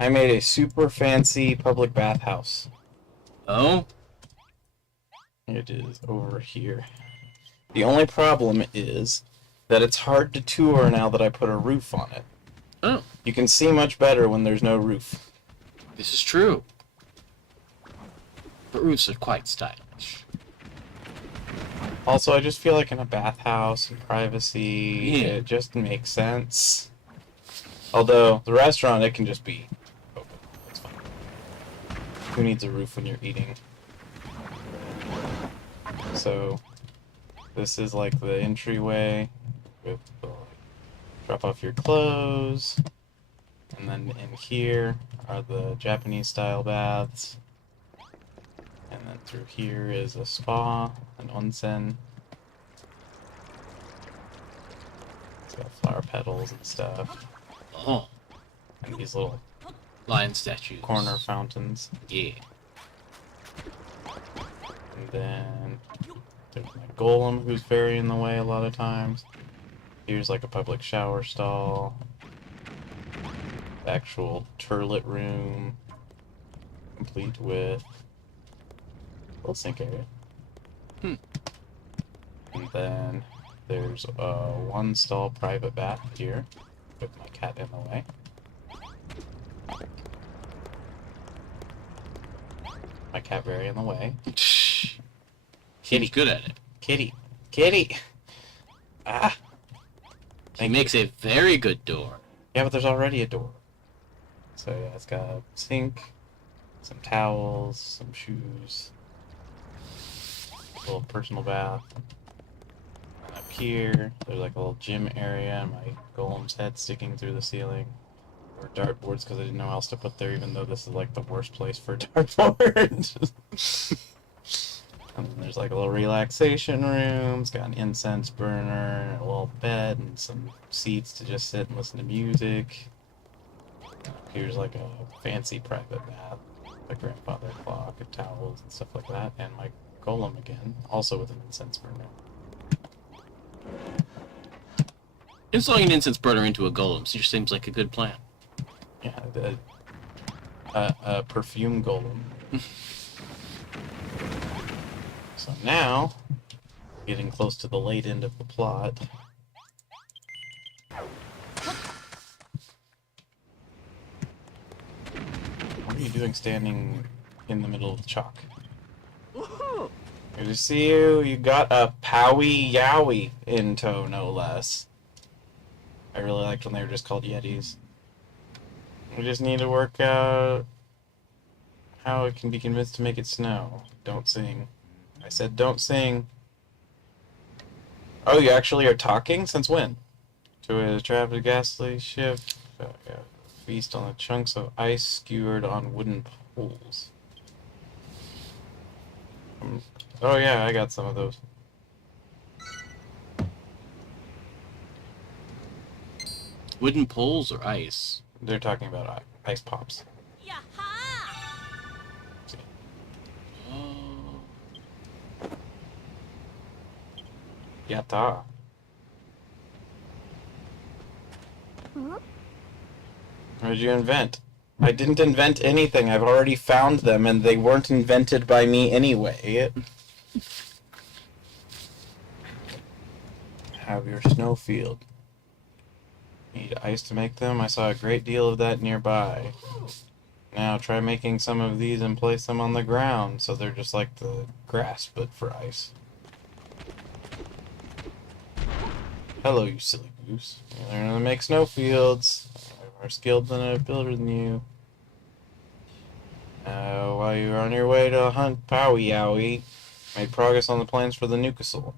I made a super fancy public bathhouse. Oh? It is over here. The only problem is that it's hard to tour now that I put a roof on it. Oh. You can see much better when there's no roof. This is true. But roofs are quite stylish. Also, I just feel like in a bathhouse and privacy, Yeah. it just makes sense. Although, the restaurant, it can just be open. It's fine. Who needs a roof when you're eating? So, this is like the entryway with the, drop off your clothes. And then in here are the Japanese style baths. And then through here is a spa, an onsen. It's got flower petals and stuff. Oh. And these little Lion statues. corner fountains. Yeah. And then there's my golem who's very in the way a lot of times. Here's like a public shower stall. Actual turlet room. Complete with little sink area. Hmm. And then there's a one stall private bath here with my cat in the way. My cat very in the way. He's good at it. Kitty. Kitty! Ah! He makes a very good door. Yeah, but there's already a door. So yeah, it's got a sink, some towels, some shoes, a little personal bath. And up here, there's like a little gym area, and my golem's head sticking through the ceiling. Or dartboards, because I didn't know how else to put there, even though this is like the worst place for a dartboard. And then there's like a little relaxation room. It's got an incense burner, and a little bed, and some seats to just sit and listen to music. Here's like a fancy private bath, a grandfather clock, and towels and stuff like that, and my golem again, also with an incense burner. Installing an incense burner into a golem just seems like a good plan. Yeah, a perfume golem. So now, getting close to the late end of the plot. What are you doing standing in the middle of the chalk? Good to see you. You got a Powie Yowie in tow, no less. I really liked when they were just called Yetis. We just need to work out how it can be convinced to make it snow. Don't sing. I said don't sing. Oh, you actually are talking? Since when? To a trapped ghastly ship. Yeah. Feast on the chunks of ice skewered on wooden poles. Oh yeah, I got some of those. Wooden poles or ice? They're talking about ice pops. Oh. Yatta. Huh? What did you invent? I didn't invent anything. I've already found them, and they weren't invented by me anyway. Have your snowfield. Need ice to make them? I saw a great deal of that nearby. Now try making some of these and place them on the ground, so they're just like the grass, but for ice. Hello, you silly goose. You learn how to make snowfields. I'm more skilled than a builder than you. While you were on your way to hunt Powie Yowie, made progress on the plans for the Newcastle.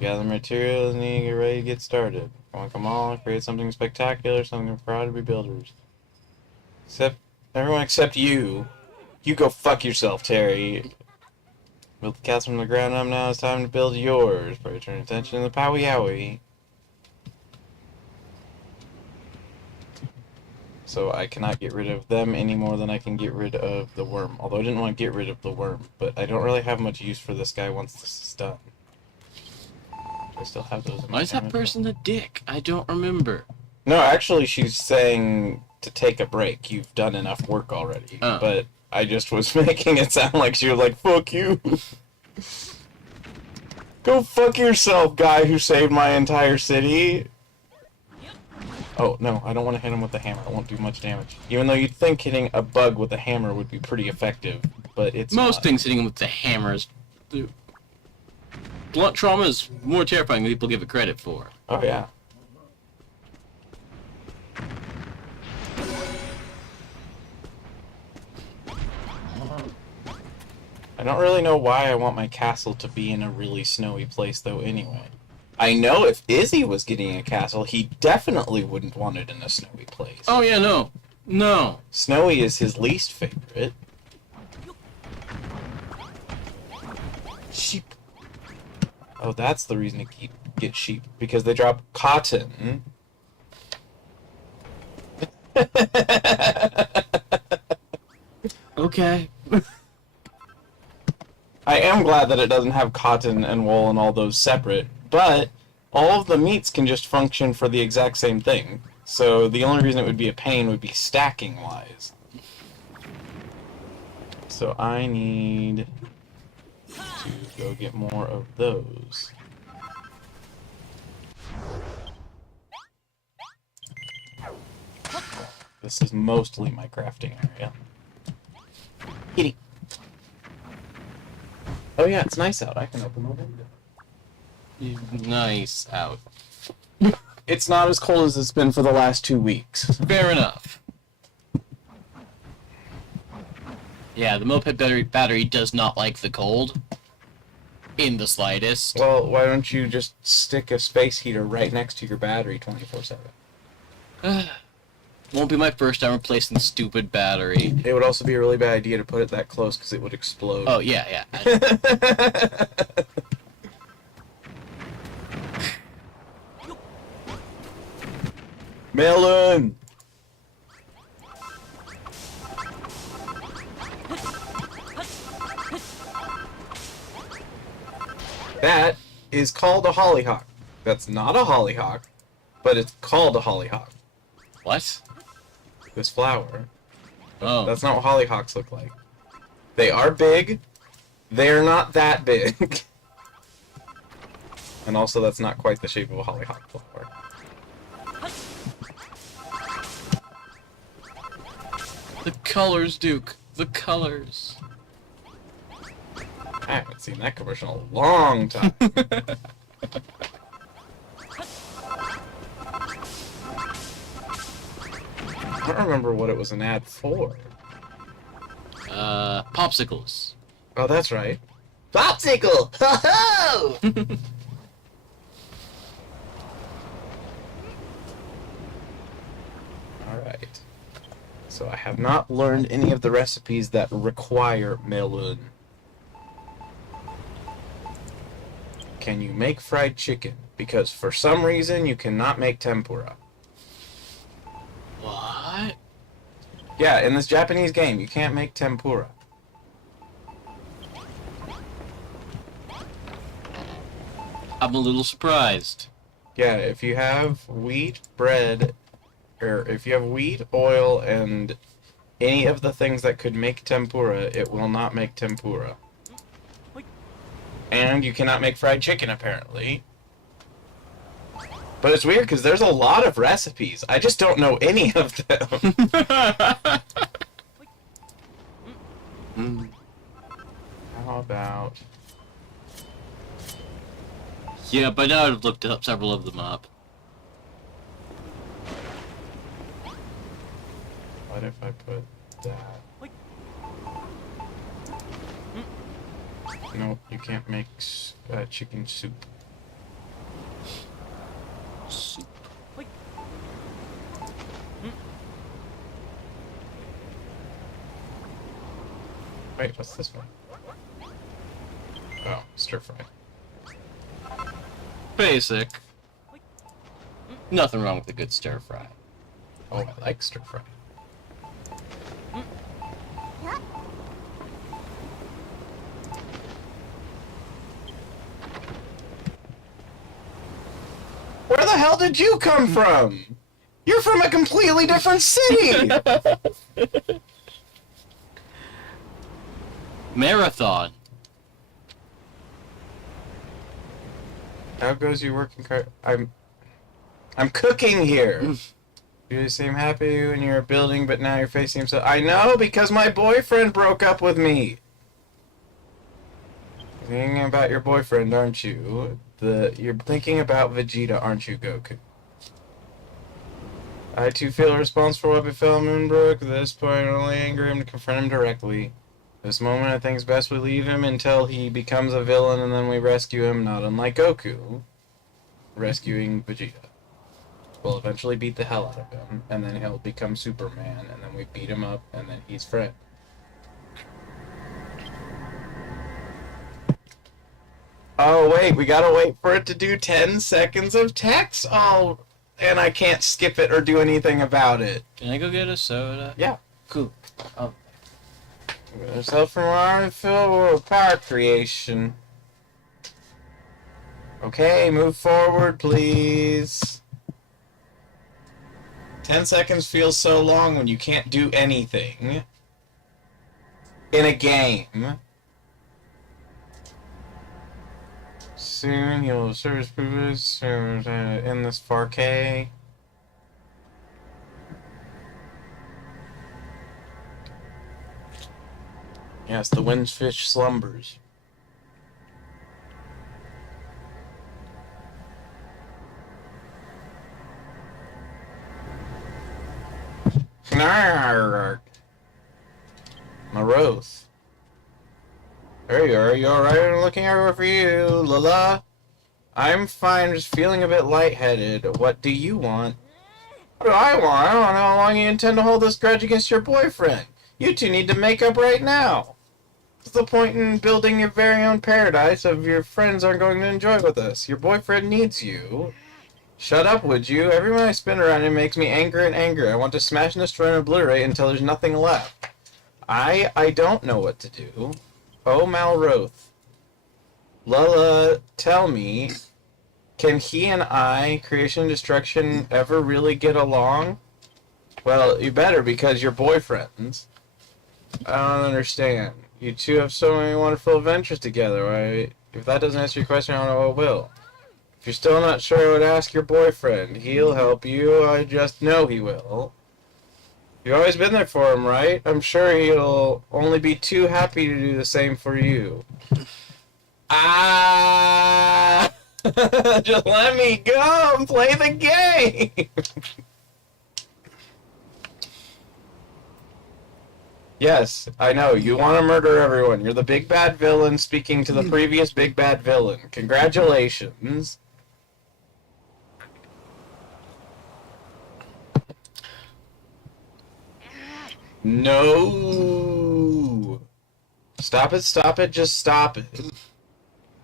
Gather materials and you get ready to get started. Come on, create something spectacular, something proud to be builders. Except, everyone except you. You go fuck yourself, Terry. Built the castle from the ground up, now it's time to build yours. Better turn attention to the Powie Yowie. So I cannot get rid of them any more than I can get rid of the worm. Although I didn't want to get rid of the worm, but I don't really have much use for this guy once this is done. I still have those in my Why is that damage person a dick? I don't remember. No, actually, she's saying to take a break. You've done enough work already. Oh. But I just was making it sound like she was like, fuck you. Go fuck yourself, guy who saved my entire city. Oh, no, I don't want to hit him with the hammer. It won't do much damage. Even though you'd think hitting a bug with a hammer would be pretty effective, but it's Most not. things hitting him with the hammers. Blunt trauma is more terrifying than people give it credit for. Oh, yeah. I don't really know why I want my castle to be in a really snowy place, though, anyway. I know if Izzy was getting a castle, he definitely wouldn't want it in a snowy place. Oh yeah, no. No. Snowy is his least favorite. Sheep. Oh, that's the reason to get sheep, because they drop cotton. Okay. I am glad that it doesn't have cotton and wool and all those separate, but all of the meats can just function for the exact same thing. So the only reason it would be a pain would be stacking-wise. So I need to go get more of those. This is mostly my crafting area. Kitty. Oh yeah, it's nice out. I can open the window. Nice out. It's not as cold as it's been for the last 2 weeks. Fair enough. Yeah, the moped battery does not like the cold. In the slightest. Well, why don't you just stick a space heater right next to your battery 24/7? Won't be my first time replacing the stupid battery. It would also be a really bad idea to put it that close because it would explode. Oh, yeah, yeah. Melon! That is called a hollyhock. That's not a hollyhock, but it's called a hollyhock. What? This flower. Oh. That's not what hollyhocks look like. They are big. They're not that big. And also, that's not quite the shape of a hollyhock flower. The colors, Duke. The colors. I haven't seen that commercial in a long time. I don't remember what it was an ad for. Popsicles. Oh, that's right. Popsicle! Ho ho! Alright. So I have not learned any of the recipes that require melon. Can you make fried chicken? Because for some reason you cannot make tempura. What? Yeah, in this Japanese game, you can't make tempura. I'm a little surprised. Yeah, if you have wheat, bread, or if you have wheat, oil, and any of the things that could make tempura, it will not make tempura. And you cannot make fried chicken, apparently. But it's weird, because there's a lot of recipes. I just don't know any of them. How about... Yeah, by now I've looked up several of them up. What if I put that? No, you can't make chicken soup. Soup. Wait, what's this one? Oh, stir fry. Basic. Nothing wrong with a good stir fry. Oh, I like stir fry. the hell did you come from? You're from a completely different city! Marathon. How goes your working car? I'm cooking here. You seem happy when you're building, but now your face seems so... I know, because my boyfriend broke up with me. Thinking about your boyfriend, aren't you? You're thinking about Vegeta, aren't you, Goku? I too feel responsible for what befell Moonbrook. At this point, I only anger him to confront him directly. This moment, I think it's best we leave him until he becomes a villain, and then we rescue him, not unlike Goku rescuing Vegeta. We'll eventually beat the hell out of him, and then he'll become Superman, and then we beat him up, and then he's friend. Oh, wait, we gotta wait for it to do 10 seconds of text? Oh, and I can't skip it or do anything about it. Can I go get a soda? Yeah. Cool. Oh. Yourself from Arnfield with power creation. Okay, move forward, please. 10 seconds feels so long when you can't do anything in a game. Soon you'll service purpose in this 4K. Yes, the windfish slumbers. Maroth. There you are. You alright? I'm looking over for you, Lala. I'm fine, just feeling a bit lightheaded. What do you want? What do I want? I don't know how long you intend to hold this grudge against your boyfriend. You two need to make up right now. What's the point in building your very own paradise if your friends aren't going to enjoy it with us? Your boyfriend needs you. Shut up, would you? Every time I spin around him makes me angrier and angrier. I want to smash and destroy and obliterate until there's nothing left. I don't know what to do. Oh, Malroth. Lala, tell me, can he and I, creation and destruction, ever really get along? Well, you better, because you're boyfriends. I don't understand. You two have so many wonderful adventures together. If that doesn't answer your question, I don't know what will. If you're still not sure, I would ask your boyfriend. He'll help you. I just know he will. You've always been there for him, right? I'm sure he'll only be too happy to do the same for you. Ah! Just let me go and play the game! Yes, I know. You want to murder everyone. You're the big bad villain speaking to the previous big bad villain. Congratulations. No. Stop it, just stop it.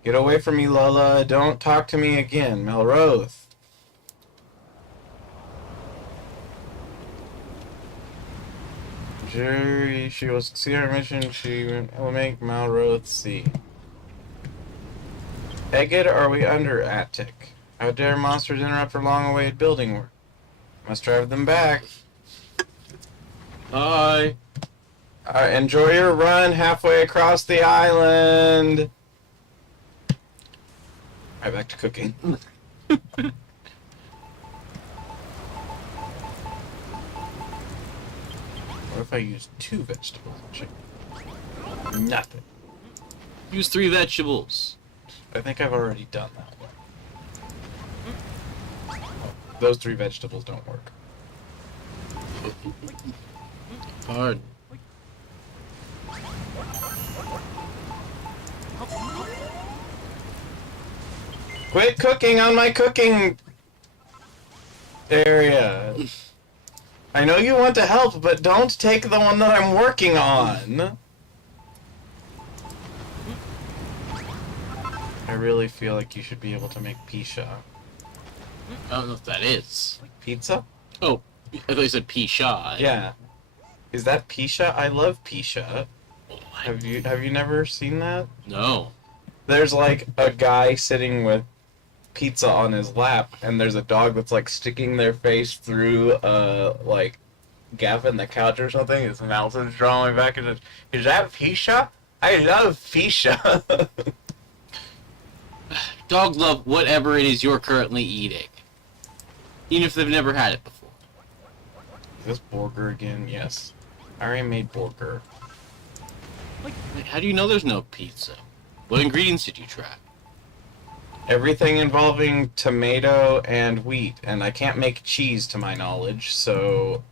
Get away from me, Lola. Don't talk to me again, Melroth. Jerry, she will succeed our mission. She will make Malroth see. Egid, are we under Attic? How dare monsters interrupt her long-awaited building work? Must drive them back. Hi. Enjoy your run halfway across the island. Alright, back to cooking. What if I use 2 vegetables and chicken? Nothing. Use 3 vegetables. I think I've already done that one. Those 3 vegetables don't work. Pardon. Quit cooking on my cooking area. I know you want to help, but don't take the one that I'm working on. I really feel like you should be able to make pisha. I don't know what that is. Pizza? Oh, I thought you said pisha. Yeah. Is that pisha? I love pisha. Have you never seen that? No. There's like a guy sitting with pizza on his lap, and there's a dog that's like sticking their face through like gap in the couch or something. His mouth is drawing back and says, "Is that Fisha? I love Fisha." Dogs love whatever it is you're currently eating. Even if they've never had it before. Is this burger again? Yes. I already made burger. Wait, how do you know there's no pizza? What ingredients did you try? Everything involving tomato and wheat, and I can't make cheese to my knowledge, so...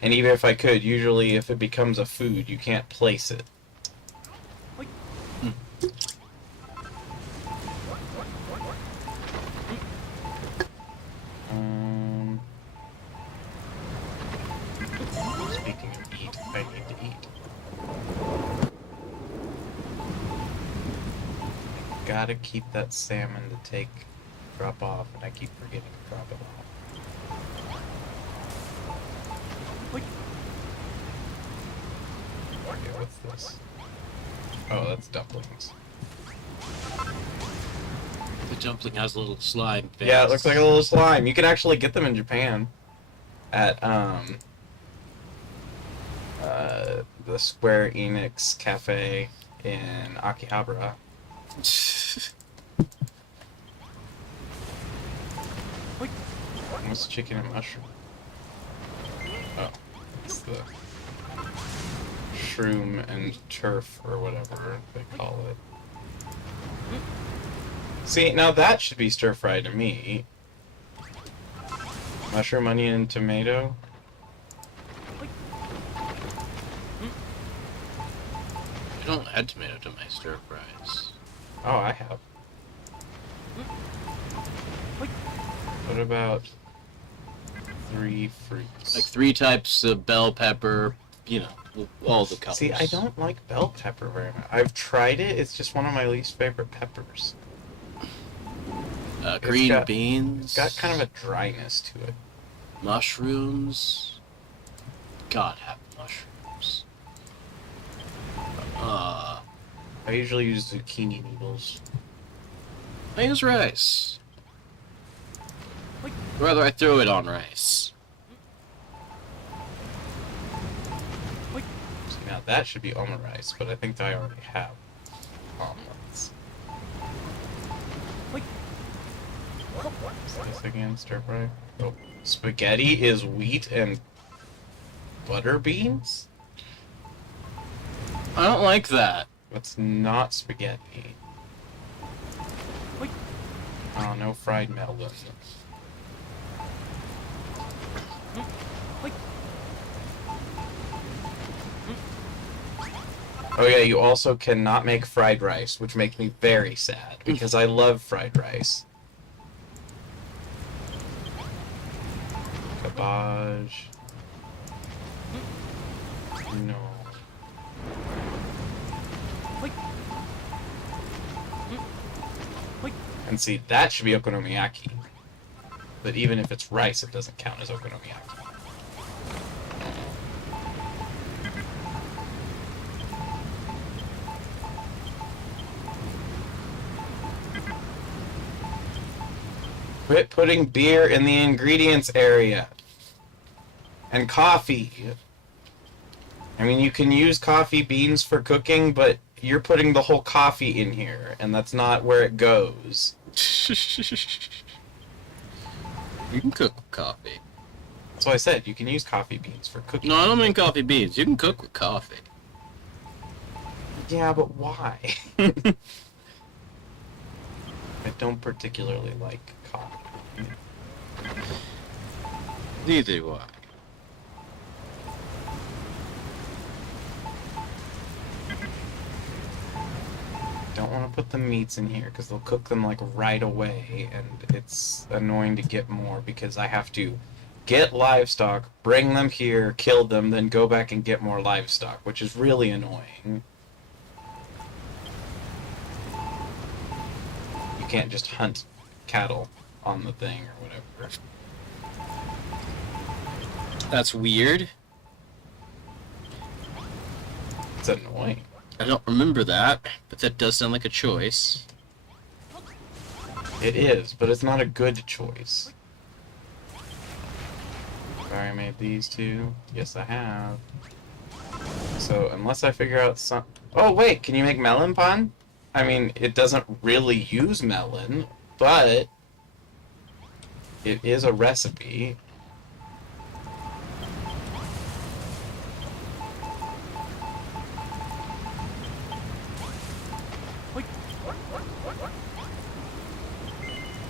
And even if I could, usually if it becomes a food, you can't place it. Speaking of eat, I need to eat. Gotta keep that salmon to drop off, and I keep forgetting to drop it off. Okay, what's this? Oh, that's dumplings. The dumpling has a little slime face. Yeah, it looks like a little slime. You can actually get them in Japan at the Square Enix cafe in Akihabara. What's chicken and mushroom? Oh, it's the shroom and turf or whatever they call it. See, now that should be stir-fried to me. Mushroom, onion, and tomato. I don't add tomato to my stir fries. Oh, I have. What about 3 fruits? Like 3 types of bell pepper, you know, all the colors. See, I don't like bell pepper very much. I've tried it, it's just one of my least favorite peppers. Green beans. It's got kind of a dryness to it. Mushrooms. God have mushrooms. I usually use zucchini noodles. I use rice. Or rather, I throw it on rice. See, now that should be omurice, but I think I already have omelets. What's this again? Stir fry? Oh, spaghetti is wheat and butter beans? I don't like that. That's not spaghetti. Oh, no fried melon. Oh yeah, you also cannot make fried rice, which makes me very sad, because I love fried rice. Cabbage. No. And see, that should be okonomiyaki. But even if it's rice, it doesn't count as okonomiyaki. Quit putting beer in the ingredients area. And coffee. I mean, you can use coffee beans for cooking, but you're putting the whole coffee in here, and that's not where it goes. You can cook with coffee. That's what I said, you can use coffee beans for cooking. No, I don't mean coffee beans. You can cook with coffee. Yeah, but why? I don't particularly like coffee. Neither do I. Don't want to put the meats in here because they'll cook them like right away, and it's annoying to get more because I have to get livestock, bring them here, kill them, then go back and get more livestock, which is really annoying. You can't just hunt cattle on the thing or whatever. That's weird. It's annoying. I don't remember that, but that does sound like a choice. It is, but it's not a good choice. Have I made these two? Yes, I have. So, unless I figure out some... Oh, wait, can you make melon pun? I mean, it doesn't really use melon, but it is a recipe.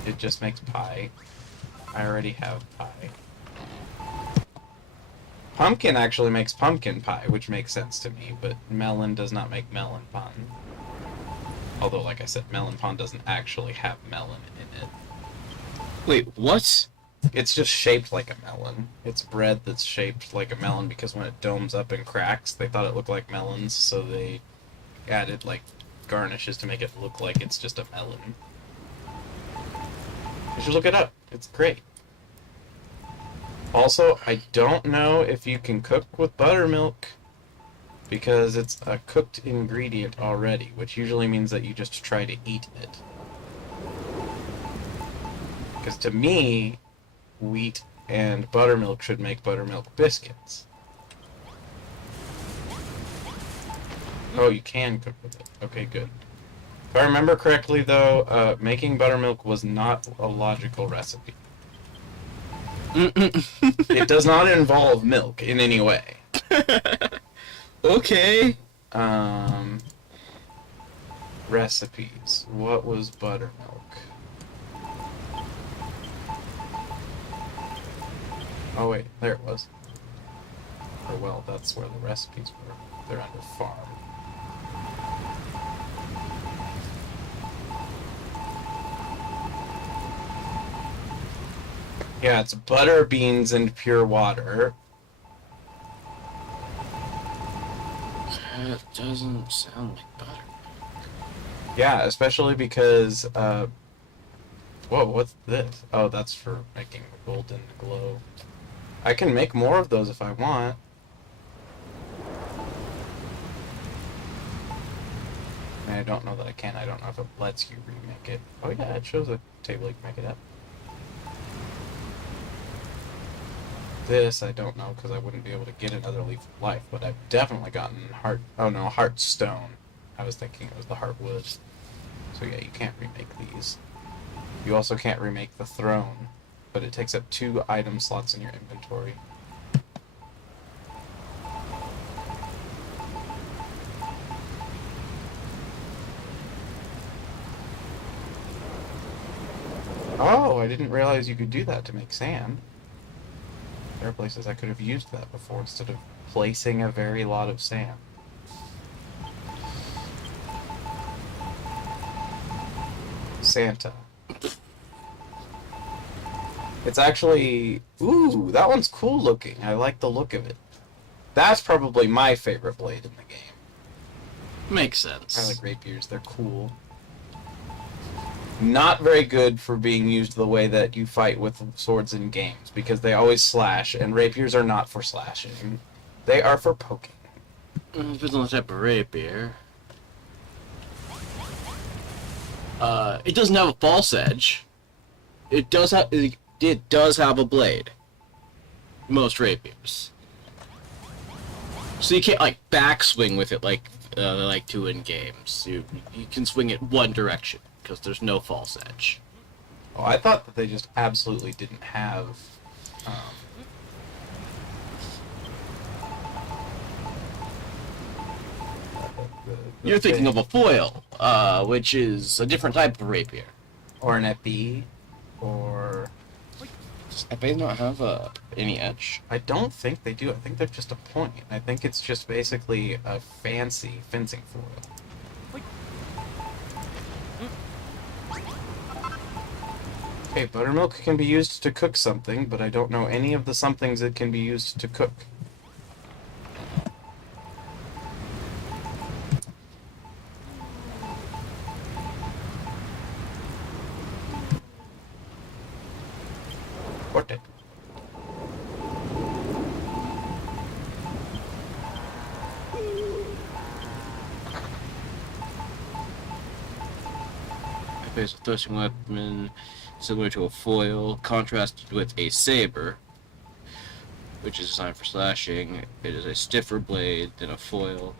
It just makes pie. I already have pie. Pumpkin actually makes pumpkin pie, which makes sense to me, but melon does not make melon pun. Although, like I said, melon pun doesn't actually have melon in it. Wait, what? It's just shaped like a melon. It's bread that's shaped like a melon because when it domes up and cracks, they thought it looked like melons, so they added, like, garnishes to make it look like it's just a melon. You should look it up. It's great. Also, I don't know if you can cook with buttermilk because it's a cooked ingredient already, which usually means that you just try to eat it. Because to me, wheat and buttermilk should make buttermilk biscuits. Oh, you can cook with it. Okay, good. If I remember correctly, though, making buttermilk was not a logical recipe. It does not involve milk in any way. Okay. Recipes. What was buttermilk? Oh wait, there it was. Or well, that's where the recipes were. They're under farm. Yeah, it's butter, beans, and pure water. That doesn't sound like butter. Yeah, especially because, whoa, what's this? Oh, that's for making a golden glow. I can make more of those if I want. And I don't know that I can. I don't know if it lets you remake it. Oh yeah, it shows a table you can make it up. This I don't know because I wouldn't be able to get another leaf of life, but I've definitely gotten heartstone. I was thinking it was the heartwood. So yeah, you can't remake these. You also can't remake the throne, but it takes up 2 item slots in your inventory. Oh, I didn't realize you could do that to make sand. There are places I could have used that before instead of placing a very lot of sand. Santa. It's actually... Ooh, that one's cool looking. I like the look of it. That's probably my favorite blade in the game. Makes sense. I like rapiers. They're cool. Not very good for being used the way that you fight with swords in games, because they always slash, and rapiers are not for slashing. They are for poking. Depends on the type of rapier. It doesn't have a false edge. It does have a blade. Most rapiers. So you can't like backswing with it like they like to in games. You can swing it one direction because there's no false edge. Oh, I thought that they just absolutely didn't have. You're thinking of a foil, which is a different type of rapier. Or an épée, or... Does épée not have any edge? I don't think they do. I think they're just a point. I think it's just basically a fancy fencing foil. Okay, buttermilk can be used to cook something, but I don't know any of the somethings that can be used to cook. What it? Base a thrusting weapon similar to a foil, contrasted with a saber, which is designed for slashing. It is a stiffer blade than a foil.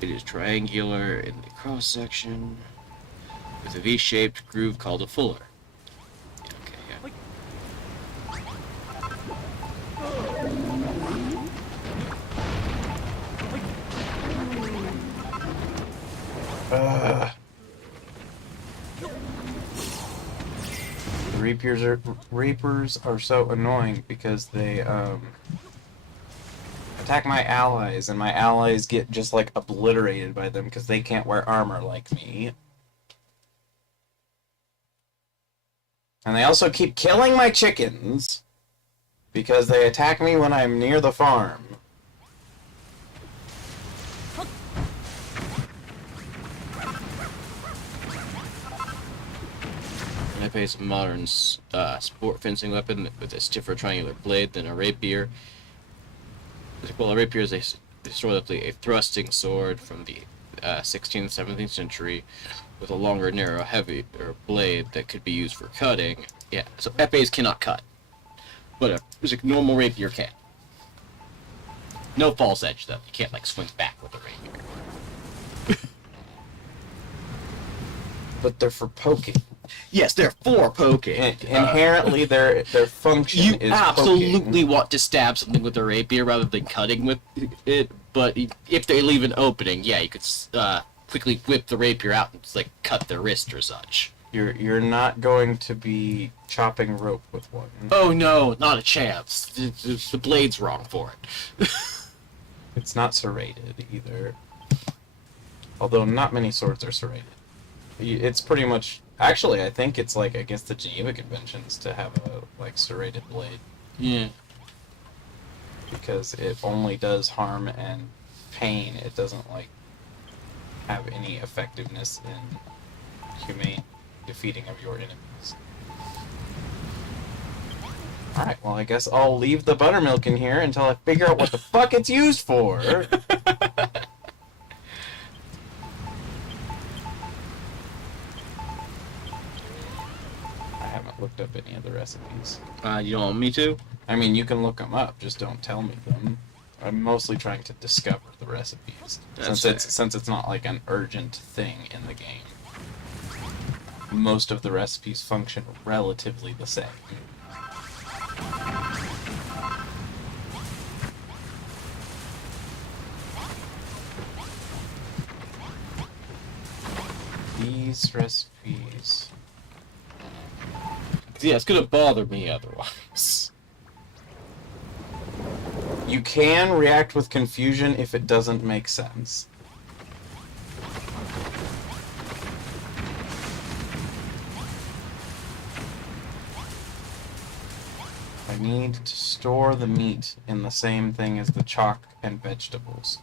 It is triangular in the cross section, with a V-shaped groove called a fuller. Okay, yeah. The Reapers are so annoying because they attack my allies, and my allies get just like obliterated by them because they can't wear armor like me. And they also keep killing my chickens because they attack me when I'm near the farm. And I face a modern sport fencing weapon with a stiffer triangular blade than a rapier. Well, a rapier is historically a thrusting sword from the 16th, 17th century with a longer, narrow, heavier blade that could be used for cutting. Yeah, so epées cannot cut, but a normal rapier can. No false edge, though. You can't, like, swing back with a rapier. But they're for poking. Yes, they're for poking. Inherently, their function You is absolutely poking. want to stab something with a rapier rather than cutting with it, but if they leave an opening, yeah, you could quickly whip the rapier out and like cut their wrist or such. You're not going to be chopping rope with one. Oh no, not a chance. The blade's wrong for it. It's not serrated either. Although not many swords are serrated. It's pretty much... Actually, I think it's like against the Geneva Conventions to have a like serrated blade. Yeah. Because it only does harm and pain. It doesn't like have any effectiveness in humane defeating of your enemies. Alright, well I guess I'll leave the buttermilk in here until I figure out what the fuck it's used for. I haven't looked up any of the recipes. You don't want me to? I mean, you can look them up, just don't tell me them. I'm mostly trying to discover the recipes, That's since it's not like an urgent thing in the game. Most of the recipes function relatively the same. These recipes... Yeah, it's gonna bother me otherwise. You can react with confusion if it doesn't make sense. I need to store the meat in the same thing as the chalk and vegetables.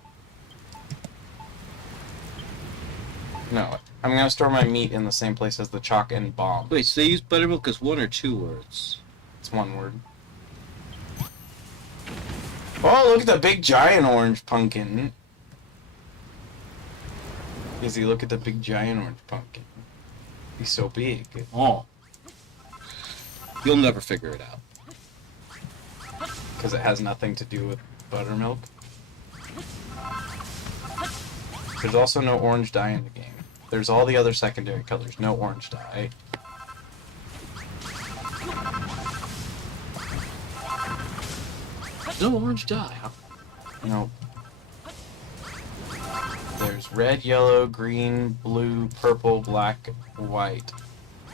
No, I'm gonna store my meat in the same place as the chalk and bomb. Wait, so they use buttermilk as one or two words? It's one word. Oh, look at the big giant orange pumpkin. Izzy, look at the big giant orange pumpkin. He's so big. Oh. You'll never figure it out. Because it has nothing to do with buttermilk. There's also no orange dye in the game. There's all the other secondary colors, no orange dye. No orange dye, huh? Nope. There's red, yellow, green, blue, purple, black, white.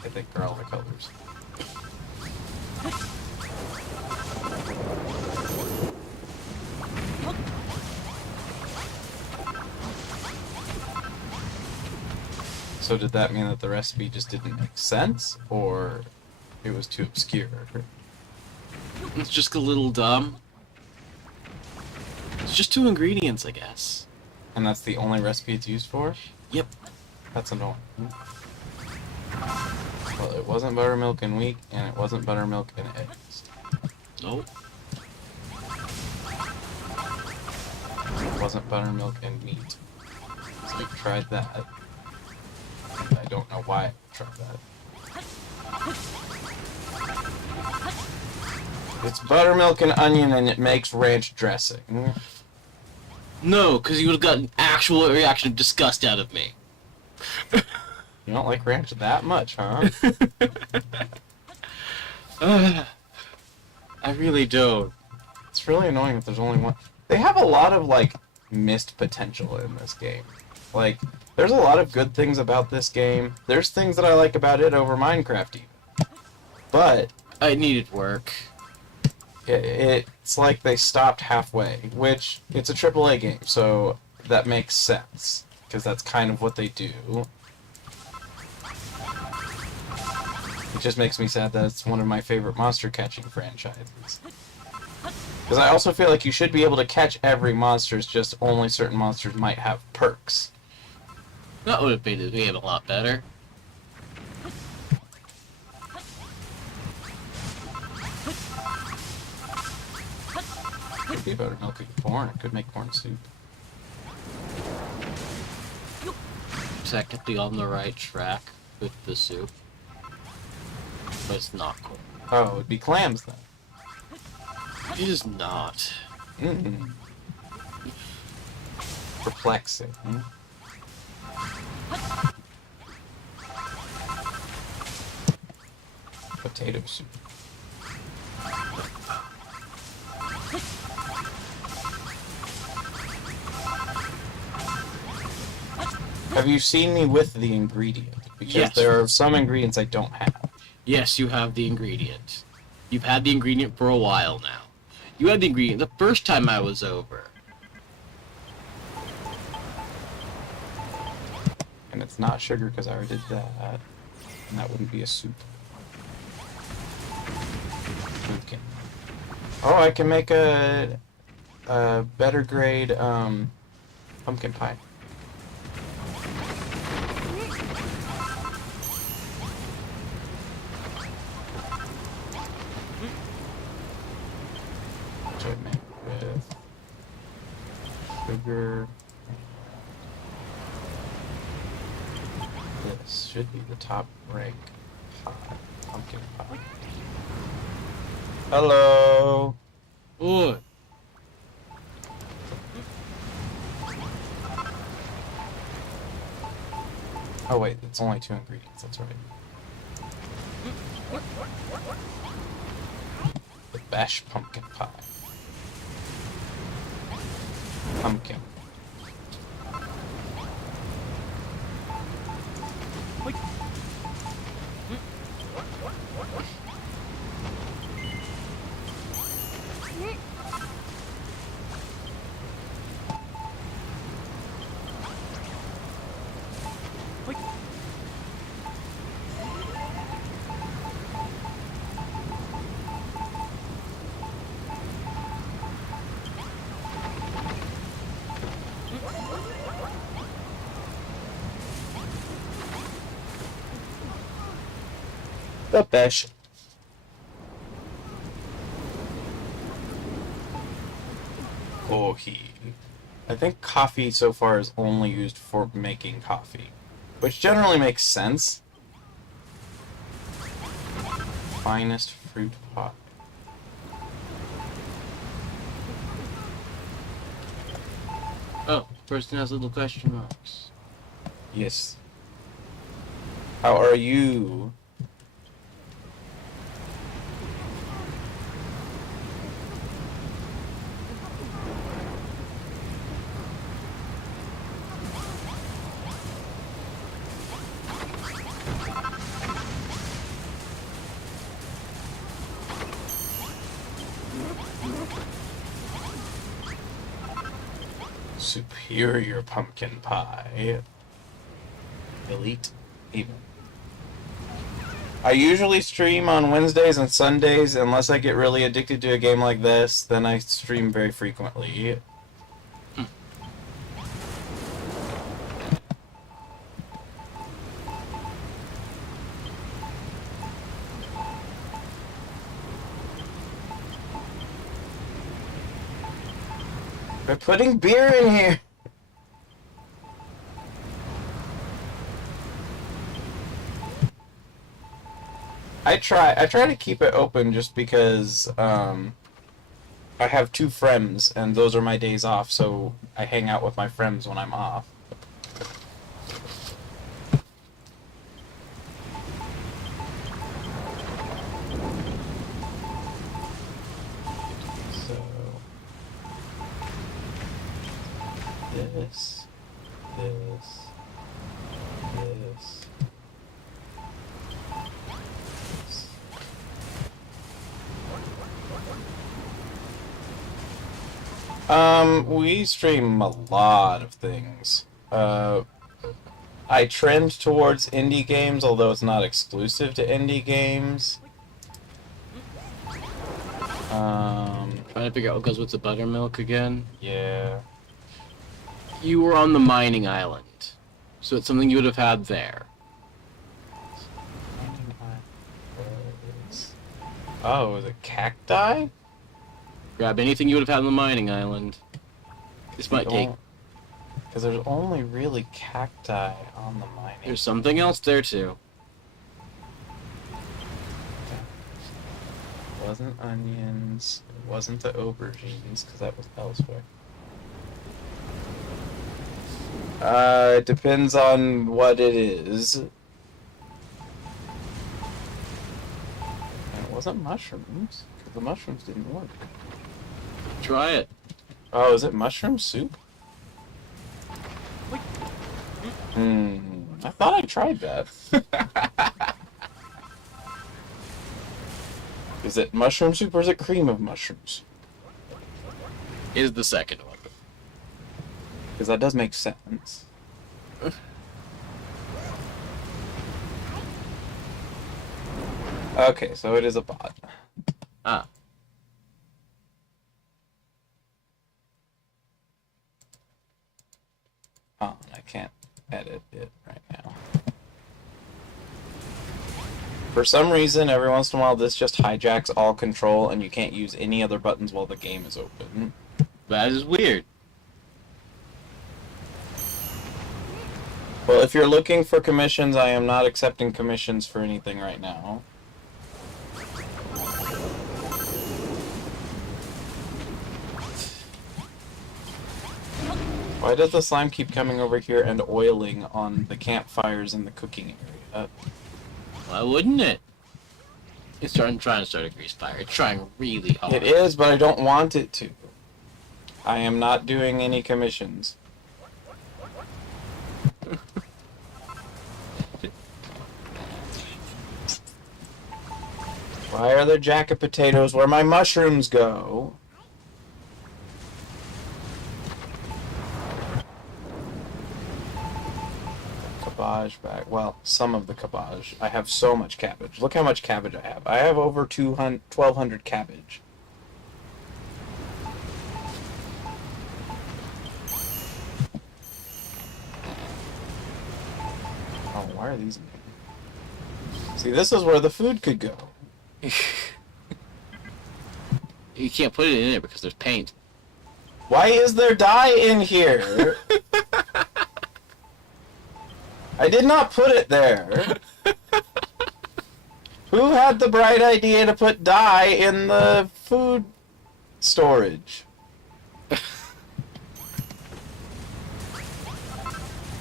I think are all the colors. So did that mean that the recipe just didn't make sense, or it was too obscure? It's just a little dumb. It's just 2 ingredients, I guess. And that's the only recipe it's used for? Yep. That's annoying. Well, it wasn't buttermilk and wheat, and it wasn't buttermilk and eggs. Nope. It wasn't buttermilk and meat. So we tried that. And I don't know why I try that. It's buttermilk and onion, and it makes ranch dressing. No, because you would have gotten actual reaction of disgust out of me. You don't like ranch that much, huh? I really don't. It's really annoying that there's only one. They have a lot of, like, missed potential in this game. Like, there's a lot of good things about this game. There's things that I like about it over Minecraft even. But I needed work. it's like they stopped halfway, which it's a AAA game, so that makes sense, because that's kind of what they do. It just makes me sad that it's one of my favorite monster catching franchises. Because I also feel like you should be able to catch every monster, it's just only certain monsters might have perks. That would have made the game a lot better. Could be buttermilk and corn, it could make corn soup. Technically on the right track with the soup. But it's not cool. Oh, it'd be clams then. It is not. Mm-mm. Perplexing. Potato soup. Have you seen me with the ingredient? Because Yes. there are some ingredients I don't have. Yes, you have the ingredient. You've had the ingredient for a while now. You had the ingredient the first time I was over. And it's not sugar because I already did that. And that wouldn't be a soup. Okay. Oh, I can make a better grade pumpkin pie. Which I make with sugar. This should be the top rank pie. Pumpkin pie. Hello. Ooh. Oh wait, it's only 2 ingredients, that's right. The Besh pumpkin pie. Pumpkin. The Besh. Coffee. I think coffee so far is only used for making coffee, which generally makes sense. Finest fruit pie. Oh, person has little question marks. Yes. How are you? Superior pumpkin pie. Elite, even. I usually stream on Wednesdays and Sundays unless I get really addicted to a game like this, then I stream very frequently. We're putting beer in here! I try to keep it open just because I have 2 friends and those are my days off, so I hang out with my friends when I'm off. So this, this. We stream a lot of things. I trend towards indie games, although it's not exclusive to indie games. Trying to figure out what goes with the buttermilk again. Yeah. You were on the mining island, so it's something you would have had there. Oh, is it cacti? Grab anything you would have had on the mining island. This might take... Because there's only really cacti on the mining. There's something else there, too. It wasn't onions. It wasn't the aubergines, because that was elsewhere. It depends on what it is. And it wasn't mushrooms, because the mushrooms didn't work. Try it. Oh, is it mushroom soup? I thought I tried that. Is it mushroom soup or is it cream of mushrooms? Is the second one. Because that does make sense. Okay, so it is a bot. Ah. Oh, I can't edit it right now. For some reason, every once in a while, this just hijacks all control and you can't use any other buttons while the game is open. That is weird. Well, if you're looking for commissions, I am not accepting commissions for anything right now. Why does the slime keep coming over here and oiling on the campfires in the cooking area? Why wouldn't it? It's trying to start a grease fire. It's trying really hard. It is, but I don't want it to. I am not doing any commissions. Why are there jacket potatoes where my mushrooms go? Cabbage back. Well, some of the cabbage. I have so much cabbage. Look how much cabbage I have. I have over 1,200 cabbage. Oh, why are these? See, this is where the food could go. You can't put it in there because there's paint. Why is there dye in here? I did not put it there. Who had the bright idea to put dye in the food storage?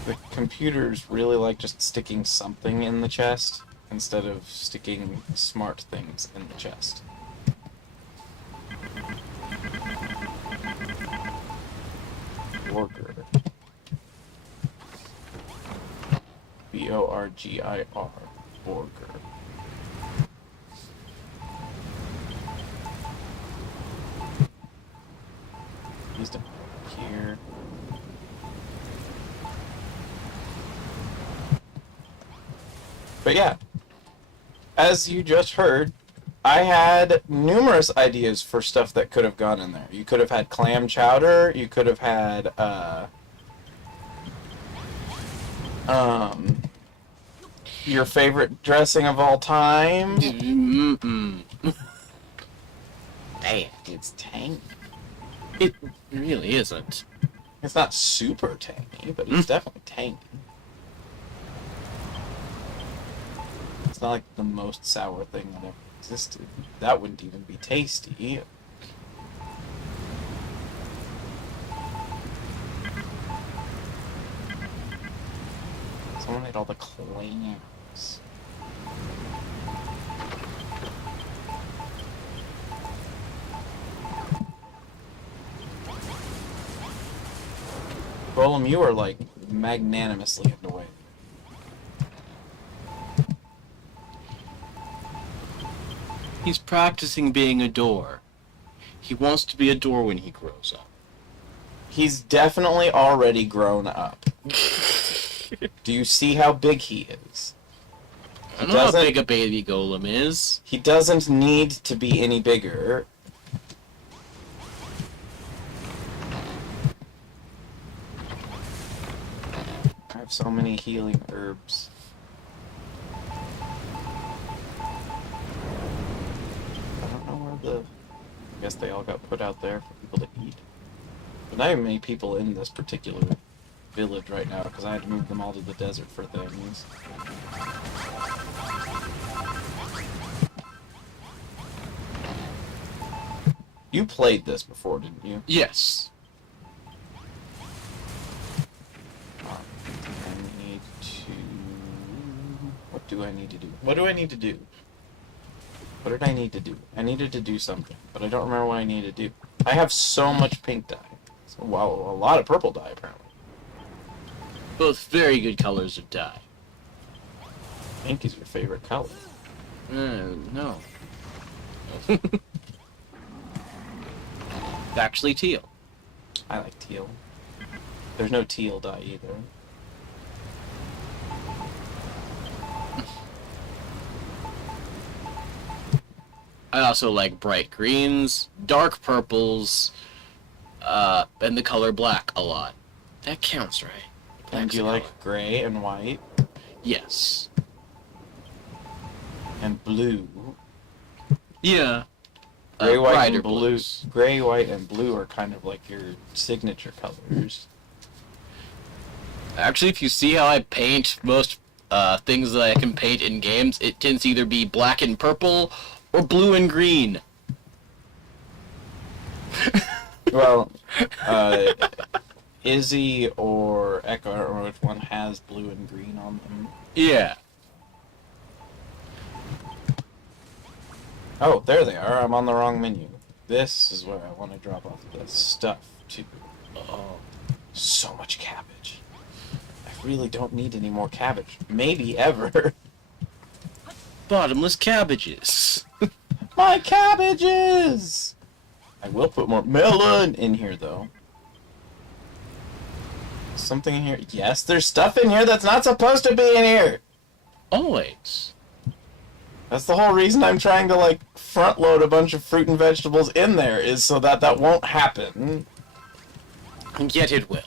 The computers really like just sticking something in the chest instead of sticking smart things in the chest. Borgir. B-O-R-G-I-R. Borgir. Please don't go here. But yeah, as you just heard, I had numerous ideas for stuff that could have gone in there. You could have had clam chowder, you could have had, your favorite dressing of all time. Mm-mm. Damn, it's tangy. It really isn't. It's not super tangy, but it's definitely tangy. It's not like the most sour thing that ever existed. That wouldn't even be tasty. Someone ate all the clams. Golem, you are like magnanimously in the way. He's practicing being a door. He wants to be a door when he grows up. He's definitely already grown up. Do you see how big he is? I don't know how big a baby golem is. He doesn't need to be any bigger. I have so many healing herbs. I don't know where the... I guess they all got put out there for people to eat. But not even many people in this particular village right now, because I had to move them all to the desert for things. You played this before, didn't you? Yes. I need to... What do I need to do? What do I need to do? What did I need to do? I needed to do something, but I don't remember what I needed to do. I have so much pink dye. So, wow, a lot of purple dye, apparently. Both very good colors of dye. Pink is your favorite color. No. It's actually teal. I like teal. There's no teal dye either. I also like bright greens, dark purples, and the color black a lot. That counts, right? And Black's you a like color. gray and white Yes. and blue. Yeah. Gray, white, brighter and blue. blues. Gray, white, and blue are kind of like your signature colors. Actually, if you see how I paint most things that I can paint in games, it tends to either be black and purple or blue and green. Well, Izzy or Echo, I don't remember which one has blue and green on them. Yeah. Oh, there they are. I'm on the wrong menu. This is where I want to drop off the stuff to. Oh. So much cabbage. I really don't need any more cabbage. Maybe ever. Bottomless cabbages. My cabbages! I will put more melon in here, though. Something in here. Yes, there's stuff in here that's not supposed to be in here! Always. That's the whole reason I'm trying to, like, front load a bunch of fruit and vegetables in there, is so that that won't happen. And yet it will.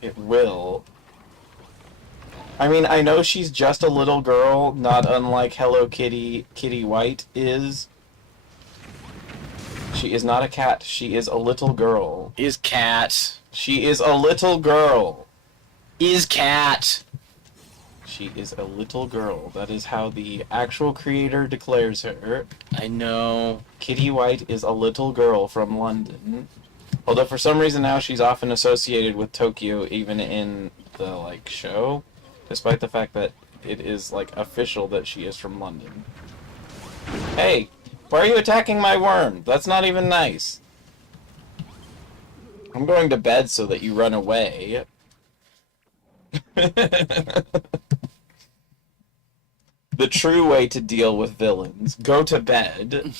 It will. I mean, I know she's just a little girl, not unlike Hello Kitty, Kitty White is. She is not a cat, she is a little girl. Is cat. She is a little girl. Is cat. She is a little girl. That is how the actual creator declares her. I know. Kitty White is a little girl from London. Although for some reason now she's often associated with Tokyo, even in the, like, show. Despite the fact that it is, like, official that she is from London. Hey! Why are you attacking my worm? That's not even nice. I'm going to bed so that you run away. The true way to deal with villains. Go to bed.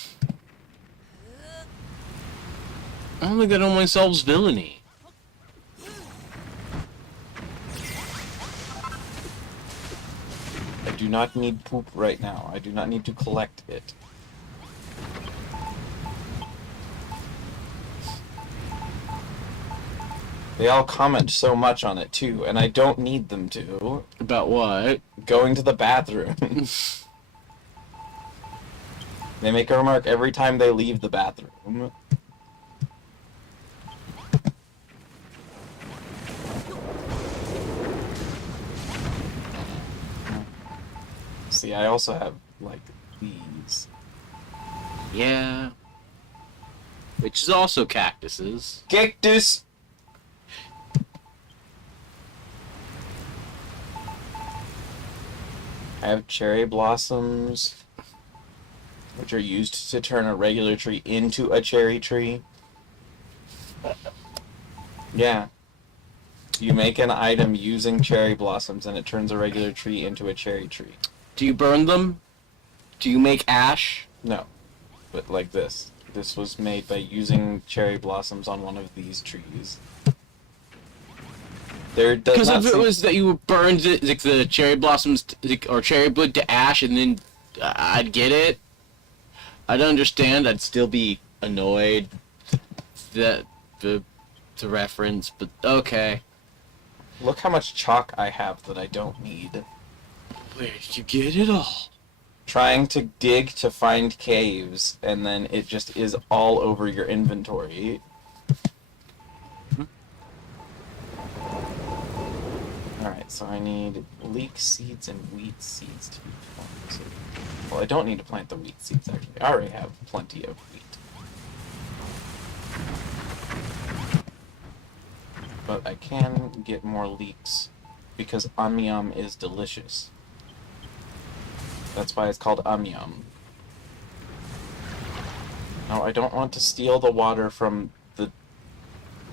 I don't think that only solves villainy. I do not need poop right now. I do not need to collect it. They all comment so much on it too, and I don't need them to. About what? Going to the bathroom. They make a remark every time they leave the bathroom. See, I also have like these. Yeah. Which is also cactuses. Cactus! I have cherry blossoms, which are used to turn a regular tree into a cherry tree. Yeah. You make an item using cherry blossoms and it turns a regular tree into a cherry tree. Do you burn them? Do you make ash? No. But like this. This was made by using cherry blossoms on one of these trees. There does Because not if it seem- was that you burned the cherry blossoms or cherry wood to ash and then I'd get it. I'd understand. I'd still be annoyed that the reference, but okay. Look how much chalk I have that I don't need. Where did you get it all? Trying to dig to find caves, and then it just is all over your inventory. Alright, so I need leek seeds and wheat seeds to be planted. Well, I don't need to plant the wheat seeds, actually. I already have plenty of wheat. But I can get more leeks, because Amyam is delicious. That's why it's called Amyam. No, I don't want to steal the water from the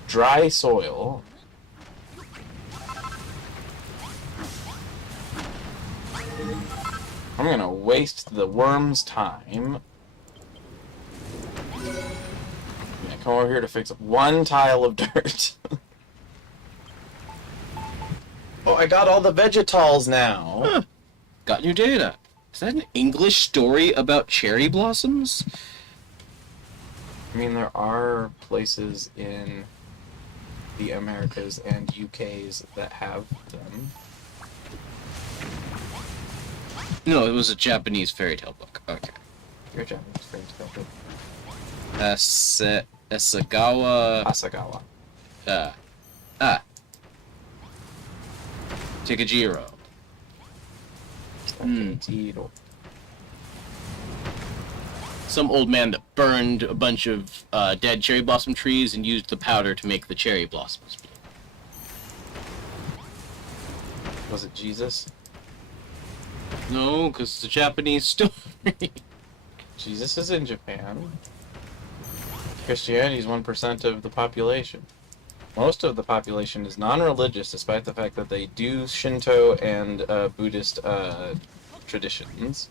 dry soil. I'm gonna waste the worm's time. Yeah, come over here to fix one tile of dirt. Oh, I got all the vegetals now. Huh. Got new data. Is that an English story about cherry blossoms? I mean, there are places in the Americas and UKs that have them. No, it was a Japanese fairy tale book. Okay. Your Japanese fairy tale book. Asagawa. Asagawa. Tikajiro. Tiro. Some old man that burned a bunch of dead cherry blossom trees and used the powder to make the cherry blossoms. Was it Jesus? No, because it's a Japanese story. Jesus is in Japan. Christianity is 1% of the population. Most of the population is non-religious, despite the fact that they do Shinto and Buddhist traditions.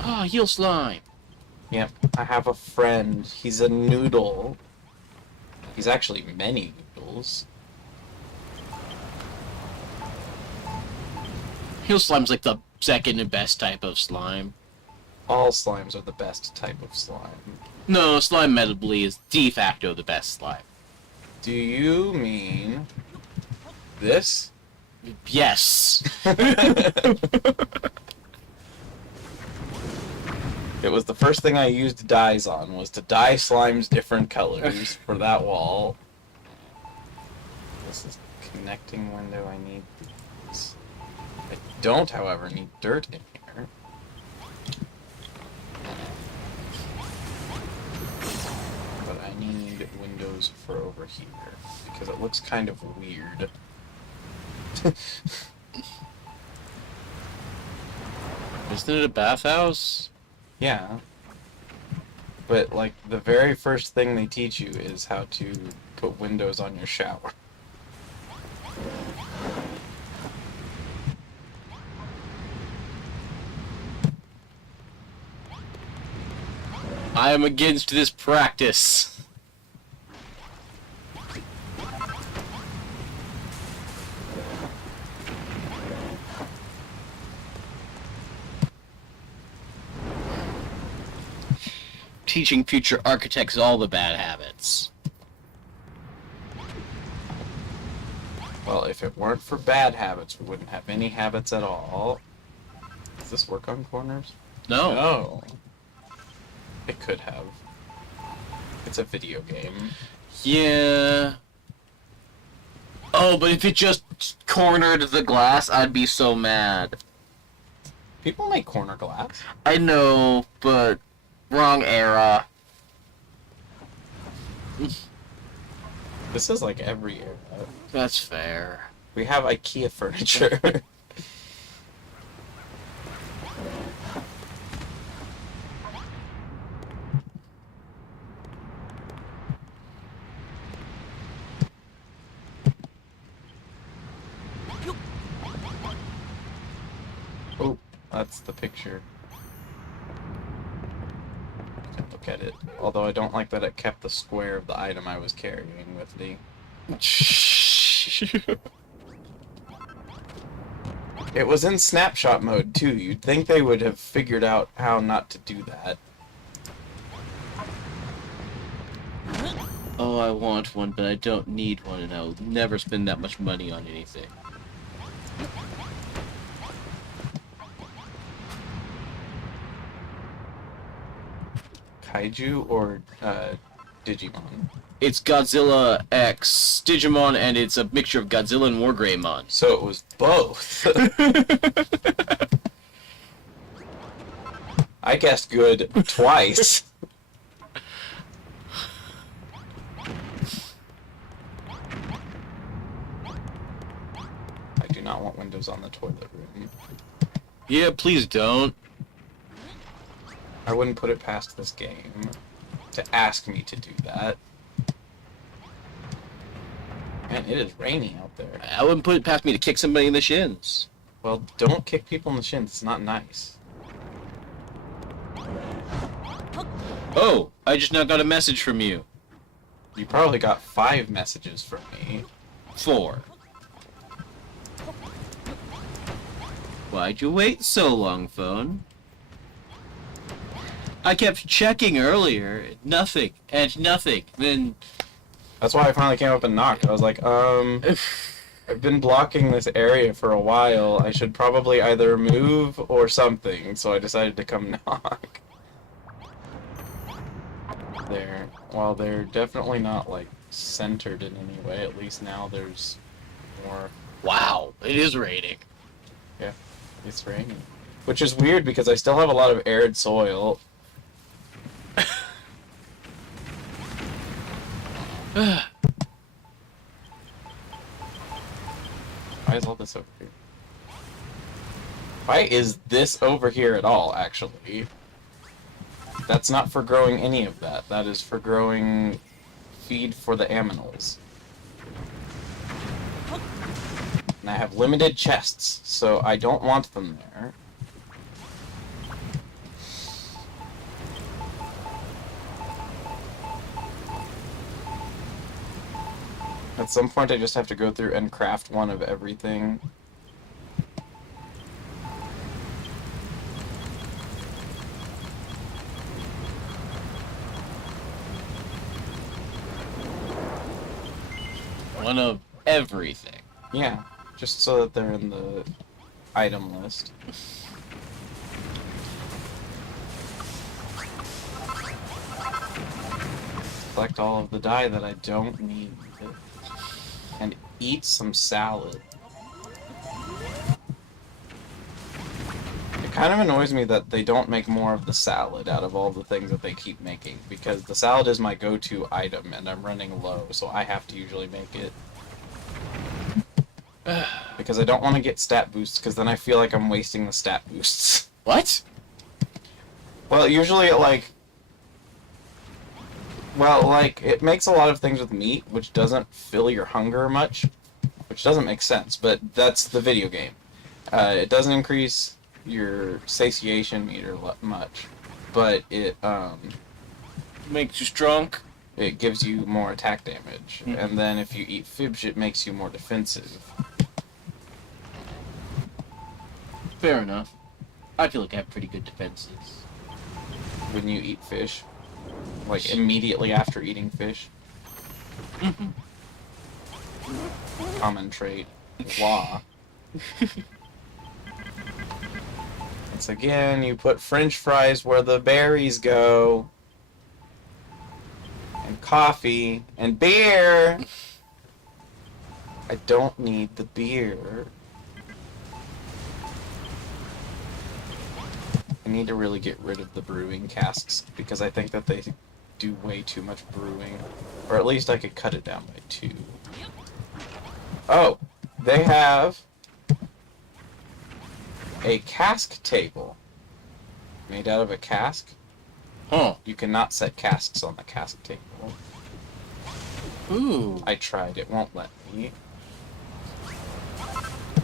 Ah, heel slime. Yep, I have a friend. He's a noodle. He's actually many noodles. Heel slime's like the second and best type of slime. All slimes are the best type of slime. No, slime metably is de facto the best slime. Do you mean this? Yes. It was the first thing I used dyes on, was to dye slimes different colors for that wall. This is connecting window, I need these. I don't, however, need dirt in here. But I need windows for over here, because it looks kind of weird. Isn't it a bathhouse? Yeah. But, like, the very first thing they teach you is how to put windows on your shower. I am against this practice. Teaching future architects all the bad habits. Well, if it weren't for bad habits, we wouldn't have any habits at all. Does this work on corners? No. No. It could have. It's a video game. Yeah. Oh, but if it just cornered the glass, I'd be so mad. People make corner glass. I know, but wrong era. This is like every era. That's fair. We have IKEA furniture. Oh, that's the picture. Can't look at it. Although I don't like that it kept the square of the item I was carrying with me. It was in snapshot mode too. You'd think they would have figured out how not to do that. Oh, I want one, but I don't need one, and I'll never spend that much money on anything. Kaiju or Digimon? It's Godzilla X Digimon, and it's a mixture of Godzilla and Wargreymon. So it was both. I guessed good twice. I do not want windows on the toilet room. Yeah, please don't. I wouldn't put it past this game to ask me to do that. Man, it is raining out there. I wouldn't put it past me to kick somebody in the shins. Well, don't kick people in the shins. It's not nice. Oh, I just now got a message from you. You probably got 5 messages from me. 4. Why'd you wait so long, phone? I kept checking earlier. Nothing. And nothing. Then... That's why I finally came up and knocked. I was like, I've been blocking this area for a while. I should probably either move or something. So I decided to come knock. There. While they're definitely not, like, centered in any way, at least now there's more... Wow, it is raining. Yeah, it's raining. Which is weird because I still have a lot of arid soil. Why is all this over here? Why is this over here at all, actually? That's not for growing any of that. That is for growing feed for the aminals. And I have limited chests, so I don't want them there. At some point I just have to go through and craft one of everything. One of everything. Yeah, just so that they're in the item list. Collect all of the dye that I don't need. And eat some salad. It kind of annoys me that they don't make more of the salad out of all the things that they keep making, because the salad is my go-to item and I'm running low, so I have to usually make it. Because I don't want to get stat boosts, because then I feel like I'm wasting the stat boosts. What? Well, usually it makes a lot of things with meat, which doesn't fill your hunger much, which doesn't make sense, but that's the video game. It doesn't increase your satiation meter much, but it Makes you strong. it gives you more attack damage, Mhm. and then if you eat fish, it makes you more defensive. Fair enough. I feel like I have pretty good defenses. When you eat fish, like immediately after eating fish. Common trait. Law. Once again, you put French fries where the berries go. And coffee. And beer! I don't need the beer. I need to really get rid of the brewing casks because I think that they do way too much brewing. Or at least I could cut it down by 2. Oh, they have a cask table made out of a cask. Huh. You cannot set casks on the cask table. Ooh. I tried, it won't let me.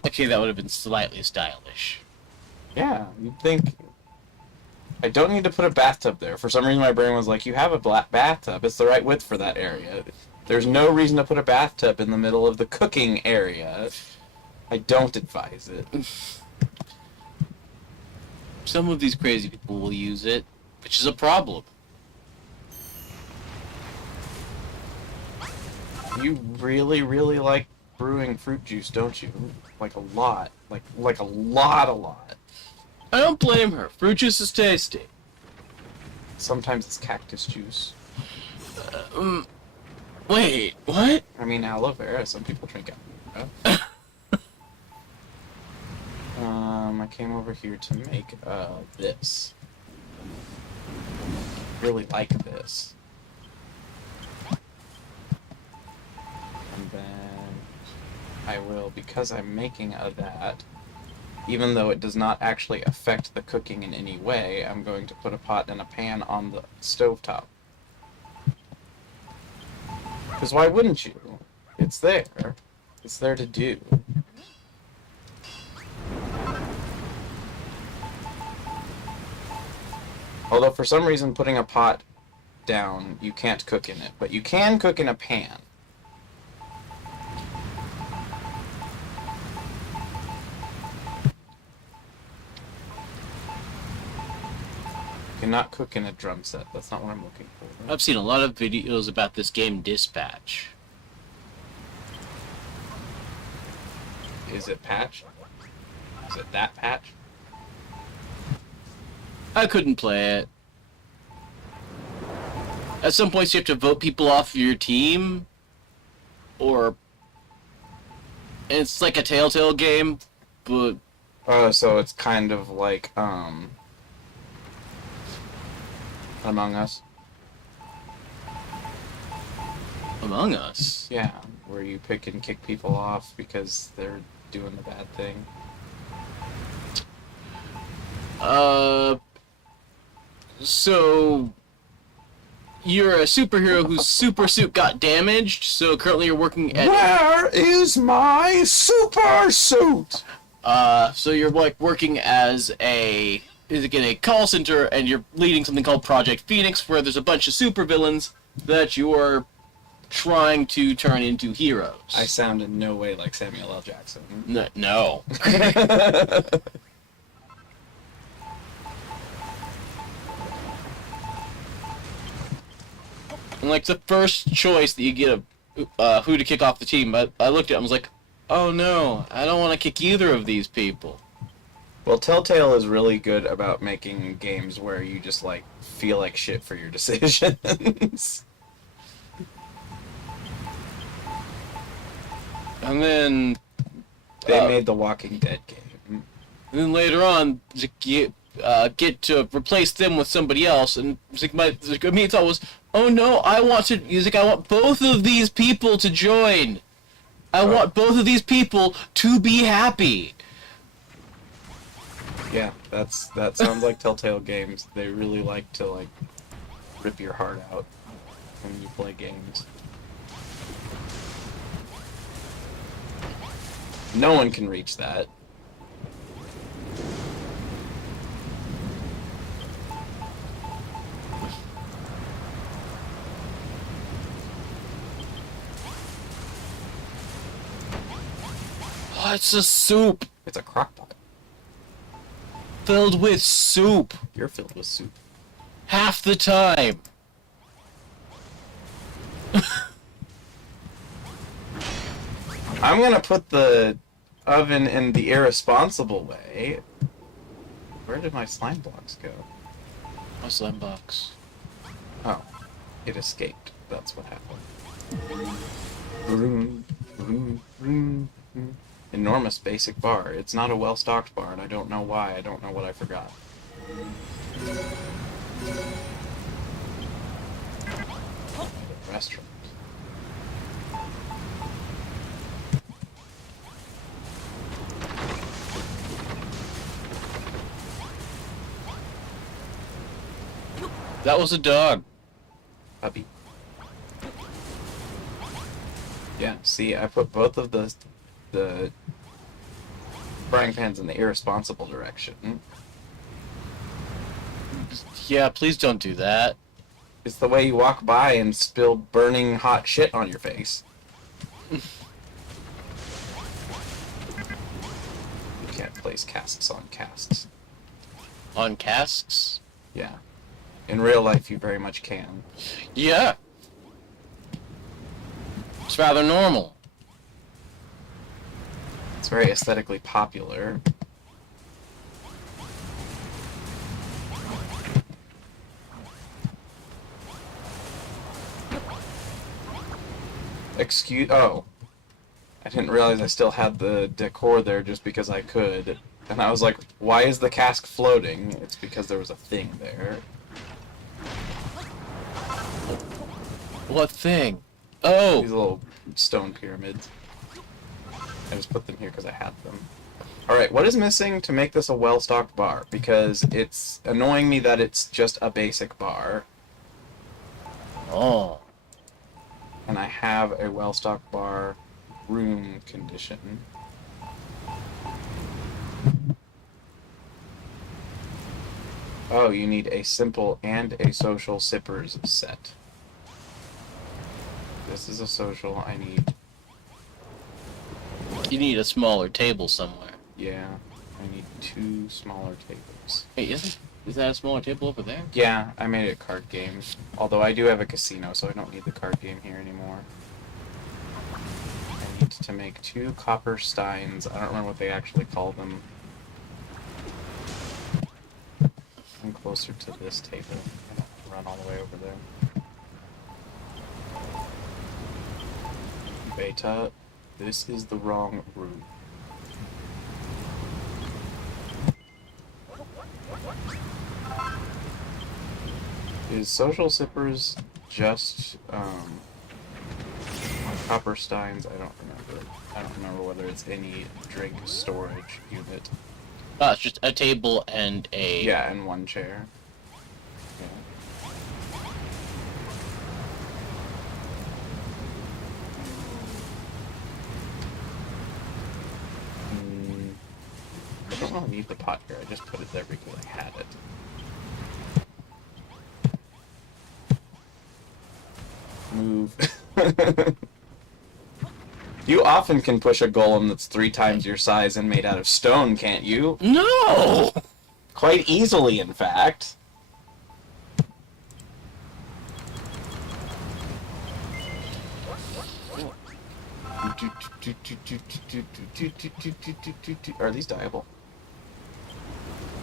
Okay, that would have been slightly stylish. Yeah, you'd think... I don't need to put a bathtub there. For some reason my brain was like, you have a black bathtub, it's the right width for that area. There's no reason to put a bathtub in the middle of the cooking area. I don't advise it. Some of these crazy people will use it, which is a problem. You really, really like brewing fruit juice, don't you? Like a lot. Like a lot. I don't blame her. Fruit juice is tasty. Sometimes it's cactus juice. Wait, what? I mean, aloe vera. Some people drink aloe vera. I came over here to make this. Really like this. And then I will, because I'm making that, even though it does not actually affect the cooking in any way, I'm going to put a pot and a pan on the stovetop. Because why wouldn't you? It's there. It's there to do. Although for some reason putting a pot down, you can't cook in it, but you can cook in a pan. You cannot cook in a drum set. That's not what I'm looking for. I've seen a lot of videos about this game Dispatch. Is it patch? Is it that patch? I couldn't play it. At some points you have to vote people off your team, or it's like a Telltale game, but Oh, so it's kind of like, Among Us? Among Us. Yeah, where you pick and kick people off because they're doing the bad thing. So you're a superhero whose super suit got damaged, so currently you're working at Where is my super suit? so you're like working as a in a call center, and you're leading something called Project Phoenix, where there's a bunch of supervillains that you're trying to turn into heroes. I sound in no way like Samuel L. Jackson. No. And like the first choice that you get of who to kick off the team, I looked at it and was like, oh no, I don't want to kick either of these people. Well, Telltale is really good about making games where you just, like, feel like shit for your decisions. And then They made the Walking Dead game. And then later on, get to replace them with somebody else, and my immediate thought was, oh no, I want both of these people to join. I want both of these people to be happy. Yeah, that sounds like Telltale games. They really like to, like, rip your heart out when you play games. No one can reach that. Oh, it's a soup It's a crock pot. filled with soup You're filled with soup. half the time. I'm gonna put the oven in the irresponsible way. Where did my slime blocks go? My slime box. Oh, it escaped. That's what happened. Vroom. Enormous basic bar. It's not a well-stocked bar, and I don't know why. I don't know what I forgot. Restaurant. That was a dog. Puppy. Yeah, see, I put both of the frying pans in the irresponsible direction. Yeah, please don't do that. It's the way you walk by and spill burning hot shit on your face. You can't place casks on casks. On casks? Yeah. In real life, you very much can. Yeah. It's rather normal. It's very aesthetically popular. Oh. I didn't realize I still had the decor there just because I could. And I was like, why is the cask floating? It's because there was a thing there. What thing? Oh! These little stone pyramids. I just put them here because I had them. Alright, what is missing to make this a well-stocked bar? Because it's annoying me that it's just a basic bar. Oh. And I have a well-stocked bar room condition. Oh, you need a simple and a social sippers set. This is a social. I need... You need a smaller table somewhere. Yeah, I need 2 smaller tables. Hey, is that a smaller table over there? Yeah, I made it a card game. Although I do have a casino, so I don't need the card game here anymore. I need to make 2 copper steins. I don't remember what they actually call them. I'm closer to this table. I don't have to run all the way over there. Beta, this is the wrong route. Is Social Sippers just copper steins? I don't remember. I don't remember whether it's any drink storage unit. Oh, it's just a table and a... Yeah, and 1 chair. Yeah. I don't really need the pot here. I just put it there because I had it. Move. You often can push a golem that's 3 times your size and made out of stone, can't you? No! Quite easily, in fact. Are these dyeable?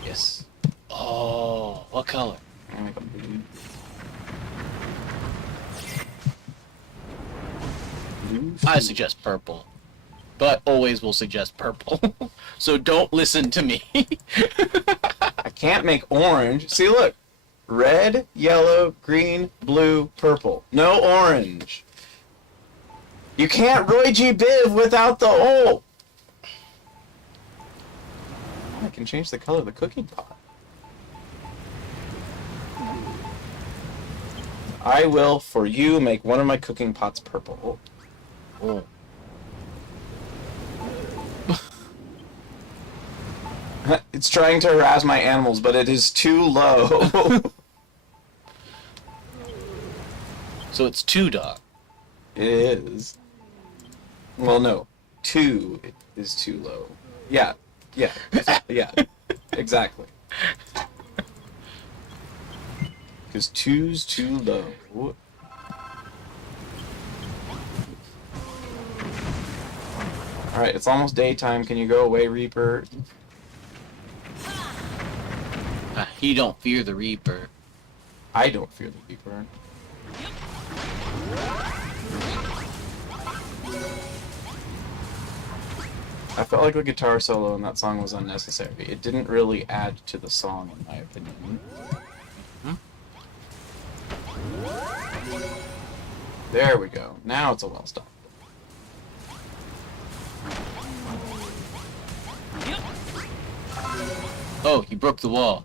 Yes. Oh, what color? I'll make them blue. I suggest purple. But always will suggest purple. So don't listen to me. I can't make orange. See, look. Red, yellow, green, blue, purple. No orange. You can't Roy G. Biv without the hole. I can change the color of the cooking pot. I will, for you, make one of my cooking pots purple. Oh. It's trying to harass my animals, but it is too low. So it's 2 dog. It is. Well, no. 2 is too low. Yeah. Yeah. Yeah. Exactly. Because 2's too low. Alright, it's almost daytime. Can you go away, Reaper? He don't fear the Reaper. I don't fear the Reaper. I felt like the guitar solo in that song was unnecessary. It didn't really add to the song, in my opinion. There we go. Now it's a well stopped. Oh, he broke the wall.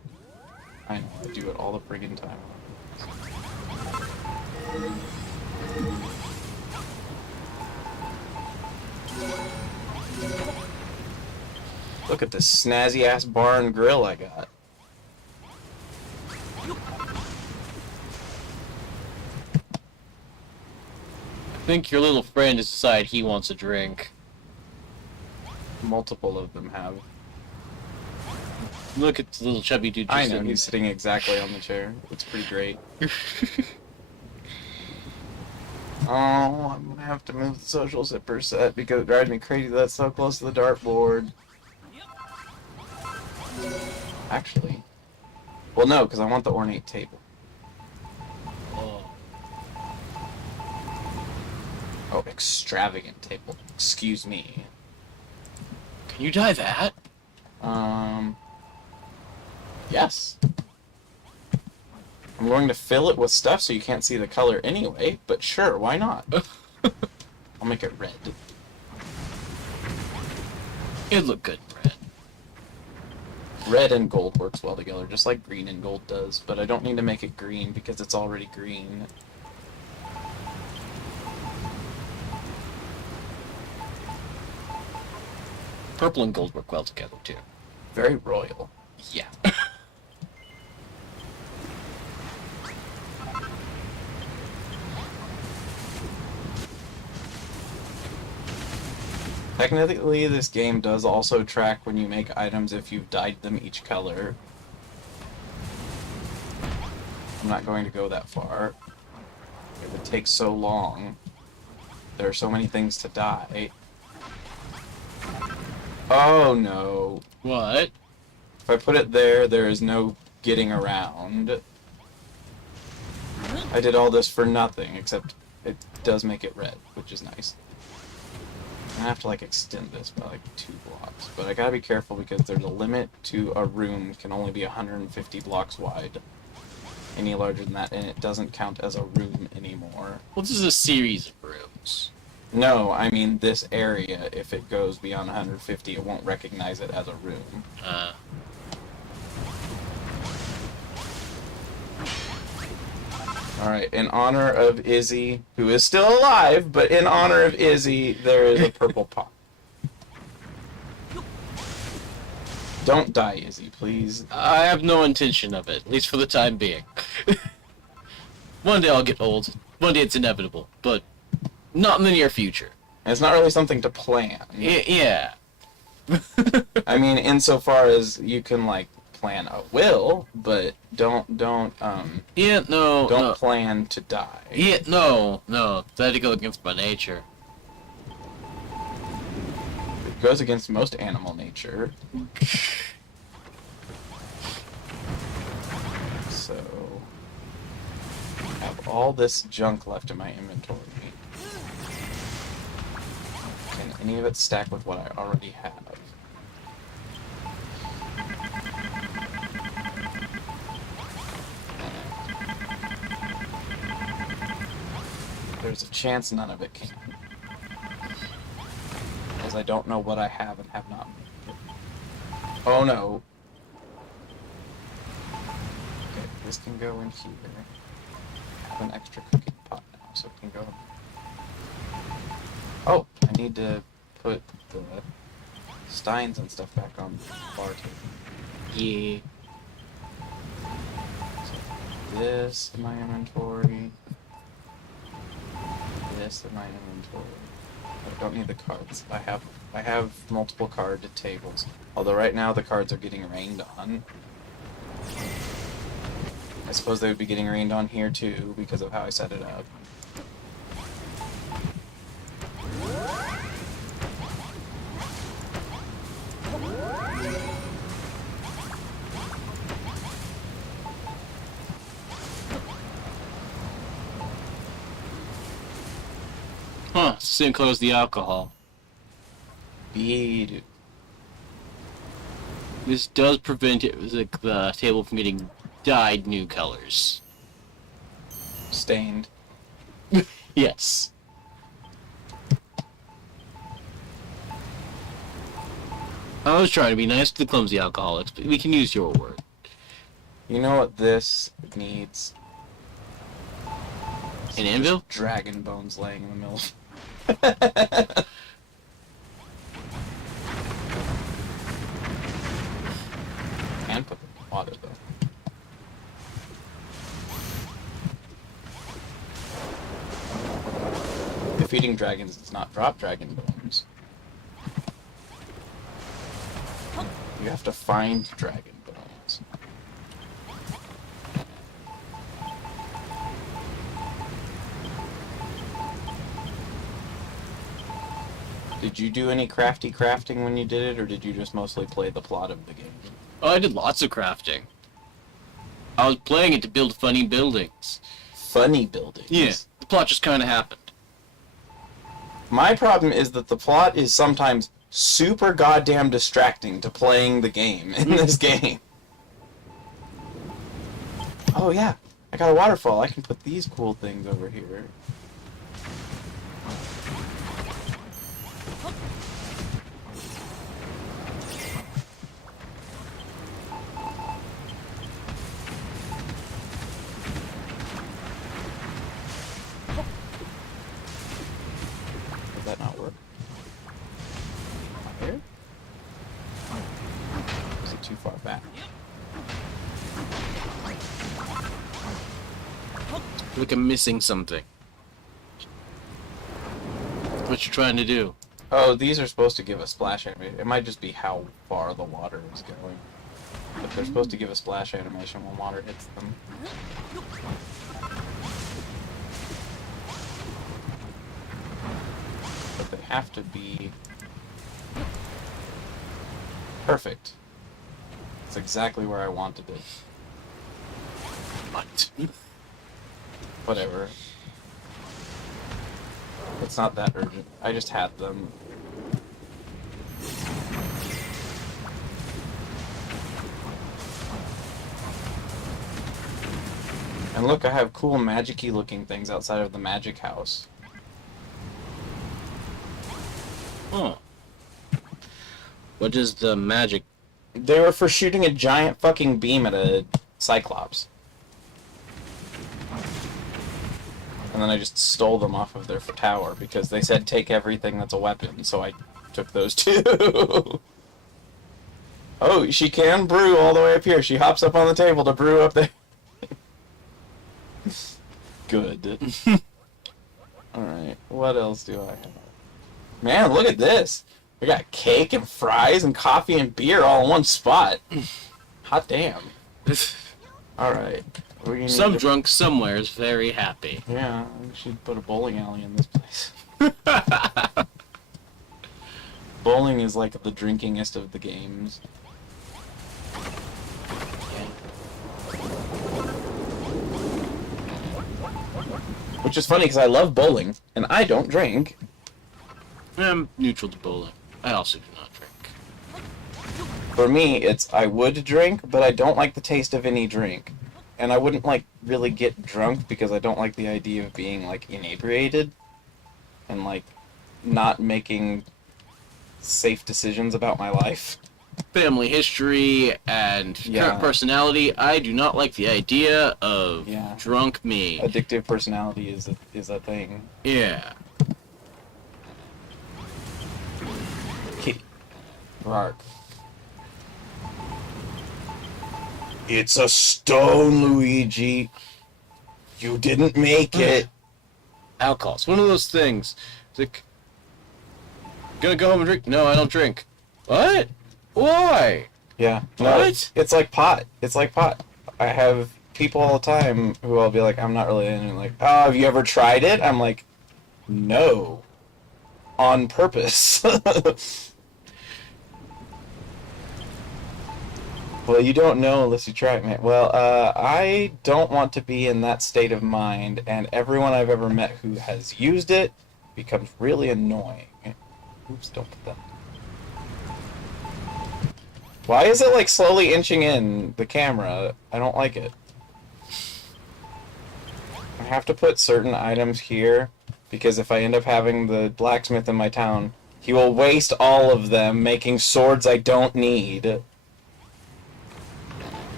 I know, I do it all the friggin' time. Look at this snazzy ass bar and grill I got. I think your little friend has decided he wants a drink. Multiple of them have. Look at the little chubby dude. I just know, sitting- he's sitting exactly on the chair. It's pretty great. Oh, I'm gonna have to move the social zipper set because it drives me crazy that it's so close to the dartboard. Actually. Well, no, because I want the ornate table. Oh. Oh, extravagant table. Excuse me. Can you dye that? Yes. I'm going to fill it with stuff so you can't see the color anyway, but sure, why not? I'll make it red. It'd look good, Brad. Red and gold works well together, just like green and gold does, but I don't need to make it green because it's already green. Purple and gold work well together, too. Very royal. Yeah. Technically, this game does also track when you make items if you've dyed them each color. I'm not going to go that far. It would take so long. There are so many things to dye. Oh no. What? If I put it there, there is no getting around. I did all this for nothing, except it does make it red, which is nice. I have to like extend this by like 2 blocks, but I gotta be careful because there's a limit to a room can only be 150 blocks wide. Any larger than that, and it doesn't count as a room anymore. Well, this is a series of rooms. No, I mean this area, if it goes beyond 150, it won't recognize it as a room. Alright, in honor of Izzy, who is still alive, but in honor of Izzy, there is a purple pot. Don't die, Izzy, please. I have no intention of it, at least for the time being. One day I'll get old. One day it's inevitable, but not in the near future. And it's not really something to plan. Yeah. I mean, insofar as you can, like, plan a will, but don't Yeah, no, don't no. plan to die. Yeah, no. That'd go against my nature. It goes against most animal nature. So, I have all this junk left in my inventory. Can any of it stack with what I already have? There's a chance none of it can. Because I don't know what I have and have not made. Oh no. Okay, this can go in here. I have an extra cooking pot now, so it can go. Oh, I need to put the steins and stuff back on the bar table. Yeah. So this in my inventory. This in my inventory. I don't need the cards. I have multiple card tables. Although right now the cards are getting rained on. I suppose they would be getting rained on here too because of how I set it up. Huh, soon close the alcohol. Speed. This does prevent the table from getting dyed new colors. Stained. Yes. I was trying to be nice to the clumsy alcoholics, but we can use your word. You know what this needs? An anvil? Dragon bones laying in the middle. Can put them in water though. Defeating dragons does not drop dragon bones. You have to find dragon bones. Did you do any crafting when you did it, or did you just mostly play the plot of the game? Oh, I did lots of crafting. I was playing it to build funny buildings. Funny buildings. Yeah, the plot just kind of happened. My problem is that the plot is sometimes super goddamn distracting to playing the game in this game. Oh yeah, I got a waterfall. I can put these cool things over here. Did that not work? Here? Is it too far back? Like I'm missing something. What you trying to do? Oh, these are supposed to give a splash animation. It might just be how far the water is going. But they're supposed to give a splash animation when water hits them. But they have to be perfect. It's exactly where I wanted it. What? Whatever. It's not that urgent. I just had them. And look, I have cool magic-y looking things outside of the magic house. Oh. What is the magic? They were for shooting a giant fucking beam at a Cyclops. And then I just stole them off of their tower because they said take everything that's a weapon, so I took those too. Oh, she can brew all the way up here. She hops up on the table to brew up there. Good. Alright, what else do I have? Man, look at this. We got cake and fries and coffee and beer all in one spot. Hot damn. Alright. Some drunk somewhere is very happy. Yeah, we should put a bowling alley in this place. Bowling is like the drinkingest of the games. Which is funny because I love bowling and I don't drink. I'm neutral to bowling. I also do not drink. For me, it's I would drink, but I don't like the taste of any drink. And I wouldn't, like, really get drunk because I don't like the idea of being, like, inebriated. And, like, not making safe decisions about my life. Family history and current personality, I do not like the idea of drunk me. Addictive personality is a thing. Yeah. Kitty. Rark. It's a stone, Luigi. You didn't make it. Alcohol. It's one of those things. It's like, gonna go home and drink? No, I don't drink. What? Why? Yeah. No, What? it's like pot. It's like pot. I have people all the time who I'll be like, I'm not really in it. Like, oh, have you ever tried it? I'm like, no. On purpose. Well, you don't know unless you try it, man. Well, I don't want to be in that state of mind, and everyone I've ever met who has used it becomes really annoying. Oops, don't put that. Why is it like slowly inching in the camera? I don't like it. I have to put certain items here because if I end up having the blacksmith in my town, he will waste all of them making swords I don't need.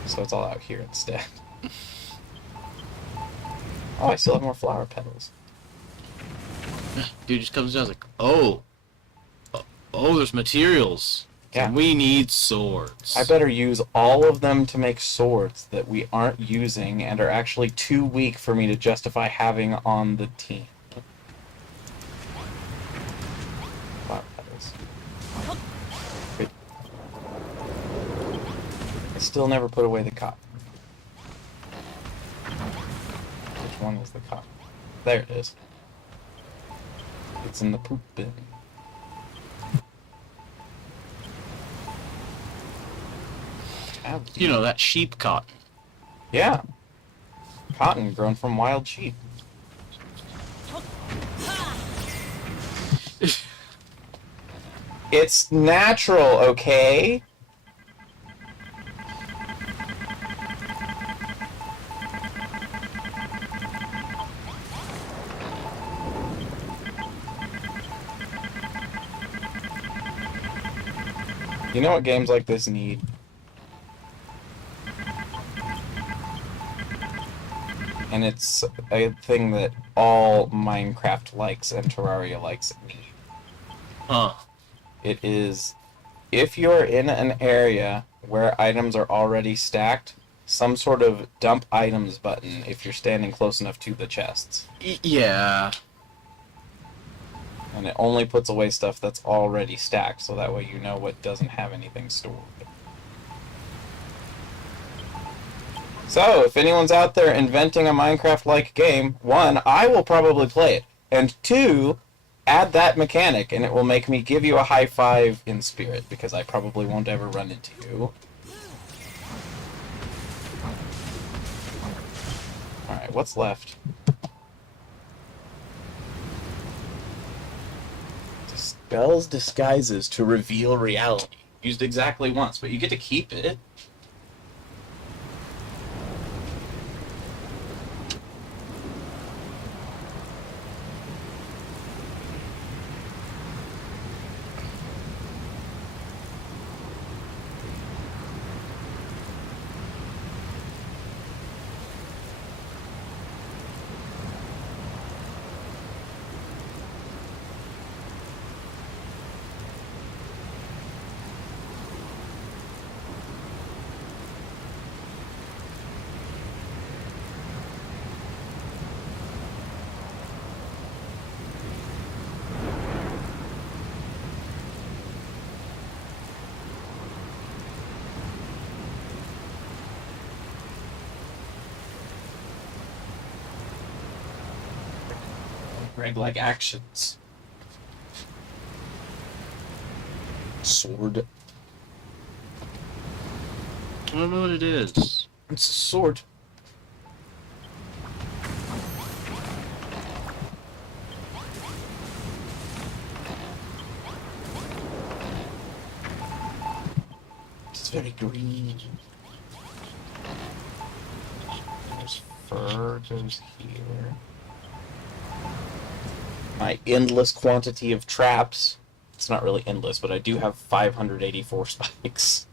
So it's all out here instead. Oh, I still have more flower petals. Dude just comes down like, oh, there's materials. Yeah. We need swords. I better use all of them to make swords that we aren't using and are actually too weak for me to justify having on the team. Flower petals. Wait. I still never put away the cotton. Which one is the cotton? There it is. It's in the poop bin. You know, that sheep cotton. Yeah. Cotton grown from wild sheep. It's natural, okay? You know what games like this need? And it's a thing that all Minecraft likes and Terraria likes need. Huh. It is, if you're in an area where items are already stacked, some sort of dump items button if you're standing close enough to the chests. Yeah. And it only puts away stuff that's already stacked, so that way you know what doesn't have anything stored. So, if anyone's out there inventing a Minecraft-like game, one, I will probably play it, and two, add that mechanic, and it will make me give you a high five in spirit, because I probably won't ever run into you. Alright, what's left? Dispels disguises to reveal reality. Used exactly once, but you get to keep it. Greg-like actions. Sword. I don't know what it is. It's a sword. It's very green. There's fur goes here. My endless quantity of traps. It's not really endless, but I do have 584 spikes.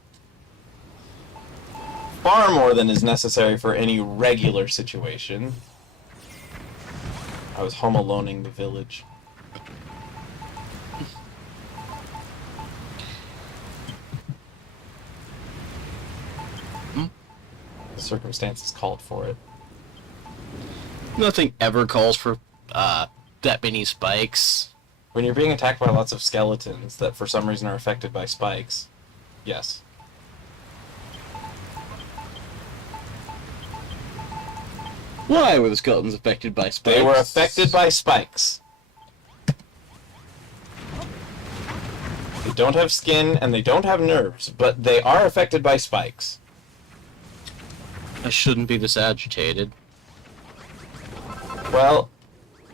Far more than is necessary for any regular situation. I was home aloneing the village. The circumstances called for it. Nothing ever calls for that many spikes. When you're being attacked by lots of skeletons that for some reason are affected by spikes, yes. Why were the skeletons affected by spikes? They were affected by spikes. They don't have skin and they don't have nerves, but they are affected by spikes. I shouldn't be this agitated. Well,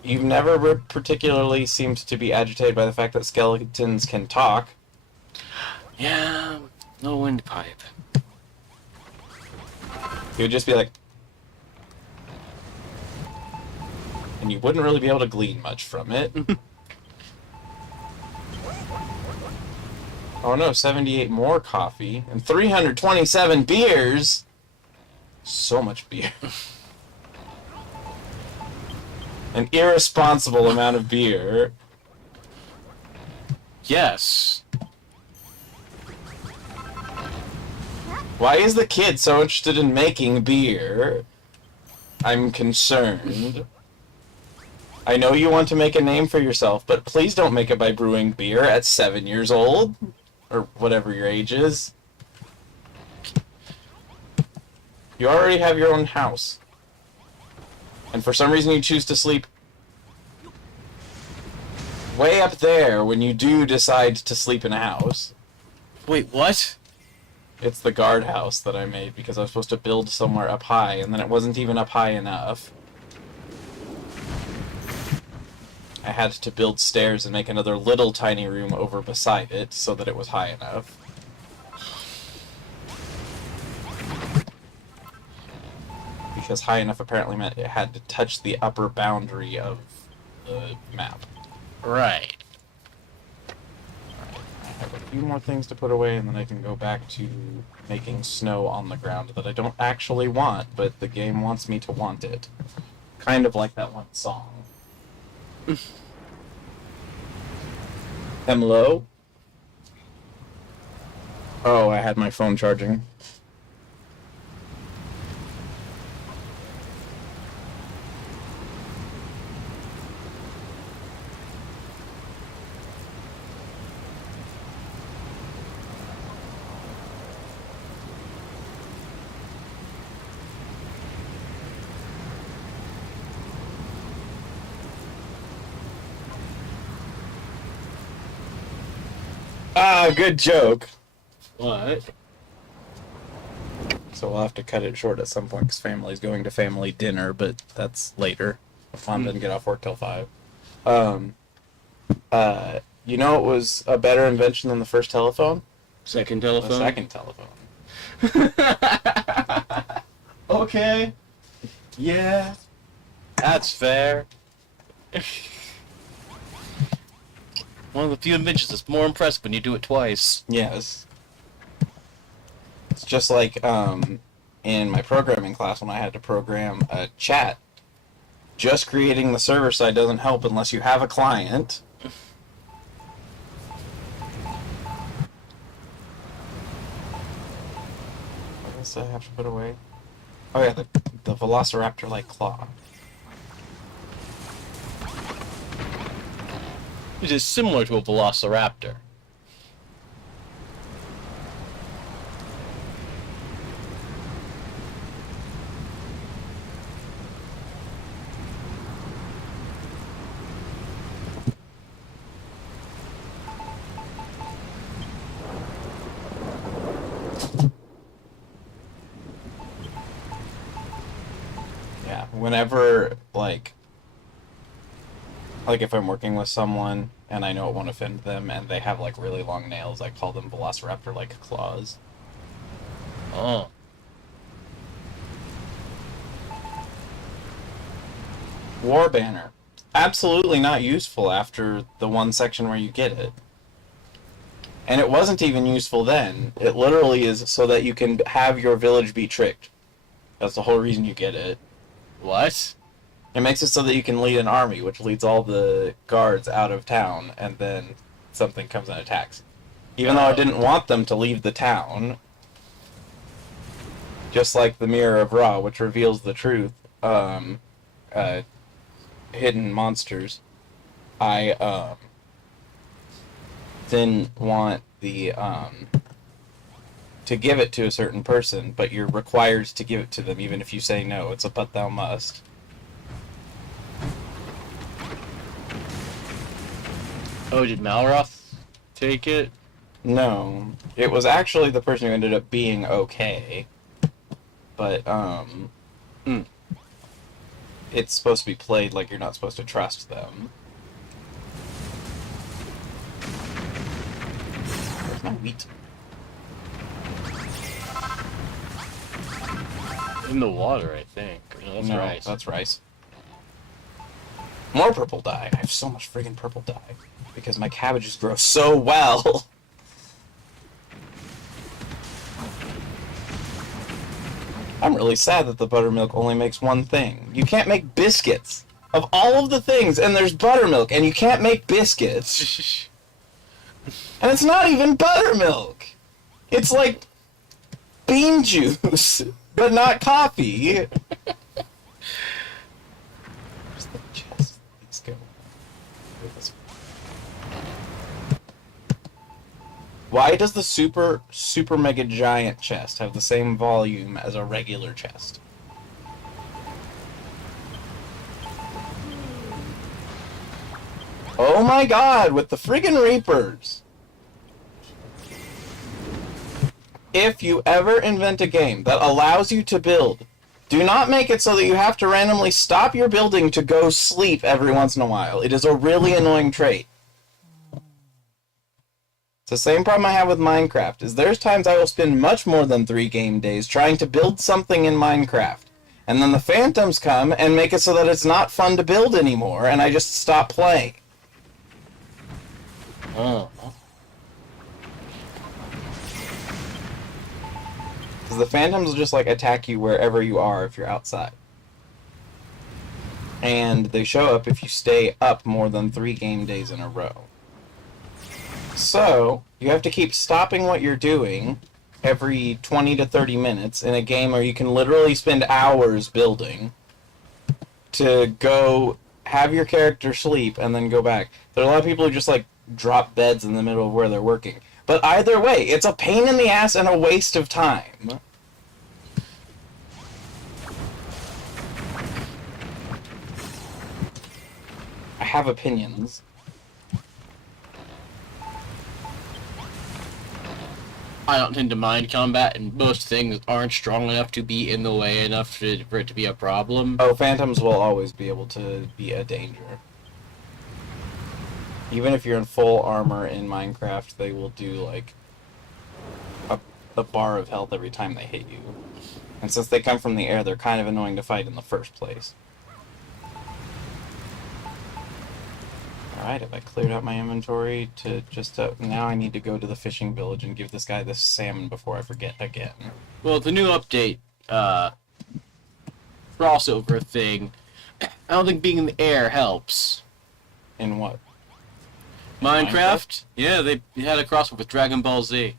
you've never particularly seemed to be agitated by the fact that skeletons can talk. Yeah, No windpipe. He would just be like... And you wouldn't really be able to glean much from it. Oh no, 78 more coffee. And 327 beers! So much beer. An irresponsible amount of beer. Yes. Why is the kid so interested in making beer? I'm concerned. I know you want to make a name for yourself, but please don't make it by brewing beer at 7 years old. Or whatever your age is. You already have your own house. And for some reason you choose to sleep way up there when you do decide to sleep in a house. Wait, what? It's the guardhouse that I made because I was supposed to build somewhere up high, and then it wasn't even up high enough. I had to build stairs and make another little tiny room over beside it so that it was high enough. Because high enough apparently meant it had to touch the upper boundary of the map. Right. I have a few more things to put away, and then I can go back to making snow on the ground that I don't actually want, but the game wants me to want it. Kind of like that one song. Hello? Oh, I had my phone charging. Ah, good joke. What? So we'll have to cut it short at some point because family's going to family dinner, but that's later. Mom didn't get off work till 5. You know what was a better invention than the first telephone? Second The telephone? second telephone. Okay. Yeah. That's fair. One of the few inventions that's more impressive when you do it twice. Yes. It's just like in my programming class when I had to program a chat. Just creating the server side doesn't help unless you have a client. What else do I have to put away? Oh yeah, the Velociraptor-like claw. Which is similar to a velociraptor. Yeah, whenever, like if I'm working with someone and I know it won't offend them and they have, like, really long nails, I call them Velociraptor-like claws. Oh. War Banner. Absolutely not useful after the one section where you get it. And it wasn't even useful then. It literally is so that you can have your village be tricked. That's the whole reason you get it. What? It makes it so that you can lead an army, which leads all the guards out of town, and then something comes and attacks. Even though I didn't want them to leave the town. Just like the Mirror of Ra, which reveals the truth. Hidden monsters. I didn't want the to give it to a certain person, but you're required to give it to them even if you say no. It's a but thou must. Oh, did Malroth take it? No. It was actually the person who ended up being okay. But it's supposed to be played like you're not supposed to trust them. Where's my wheat? In the water, I think. No, that's no, rice. that's rice. More purple dye. I have so much friggin' purple dye. Because my cabbages grow so well. I'm really sad that the buttermilk only makes one thing. You can't make biscuits. Of all of the things, and there's buttermilk, and you can't make biscuits. And it's not even buttermilk. It's like bean juice, but not coffee. Where's the chest? Let's go. Why does the super mega giant chest have the same volume as a regular chest? Oh my god, with the friggin' Reapers! If you ever invent a game that allows you to build, do not make it so that you have to randomly stop your building to go sleep every once in a while. It is a really annoying trait. It's the same problem I have with Minecraft, is there's times I will spend much more than 3 game days trying to build something in Minecraft. And then the phantoms come and make it so that it's not fun to build anymore, and I just stop playing. Oh. Because the phantoms will just, like, attack you wherever you are if you're outside. And they show up if you stay up more than 3 game days in a row. So, you have to keep stopping what you're doing every 20 to 30 minutes in a game where you can literally spend hours building to go have your character sleep and then go back. There are a lot of people who just, like, drop beds in the middle of where they're working. But either way, it's a pain in the ass and a waste of time. I have opinions. I don't tend to mind combat, and most things aren't strong enough to be in the way enough for it to be a problem. Oh, phantoms will always be able to be a danger. Even if you're in full armor in Minecraft, they will do, like, a bar of health every time they hit you. And since they come from the air, they're kind of annoying to fight in the first place. Alright, have I cleared out my inventory to just... now I need to go to the fishing village and give this guy this salmon before I forget again. Well, the new update, crossover thing, I don't think being in the air helps. In what? Minecraft? Yeah, they had a crossover with Dragon Ball Z.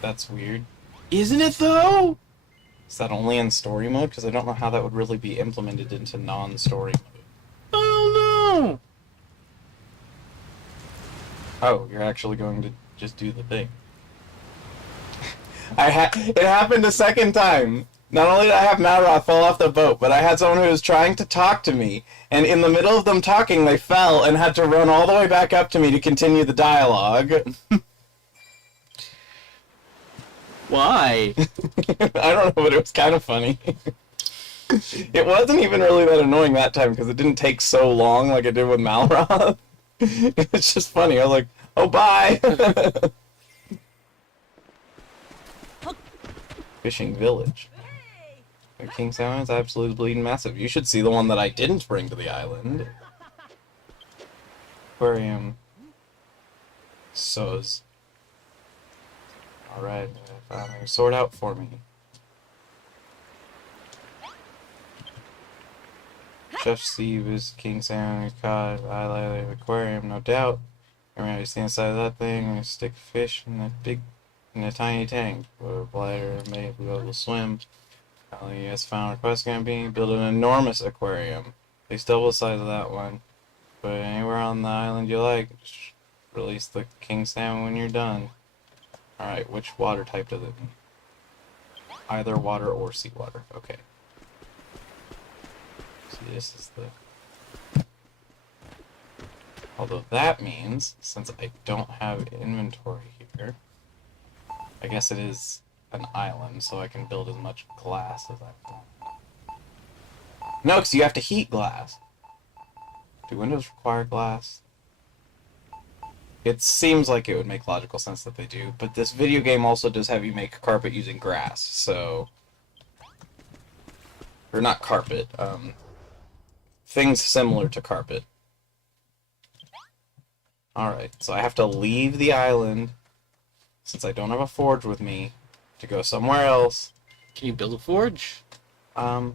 That's weird. Isn't it, though? Is that only in story mode? Because I don't know how that would really be implemented into non-story mode. I don't know. Oh, you're actually going to just do the thing. It happened a second time. Not only did I have Malroth fall off the boat, but I had someone who was trying to talk to me, and in the middle of them talking, they fell and had to run all the way back up to me to continue the dialogue. Why? I don't know, but it was kind of funny. It wasn't even really that annoying that time, because it didn't take so long like it did with Malroth. It's just funny. I was like, oh, bye! Fishing village. The king salmon is absolutely bleeding massive. You should see the one that I didn't bring to the island. Aquarium. Soz. Alright, sort out for me. Chef Steve is king salmon, cod, eyeliner, aquarium, no doubt. Remember, you see inside of that thing, and stick a fish in a tiny tank. With a bladder made to be able to swim. Yes, final request gonna be build an enormous aquarium. At least double the size of that one. But anywhere on the island you like, just release the king salmon when you're done. Alright, which water type does it need? Either water or seawater. Okay. See, this is the... Although that means, since I don't have inventory here, I guess it is an island, so I can build as much glass as I want. No, because you have to heat glass. Do windows require glass? It seems like it would make logical sense that they do, but this video game also does have you make carpet using grass, so... Or not carpet, things similar to carpet. Alright, so I have to leave the island, since I don't have a forge with me, to go somewhere else. Can you build a forge? Not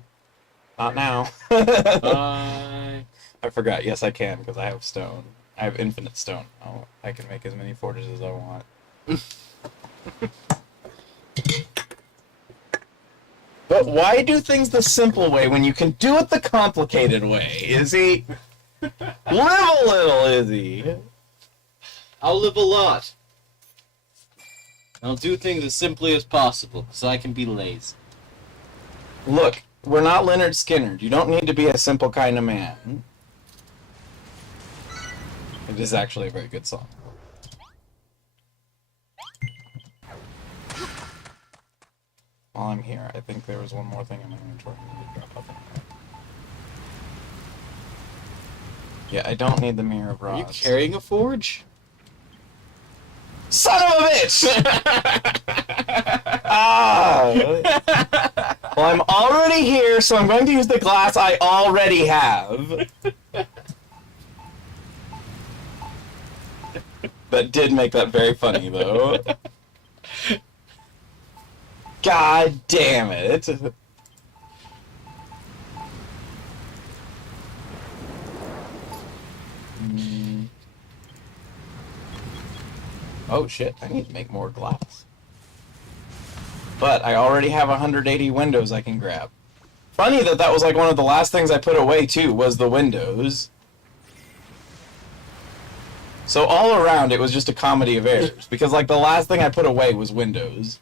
now. Bye. I forgot. Yes, I can, because I have stone. I have infinite stone. Oh, I can make as many forges as I want. But why do things the simple way when you can do it the complicated way, Izzy? Live a little, Izzy. I'll live a lot. I'll do things as simply as possible, so I can be lazy. Look, we're not Leonard Skinner. You don't need to be a simple kind of man. It is actually a very good song. While I'm here, I think there was one more thing in my inventory I need to drop up in there. Yeah, I don't need the Mirror of Are you Rods. carrying a forge? Son of a bitch! Ah! Well, I'm already here, so I'm going to use the glass I already have. That did make that very funny, though. God damn it. Oh shit, I need to make more glass. But I already have 180 windows I can grab. Funny that that was like one of the last things I put away too, was the windows. So all around it was just a comedy of errors, because like the last thing I put away was windows.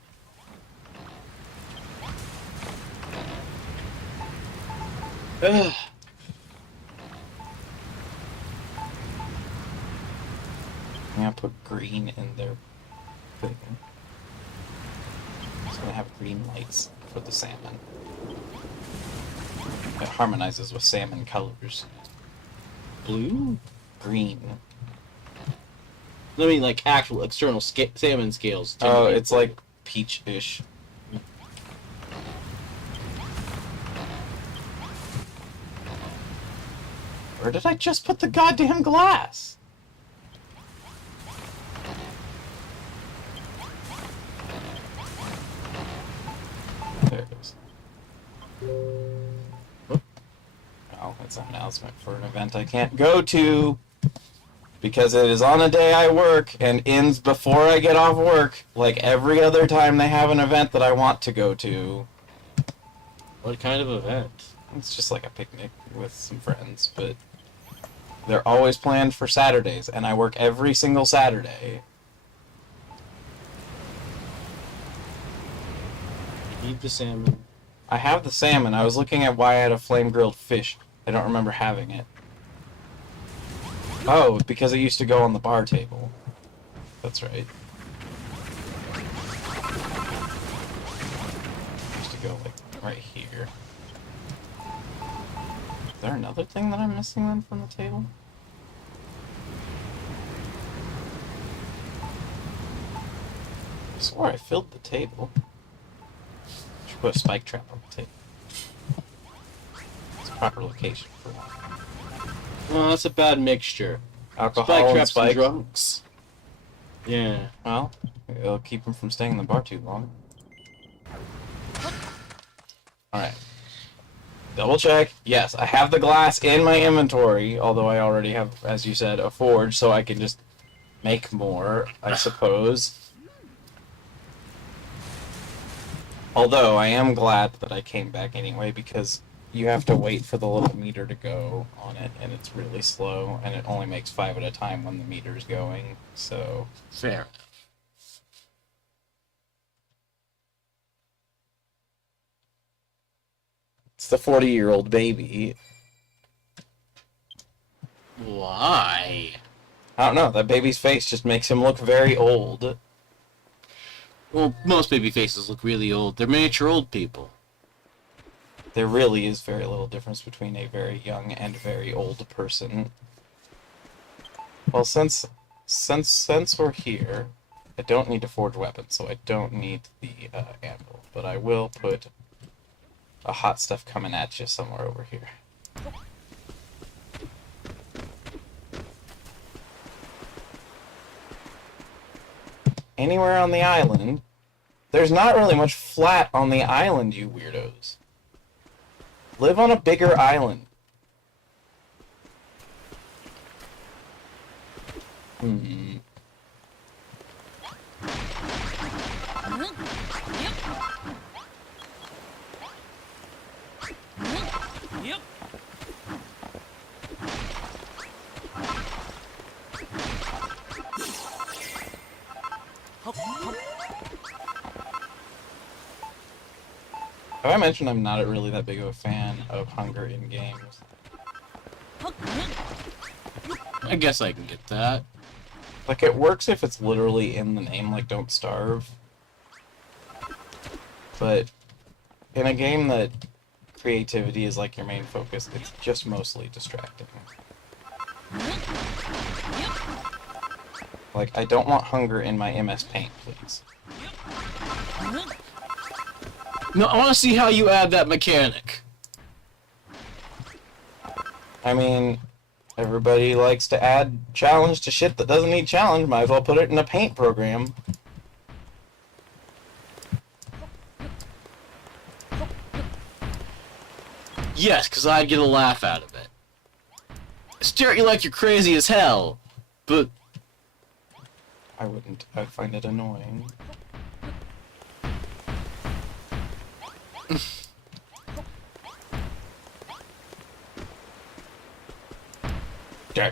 Ugh. I'm gonna put green in their thing. It's gonna have green lights for the salmon. It harmonizes with salmon colors. Blue? Green. I mean, like actual external salmon scales. Oh, it's like peach-ish. Where did I just put the goddamn glass? There it goes. Oh, it's an announcement for an event I can't go to because it is on a day I work and ends before I get off work, like every other time they have an event that I want to go to. What kind of event? It's just like a picnic with some friends, but they're always planned for Saturdays, and I work every single Saturday. Eat the salmon. I have the salmon. I was looking at why I had a flame-grilled fish. I don't remember having it. Oh, because it used to go on the bar table. That's right. It used to go, like, right here. Is there another thing that I'm missing then from the table? I swore I filled the table. Should put a spike trap on the table. It's a proper location for one. Well, that's a bad mixture. Alcohol Spike and traps and spikes. drunks. Yeah. Well, it'll keep them from staying in the bar too long. Alright. Double check. Yes, I have the glass in my inventory, although I already have, as you said, a forge, so I can just make more, I suppose. Although, I am glad that I came back anyway, because you have to wait for the little meter to go on it, and it's really slow, and it only makes 5 at a time when the meter's going, so... Fair. It's the 40-year-old baby. Why? I don't know, that baby's face just makes him look very old. Well, most baby faces look really old. They're miniature old people. There really is very little difference between a very young and very old person. Well, since we're here, I don't need to forge weapons, so I don't need the anvil. But I will put a hot stuff coming at you somewhere over here. Anywhere on the island. There's not really much flat on the island, you weirdos. Live on a bigger island. Hmm. Yep. Have I mentioned I'm not really that big of a fan of hunger in games? I guess I can get that. Like, it works if it's literally in the name, like Don't Starve. But in a game that creativity is like your main focus, it's just mostly distracting. Like, I don't want hunger in my MS Paint, please. No, I want to see how you add that mechanic. I mean, everybody likes to add challenge to shit that doesn't need challenge. Might as well put it in a paint program. Yes, because I'd get a laugh out of it. I stare at you like you're crazy as hell, but I wouldn't. I'd find it annoying. Okay.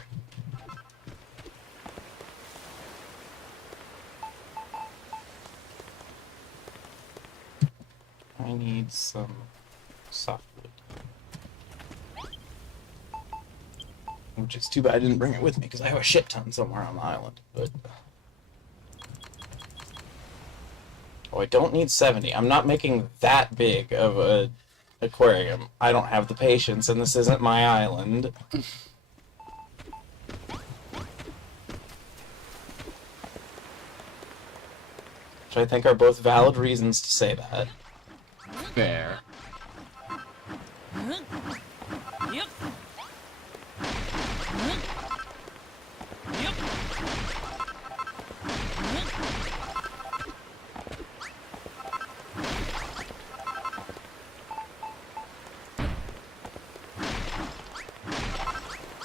I need some softwood. Which is too bad I didn't bring it with me, because I have a shit ton somewhere on the island, but... Oh, I don't need 70. I'm not making that big of a aquarium. I don't have the patience, and this isn't my island. Which I think are both valid reasons to say that. fair. Yep. Yep.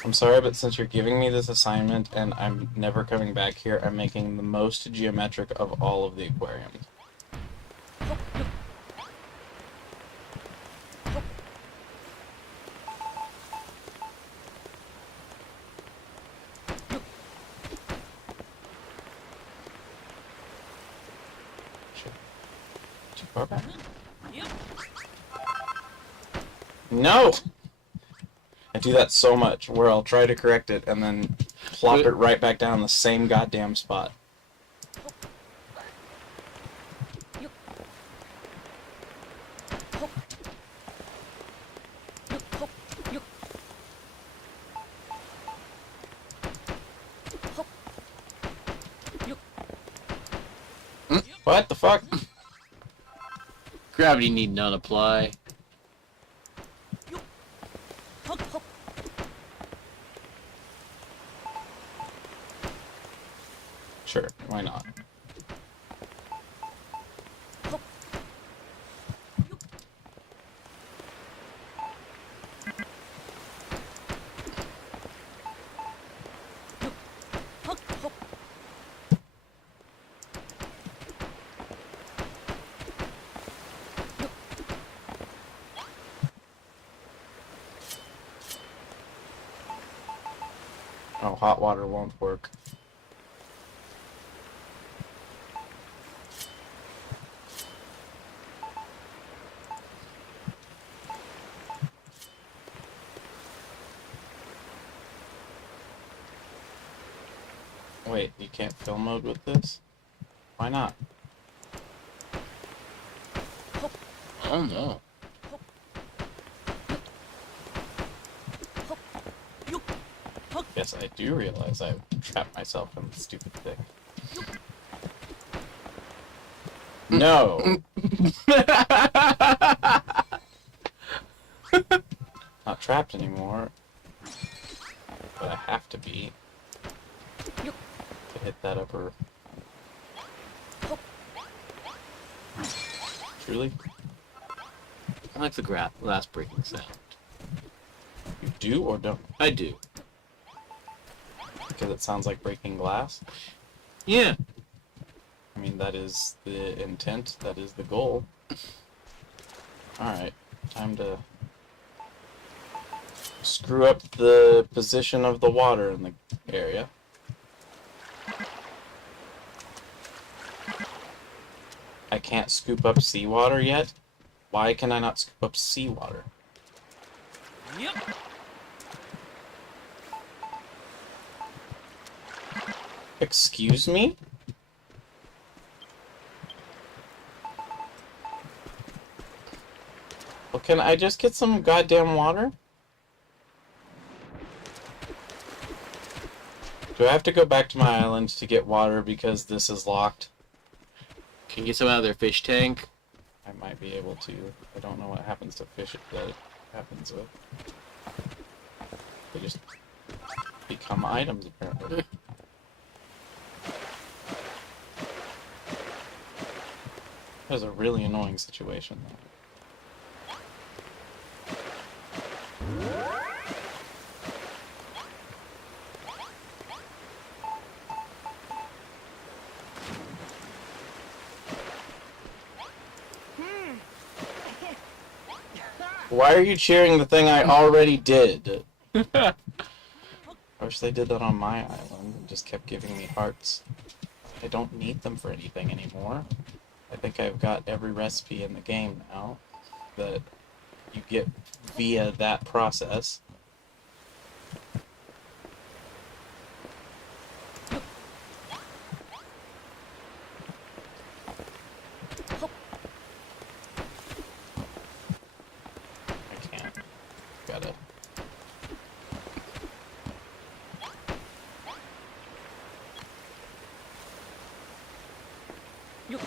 I'm sorry, but since you're giving me this assignment and I'm never coming back here, I'm making the most geometric of all of the aquariums. Shit. Too far back? Yep. No! I do that so much, where I'll try to correct it and then plop it right back down the same goddamn spot. What the fuck? Gravity need not apply. Sure, why not? Oh, hot water won't work. Wait, you can't film mode with this? Why not? Oh no. Yes, I do realize I've trapped myself in this stupid thing. No! trapped anymore. But I have to be. Yup. To hit that upper. Truly? I like the glass breaking sound. You do or don't? I do. Because it sounds like breaking glass? Yeah. I mean, that is the intent, that is the goal. Alright, time to screw up the position of the water in the area. I can't scoop up seawater yet? Why can I not scoop up seawater? Yep. Excuse me? Well, can I just get some goddamn water? Do I have to go back to my island to get water because this is locked? Can you get some out of their fish tank? I might be able to. I don't know what happens to fish that it happens with. They just become items, apparently. That is a really annoying situation, though. Why are you cheering the thing I already did? I wish they did that on my island and just kept giving me hearts. I don't need them for anything anymore. I think I've got every recipe in the game now that you get via that process. I can't. Gotta. Yup.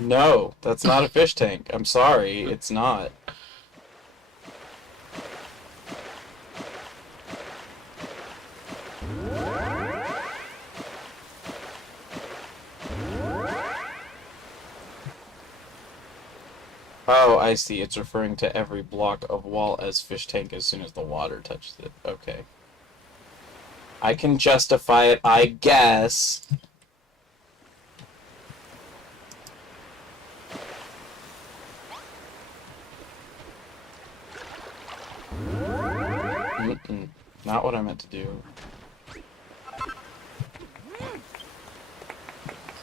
No, that's not a fish tank. I'm sorry, it's not. Oh, I see. It's referring to every block of wall as fish tank as soon as the water touches it. Okay. I can justify it, I guess. Mm-mm. Not what I meant to do.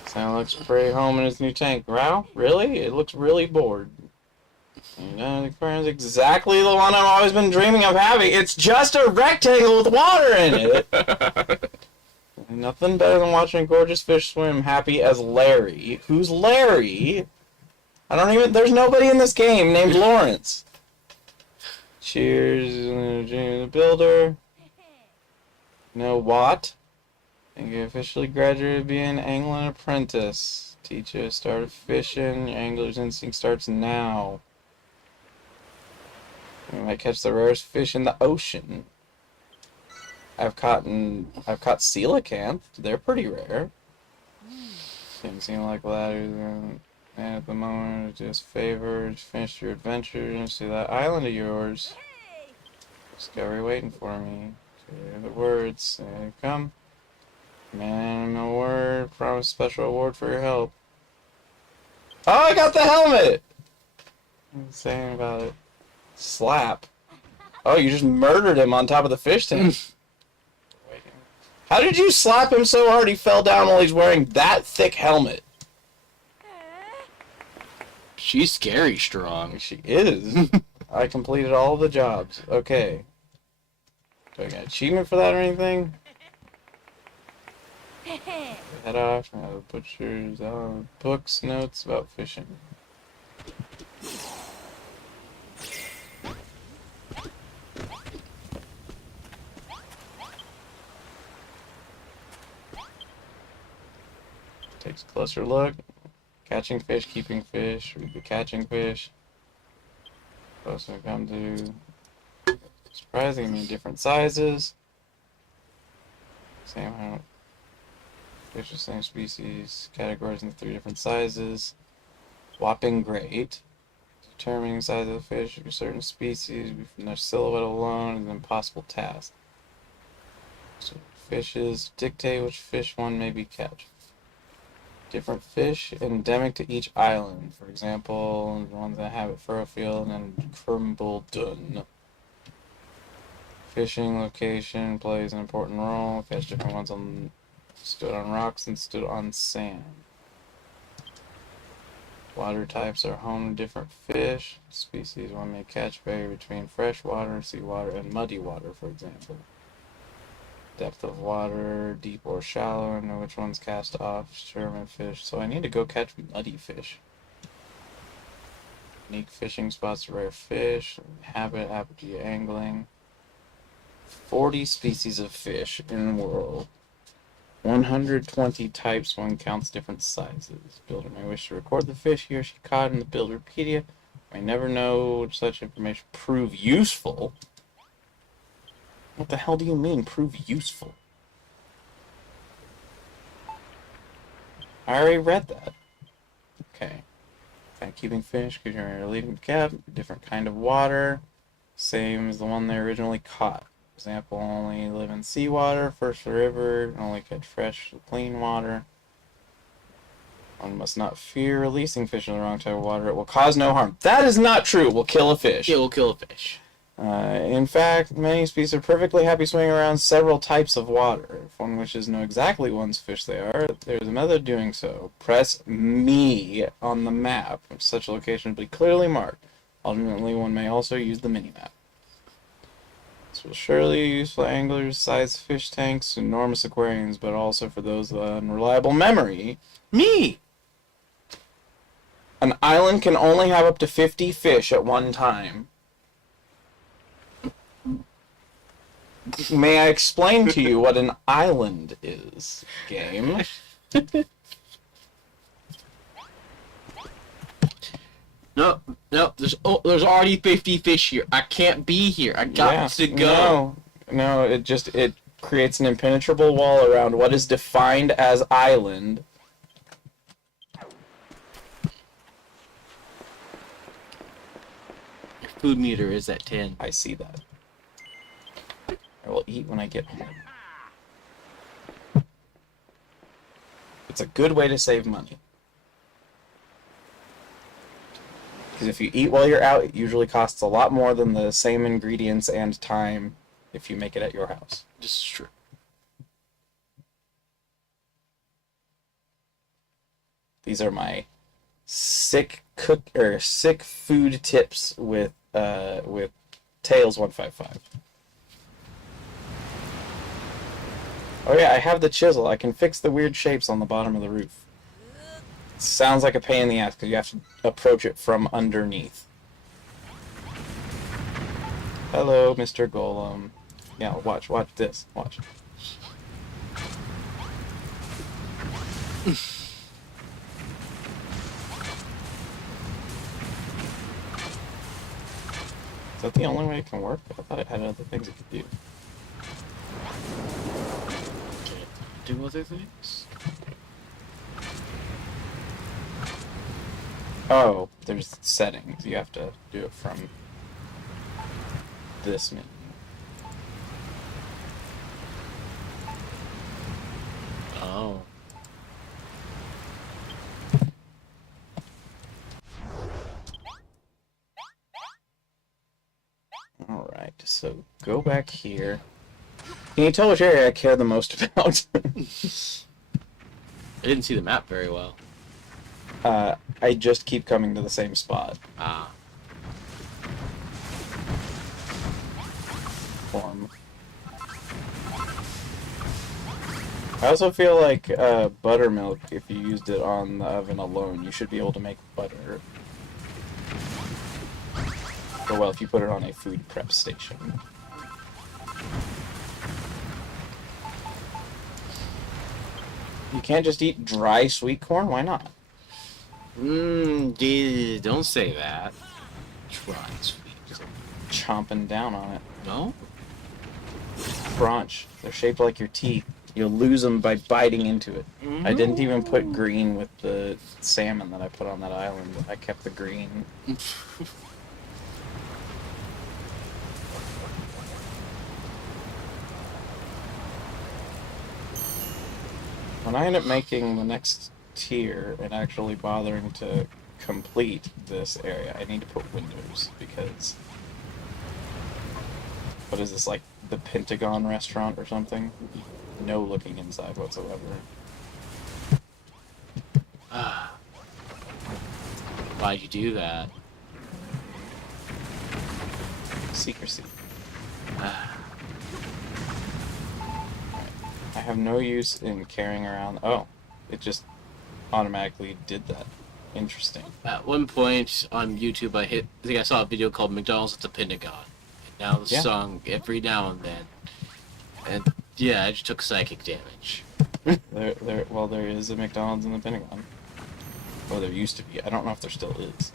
Sam looks pretty home in his new tank. Wow, really? It looks really bored. You know, the aquarium's exactly the one I've always been dreaming of having. It's just a rectangle with water in it. Nothing better than watching a gorgeous fish swim happy as Larry. Who's Larry? I don't even... There's nobody in this game named Lawrence. Cheers, Jamie the Builder. No what? Think you officially graduated being an angling apprentice. Teach you to start fishing. Your angler's instinct starts now. You might catch the rarest fish in the ocean. I've caught coelacanth. They're pretty rare. Didn't seem like ladders. And at the moment, just favored. Finish your adventure and see that island of yours. Discovery waiting for me. Hear the words. Say, come. Man, a word. Promise special award for your help. Oh, I got the helmet! What was saying about it? Slap. Oh, you just murdered him on top of the fish tank. How did you slap him so hard he fell down while he's wearing that thick helmet? She's scary strong. She is. I completed all the jobs. Okay. Do I get an achievement for that or anything? Head off. Butchers. Books, notes about fishing. Takes a closer look. Catching fish, keeping fish, read the catching fish. Supposed to come to surprisingly different sizes. Same amount. Fish of same species, categories in 3 different sizes. Whopping great. Determining the size of the fish of a certain species from their silhouette alone is an impossible task. So fishes dictate which fish one may be catch. Different fish endemic to each island. For example, the ones that inhabit Furrowfield and Crumbledon. Fishing location plays an important role. Catch different ones stood on rocks and stood on sand. Water types are home to different fish. Species one may catch vary between freshwater, seawater, and muddy water, for example. Depth of water, deep or shallow, and know which ones cast off. Determine fish. So I need to go catch muddy fish. Unique fishing spots, rare fish, habit, apogee angling. 40 species of fish in the world. 120 types, one counts different sizes. Builder may wish to record the fish he or she caught in the Builderpedia. May never know such information prove useful. What the hell do you mean, prove useful? I already read that. Okay. Keeping fish, because you're leaving the cap, different kind of water, same as the one they originally caught. Example, only live in seawater, first the river, only catch fresh, clean water. One must not fear releasing fish in the wrong type of water. It will cause no harm. That is not true. It will kill a fish. It will kill a fish. In fact, many species are perfectly happy swimming around several types of water. If one wishes to know exactly one's fish they are, there is a method of doing so. Press me on the map. Such a location will be clearly marked. Ultimately, one may also use the mini-map. This will surely be useful for anglers, size fish tanks, enormous aquariums, but also for those with unreliable memory. Me! An island can only have up to 50 fish at one time. May I explain to you what an island is, game? No, there's already 50 fish here. I can't be here. I got to go. No, it creates an impenetrable wall around what is defined as island. Your food meter is at 10. I see that. I will eat when I get home. It's a good way to save money. Because if you eat while you're out, it usually costs a lot more than the same ingredients and time if you make it at your house. This is true. These are my sick food tips with Tails 155. Oh yeah, I have the chisel. I can fix the weird shapes on the bottom of the roof. Sounds like a pain in the ass because you have to approach it from underneath. Hello, Mr. Golem. Yeah, watch this. Watch. Is that the only way it can work? I thought it had other things it could do. Do other things? Oh, there's settings. You have to do it from this menu. Oh. Alright, so go back here. Can you tell which area I care the most about? I didn't see the map very well. I just keep coming to the same spot. Ah. Form. I also feel like buttermilk, if you used it on the oven alone, you should be able to make butter. Or well, if you put it on a food prep station. You can't just eat dry sweet corn? Why not? Don't say that. Try, sweet. Chomping down on it. No? Crunch. They're shaped like your teeth. You'll lose them by biting into it. I didn't even put green with the salmon that I put on that island. I kept the green. When I end up making the next tier and actually bothering to complete this area, I need to put windows because... What is this, like the Pentagon restaurant or something? No looking inside whatsoever. Why'd you do that? Secrecy. I have no use in carrying around... Oh, it just automatically did that. Interesting. At one point on YouTube, I think I saw a video called McDonald's at the Pentagon. And now the song every now and then. And yeah, I just took psychic damage. There is a McDonald's in the Pentagon. Or there used to be. I don't know if there still is.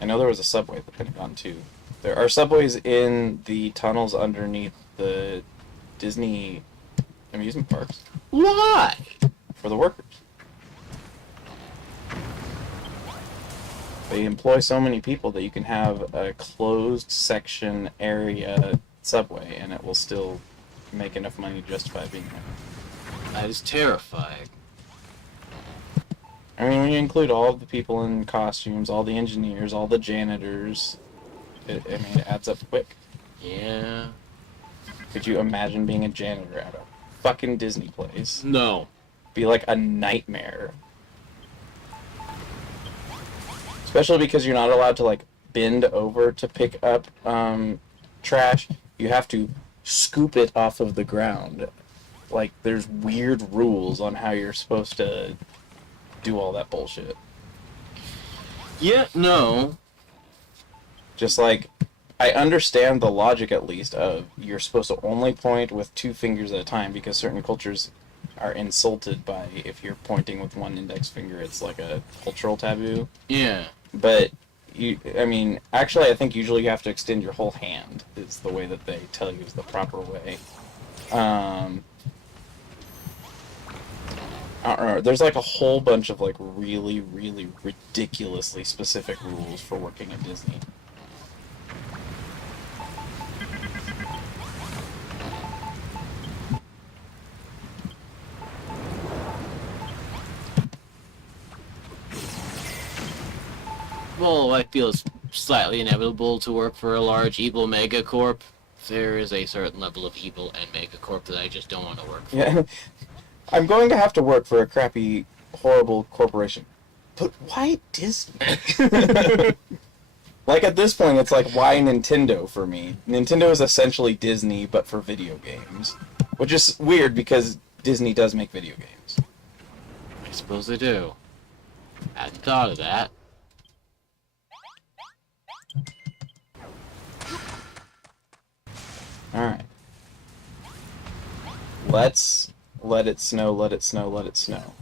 I know there was a Subway at the Pentagon too. There are subways in the tunnels underneath the Disney amusement parks. Why? For the workers. They employ so many people that you can have a closed section area subway and it will still make enough money to justify being there. That is terrifying. I mean, when you include all of the people in costumes, all the engineers, all the janitors, it adds up quick. Yeah. Could you imagine being a janitor at a fucking Disney place? No. Be like a nightmare. Especially because you're not allowed to, like, bend over to pick up trash. You have to scoop it off of the ground. Like, there's weird rules on how you're supposed to do all that bullshit. Yeah, no. Just like, I understand the logic at least of you're supposed to only point with 2 fingers at a time because certain cultures are insulted by if you're pointing with 1 index finger, it's like a cultural taboo. Yeah. But, actually I think usually you have to extend your whole hand is the way that they tell you is the proper way. I don't know, there's like a whole bunch of like really, really ridiculously specific rules for working at Disney. Well, I feel it's slightly inevitable to work for a large evil megacorp. There is a certain level of evil and megacorp that I just don't want to work for. Yeah. I'm going to have to work for a crappy, horrible corporation. But why Disney? Like, at this point, it's like, why Nintendo for me? Nintendo is essentially Disney, but for video games. Which is weird, because Disney does make video games. I suppose they do. Hadn't thought of that. Alright. Let's let it snow, let it snow, let it snow.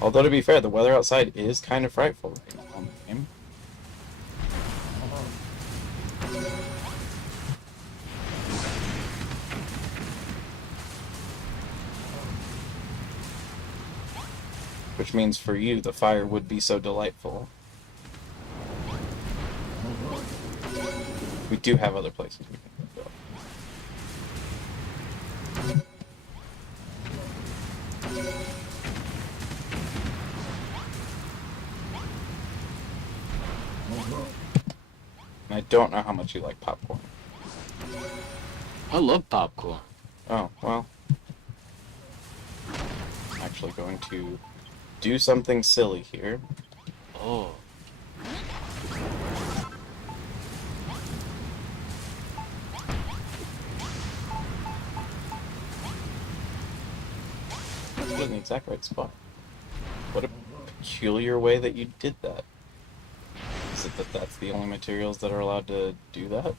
Although, to be fair, the weather outside is kind of frightful right now in the game. Which means for you, the fire would be so delightful. We do have other places we can go. I don't know how much you like popcorn. I love popcorn. Oh, well. I'm actually going to do something silly here. Oh. Put it in the exact right spot. What a peculiar way that you did that. Is it that that's the only materials that are allowed to do that?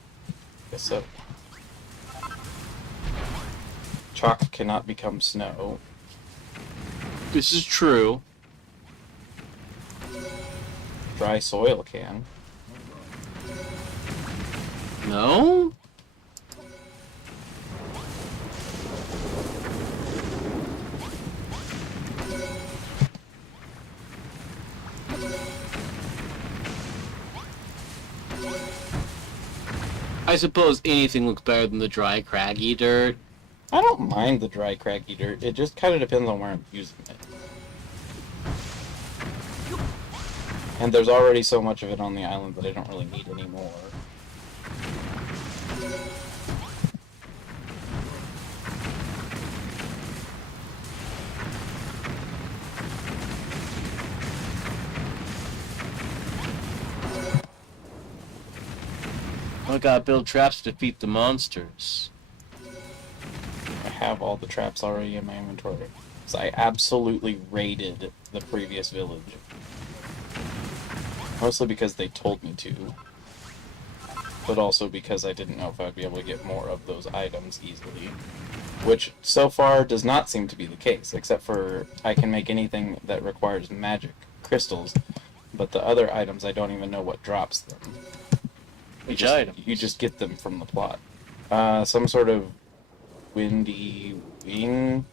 Guess so. Chalk cannot become snow. This is true. Dry soil can. No? I suppose anything looks better than the dry, craggy dirt. I don't mind the dry, craggy dirt. It just kind of depends on where I'm using it. And there's already so much of it on the island that I don't really need any more. I gotta build traps to defeat the monsters. I have all the traps already in my inventory. So I absolutely raided the previous village. Mostly because they told me to. But also because I didn't know if I'd be able to get more of those items easily. Which, so far, does not seem to be the case. Except for I can make anything that requires magic crystals. But the other items, I don't even know what drops them. Which items? You just get them from the plot. Some sort of windy wing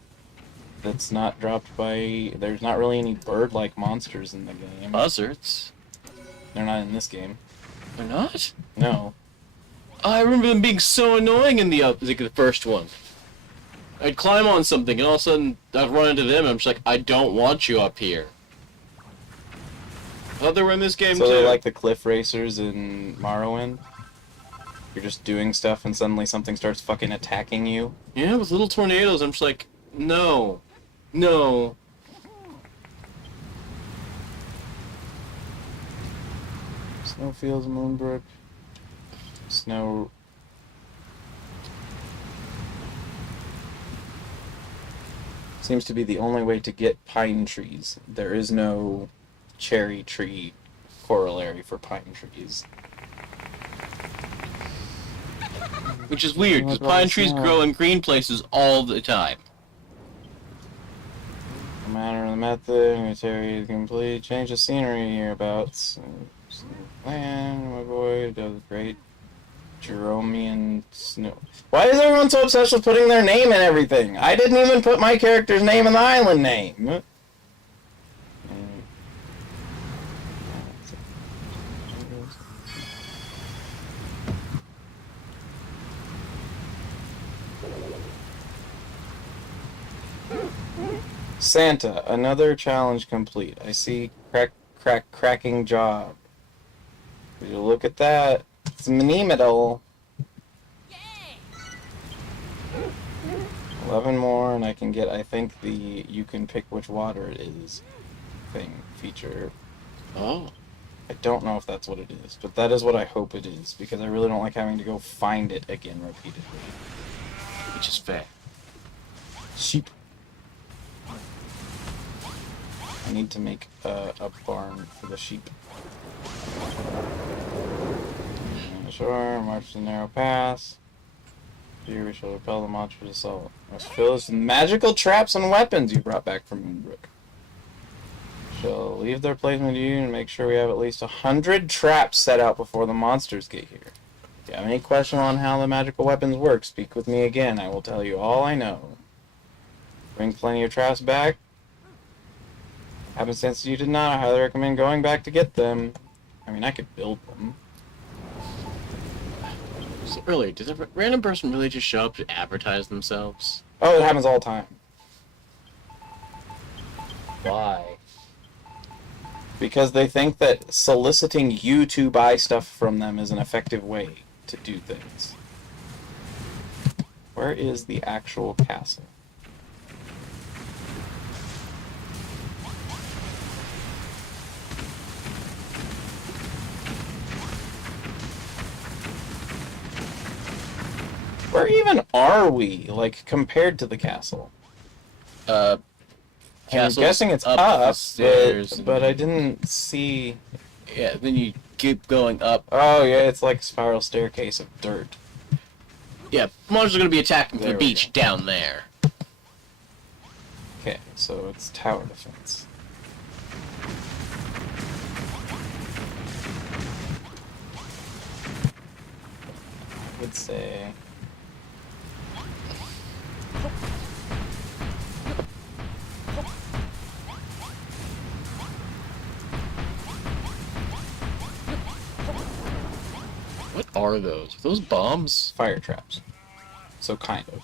that's not dropped by... There's not really any bird-like monsters in the game. Buzzards? They're not in this game. They're not? No. I remember them being so annoying in the first one. I'd climb on something and all of a sudden I'd run into them and I'm just like, I don't want you up here. I thought they were in this game So too. they're like the cliff racers in Morrowind? You're just doing stuff and suddenly something starts fucking attacking you? Yeah, with little tornadoes. I'm just like, no. No. Snowfields, Moonbrook. Snow... Seems to be the only way to get pine trees. There is no cherry tree corollary for pine trees. Which is weird, because pine trees grow in green places all the time. No matter the method, material complete, change the scenery hereabouts. Land, my boy, does great. Jeromean Snow. Why is everyone so obsessed with putting their name in everything? I didn't even put my character's name in the island name. Santa, another challenge complete. I see cracking job. Would you look at that? It's mini medal. 11 more, and I can get, I think, the you can pick which water it is thing feature. Oh. I don't know if that's what it is, but that is what I hope it is, because I really don't like having to go find it again repeatedly. Which is fair. Sheep. I need to make a barn for the sheep. Sure, march the narrow pass. Here we shall repel the monster's assault. Must fill us with magical traps and weapons you brought back from Moonbrook. Shall leave their placement to you and make sure we have at least 100 traps set out before the monsters get here. If you have any question on how the magical weapons work, speak with me again. I will tell you all I know. Bring plenty of traps back. Happenstance you did not, I highly recommend going back to get them. I mean, I could build them. So earlier, does a random person really just show up to advertise themselves? Oh, it happens all the time. Why? Because they think that soliciting you to buy stuff from them is an effective way to do things. Where is the actual castle? Where even are we, like, compared to the castle? I'm guessing it's up up, the stairs but I didn't see... Yeah, then you keep going up. Oh, yeah, it's like a spiral staircase of dirt. Yeah, monsters are going to be attacking There the we beach down there. Okay, so it's tower defense. I would say... What are those? Are those bombs? fire traps. So kind of.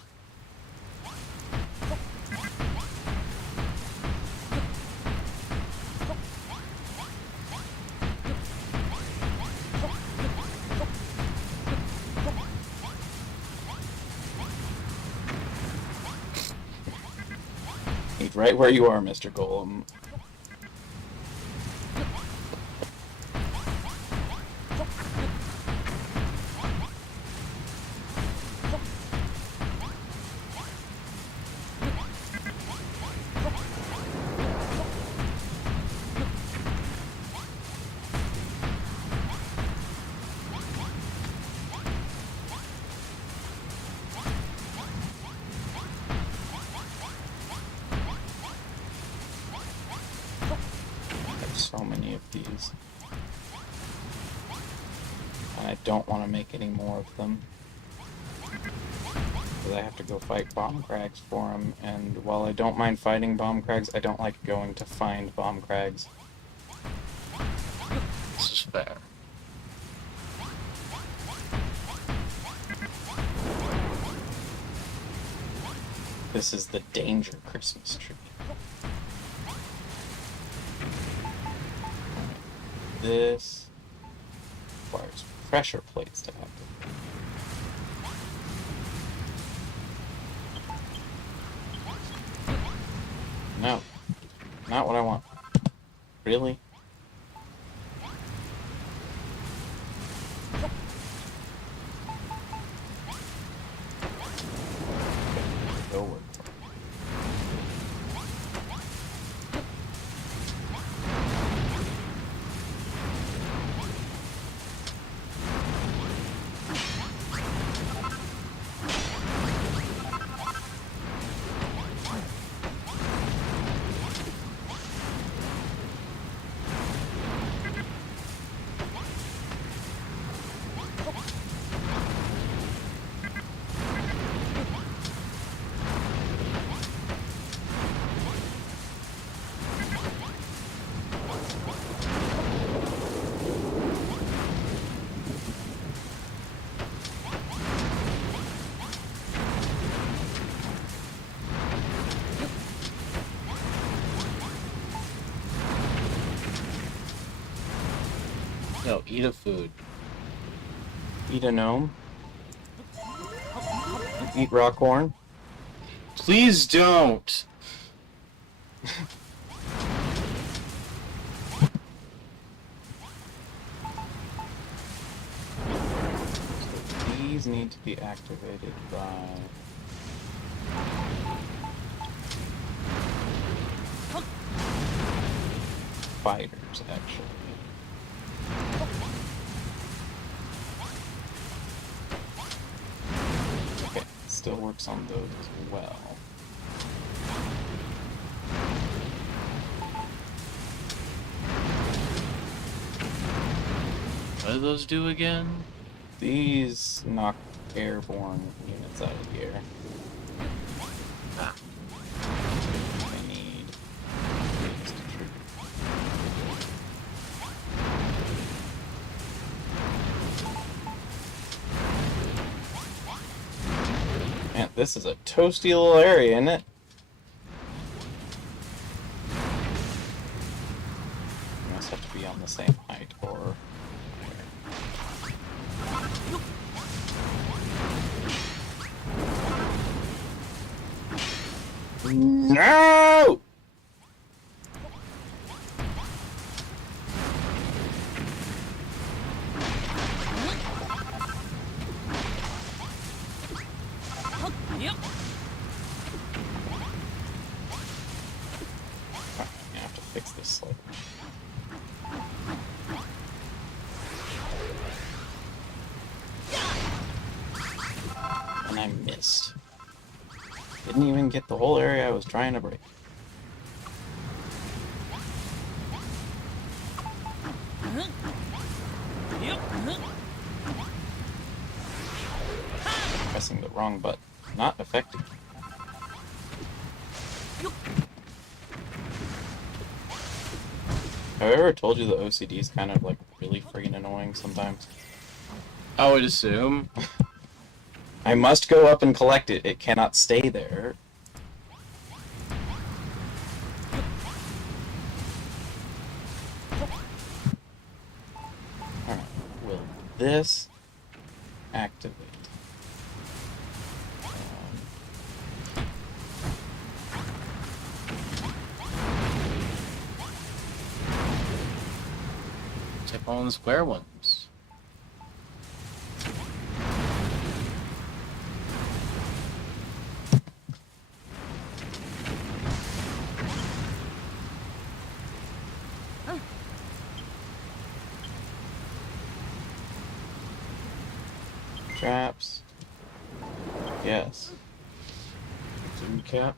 He's right where you are, Mr. Golem. There's so many of these. And I don't want to make any more of them. Because I have to go fight bomb crags for them, and while I don't mind fighting bomb crags, I don't like going to find bomb crags. This is fair. This is the danger Christmas tree. This requires pressure plates to happen. No, not what I want. Really? Go work. No, eat a food. Eat a gnome. Eat rockhorn. Please don't! These need to be activated by... fighters, actually. Okay, still works on those as well. What do those do again? These knock airborne units out of the air. Ah. I need these to trigger. Man, this is a toasty little area, isn't it? You must have to be on the same height, or... No! Yep. I have to fix this slightly. And I missed. Didn't even get the whole area I was trying to break. pressing the wrong button. Not effective. Have I ever told you the OCD is kind of like really friggin' annoying sometimes? I would assume. I must go up and collect it. It cannot stay there. Alright, will this activate? Tip on the square ones. Traps. Yes. To recap.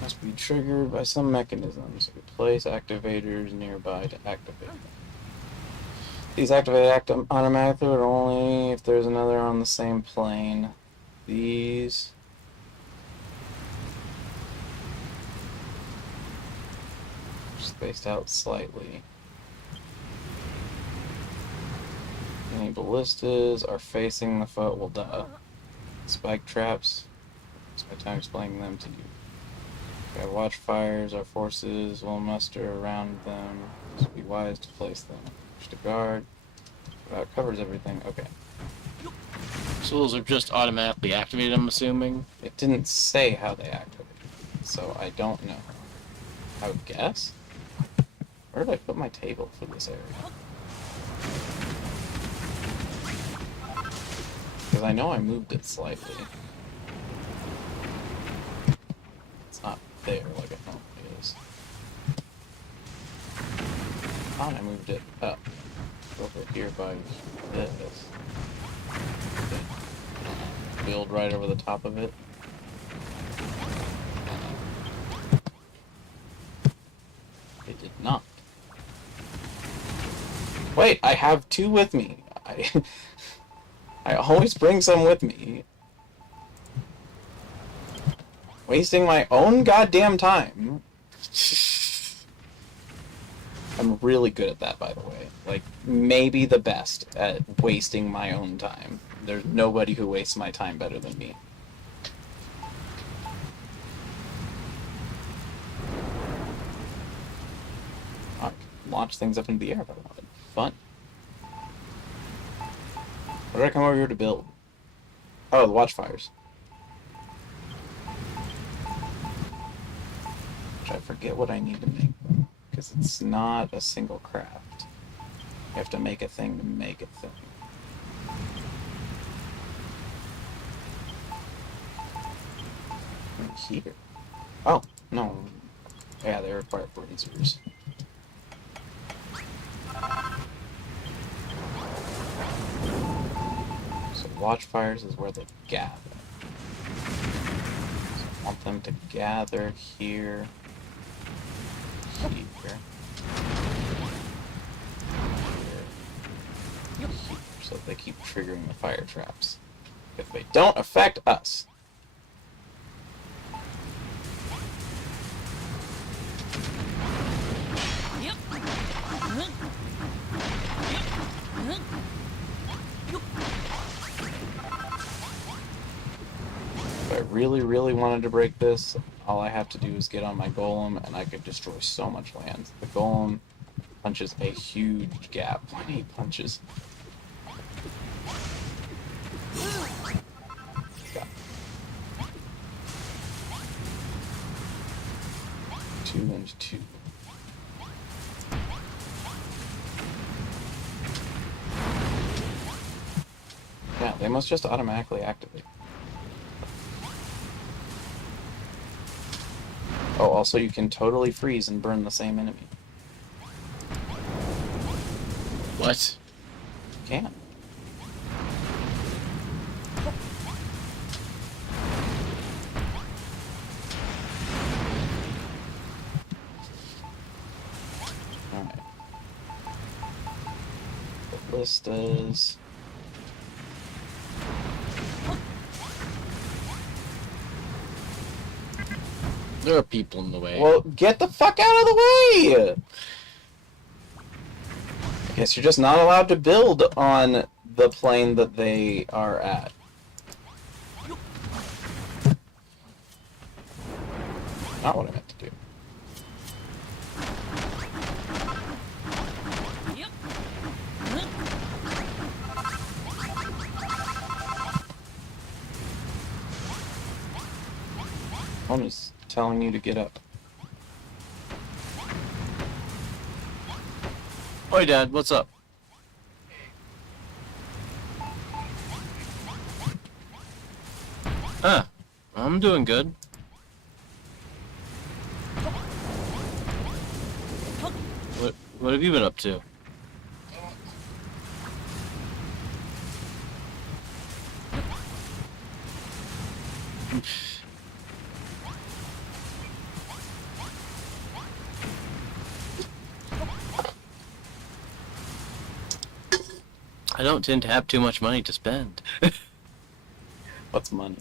Must be triggered by some mechanisms. Place activators nearby to activate them. These activate automatically or only if there's another on the same plane. These spaced out slightly. Any ballistas are facing the foot. Well, duh. Spike traps. Spend time explaining them to you. Okay, watch fires. Our forces will muster around them. Just be wise to place them. Push to guard. Covers everything. Okay. So those are just automatically activated, I'm assuming. It didn't say how they activated, so I don't know. I would guess. Where did I put my table for this area? Because I know I moved it slightly. It's not there like it normally is. I thought I moved it up. Over here by this. Build right over the top of it. It did not. Wait, I have two with me. I always bring some with me. Wasting my own goddamn time. I'm really good at that, by the way. Like, maybe the best at wasting my own time. There's nobody who wastes my time better than me. I can launch things up into the air if I wanted. Fun. What did I come over here to build? Oh, the watchfires. Which I forget what I need to make them. Because it's not a single craft. You have to make a thing to make a thing. Here. Oh, no. Yeah, they require braziers. So watchfires is where they gather. So I want them to gather here. Here. So they keep triggering the fire traps. If they don't affect us. If I really, really wanted to break this, all I have to do is get on my golem and I could destroy so much land. The golem punches a huge gap when he punches. Got 2 and 2. Yeah, they must just automatically activate. Oh, also you can totally freeze and burn the same enemy. What? You can. Alright. Ballistas. There are people in the way. Well, get the fuck out of the way! I guess you're just not allowed to build on the plane that they are at. Not what I meant to do. Yep. I'm just telling you to get up. Oi, Dad, what's up? Ah, I'm doing good. What have you been up to? I don't tend to have too much money to spend. What's money?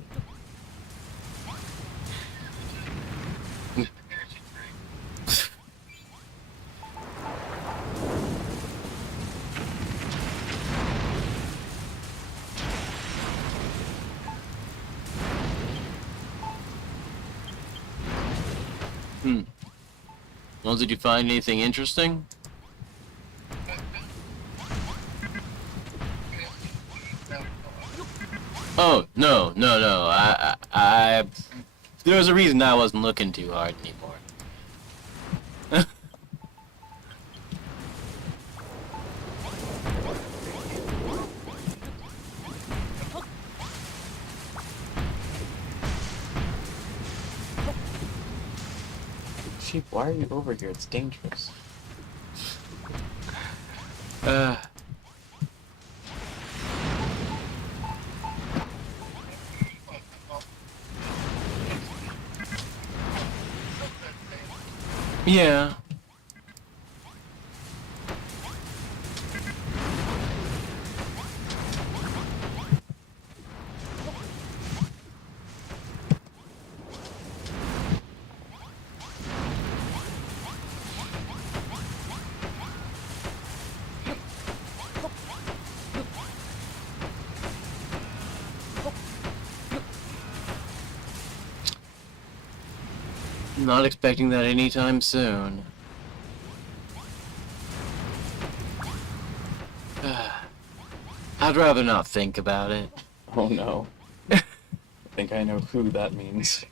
Well, did you find anything interesting? Oh, no. There was a reason I wasn't looking too hard anymore. Sheep, why are you over here? It's dangerous. Yeah. Not expecting that anytime soon. I'd rather not think about it. Oh no. I think I know who that means.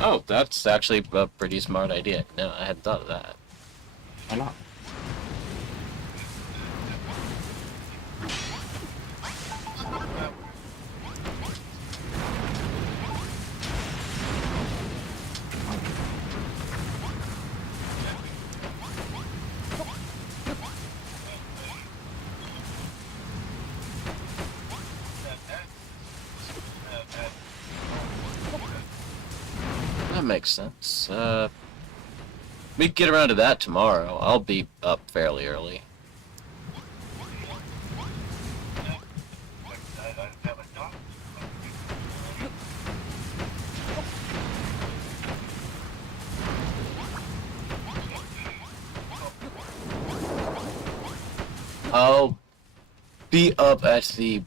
Oh, that's actually a pretty smart idea. No, I hadn't thought of that. Why not? That makes sense. We can get around to that tomorrow. I'll be up fairly early. I'll be up at the,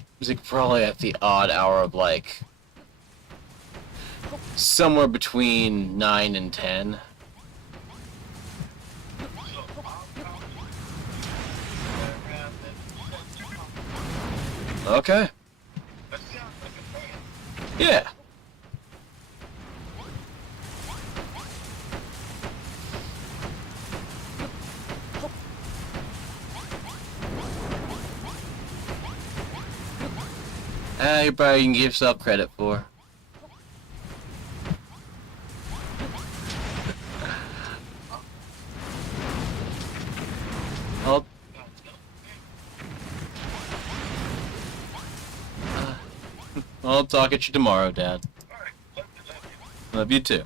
probably at the odd hour of like somewhere between 9 and 10. Okay. Yeah. You probably can give yourself credit for. I'll talk at you tomorrow, Dad. Love you too.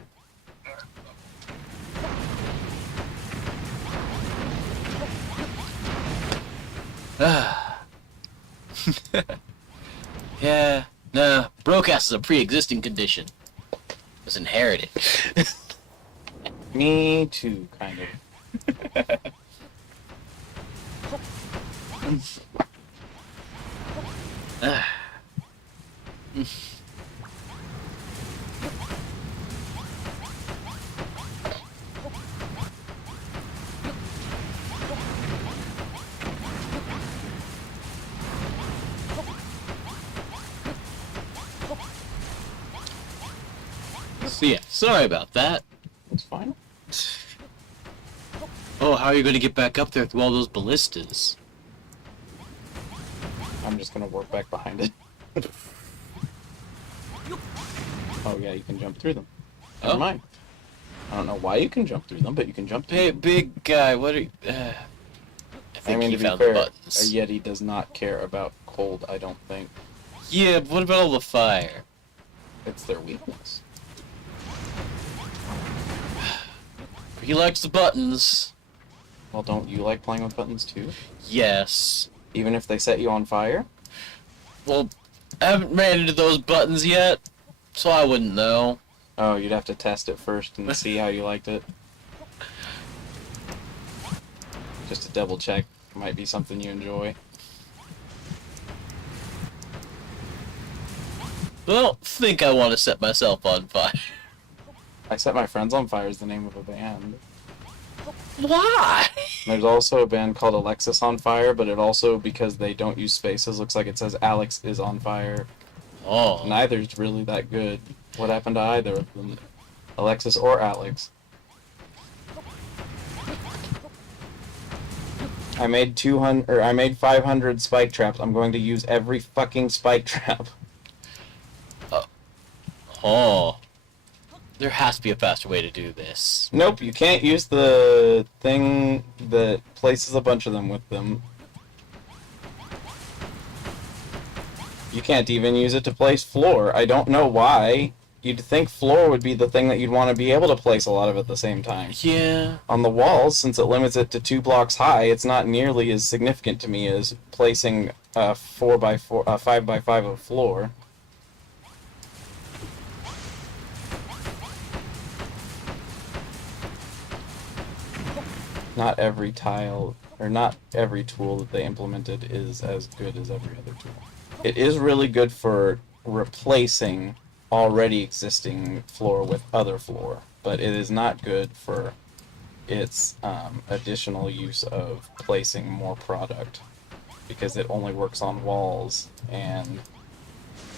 Yeah, nah. Broadcast is a pre-existing condition. It was inherited. Me too, kind of. So yeah, sorry about that. It's fine. Oh, how are you going to get back up there through all those ballistas? I'm just gonna work back behind it. Oh yeah, you can jump through them. Never Oh. mind. I don't know why you can jump through them, but you can jump through Hey, them. big guy, what are you... I think he to be found fair, the buttons. a Yeti does not care about cold, I don't think. Yeah, but what about all the fire? It's their weakness. He likes the buttons. Well, don't you like playing with buttons too? Yes. Even if they set you on fire? Well, I haven't ran into those buttons yet, so I wouldn't know. Oh, you'd have to test it first and see how you liked it. Just to double check. Might be something you enjoy. I don't think I want to set myself on fire. I Set My Friends on Fire is the name of a band. Why? There's also a band called Alexis on Fire, but it also, because they don't use spaces, looks like it says Alex is on fire. Oh. Neither's really that good. What happened to either of them? Alexis or Alex? I made 500 spike traps. I'm going to use every fucking spike trap. Oh. There has to be a faster way to do this. Nope, you can't use the thing that places a bunch of them with them. You can't even use it to place floor. I don't know why. You'd think floor would be the thing that you'd want to be able to place a lot of at the same time. Yeah. On the walls, since it limits it to 2 blocks high, it's not nearly as significant to me as placing a 4x4, 5x5 of floor. Not every tile, or not every tool that they implemented is as good as every other tool. It is really good for replacing already existing floor with other floor, but it is not good for its additional use of placing more product, because it only works on walls, and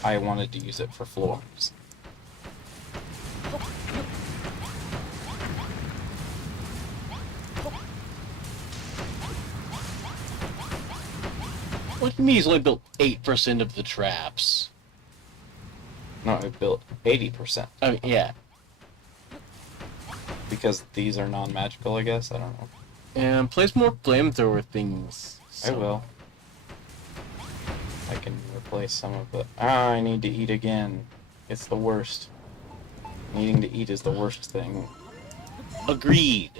I wanted to use it for floors. What do you mean he's only built 8% of the traps? No, I built 80%, I mean, yeah. because these are non-magical, I guess. I don't know. And place more flamethrower things. I will. I can replace some of the... Ah, I need to eat again. It's the worst. Needing to eat is the worst thing. Agreed.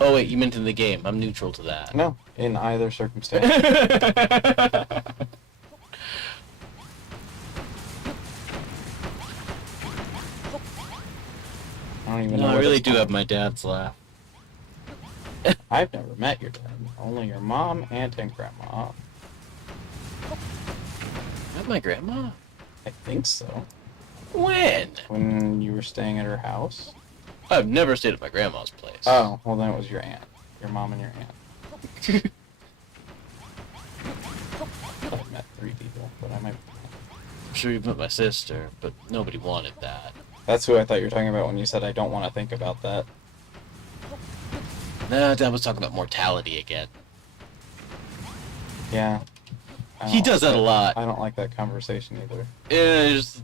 Oh wait, you meant in the game. I'm neutral to that. No, in either circumstance. I don't even know No, I what really it's do called. have my dad's laugh. I've never met your dad. Only your mom, aunt, and grandma. Met my grandma? I think so. When? When you were staying at her house? I've never stayed at my grandma's place. Oh, well then it was your aunt. Your mom and your aunt. I've met 3 people, but I might... I'm sure you've met my sister, but nobody wanted that. That's who I thought you were talking about when you said I don't want to think about that. Nah, Dad was talking about mortality again. Yeah. I He don't does like that a lot. I don't like that conversation either. It's,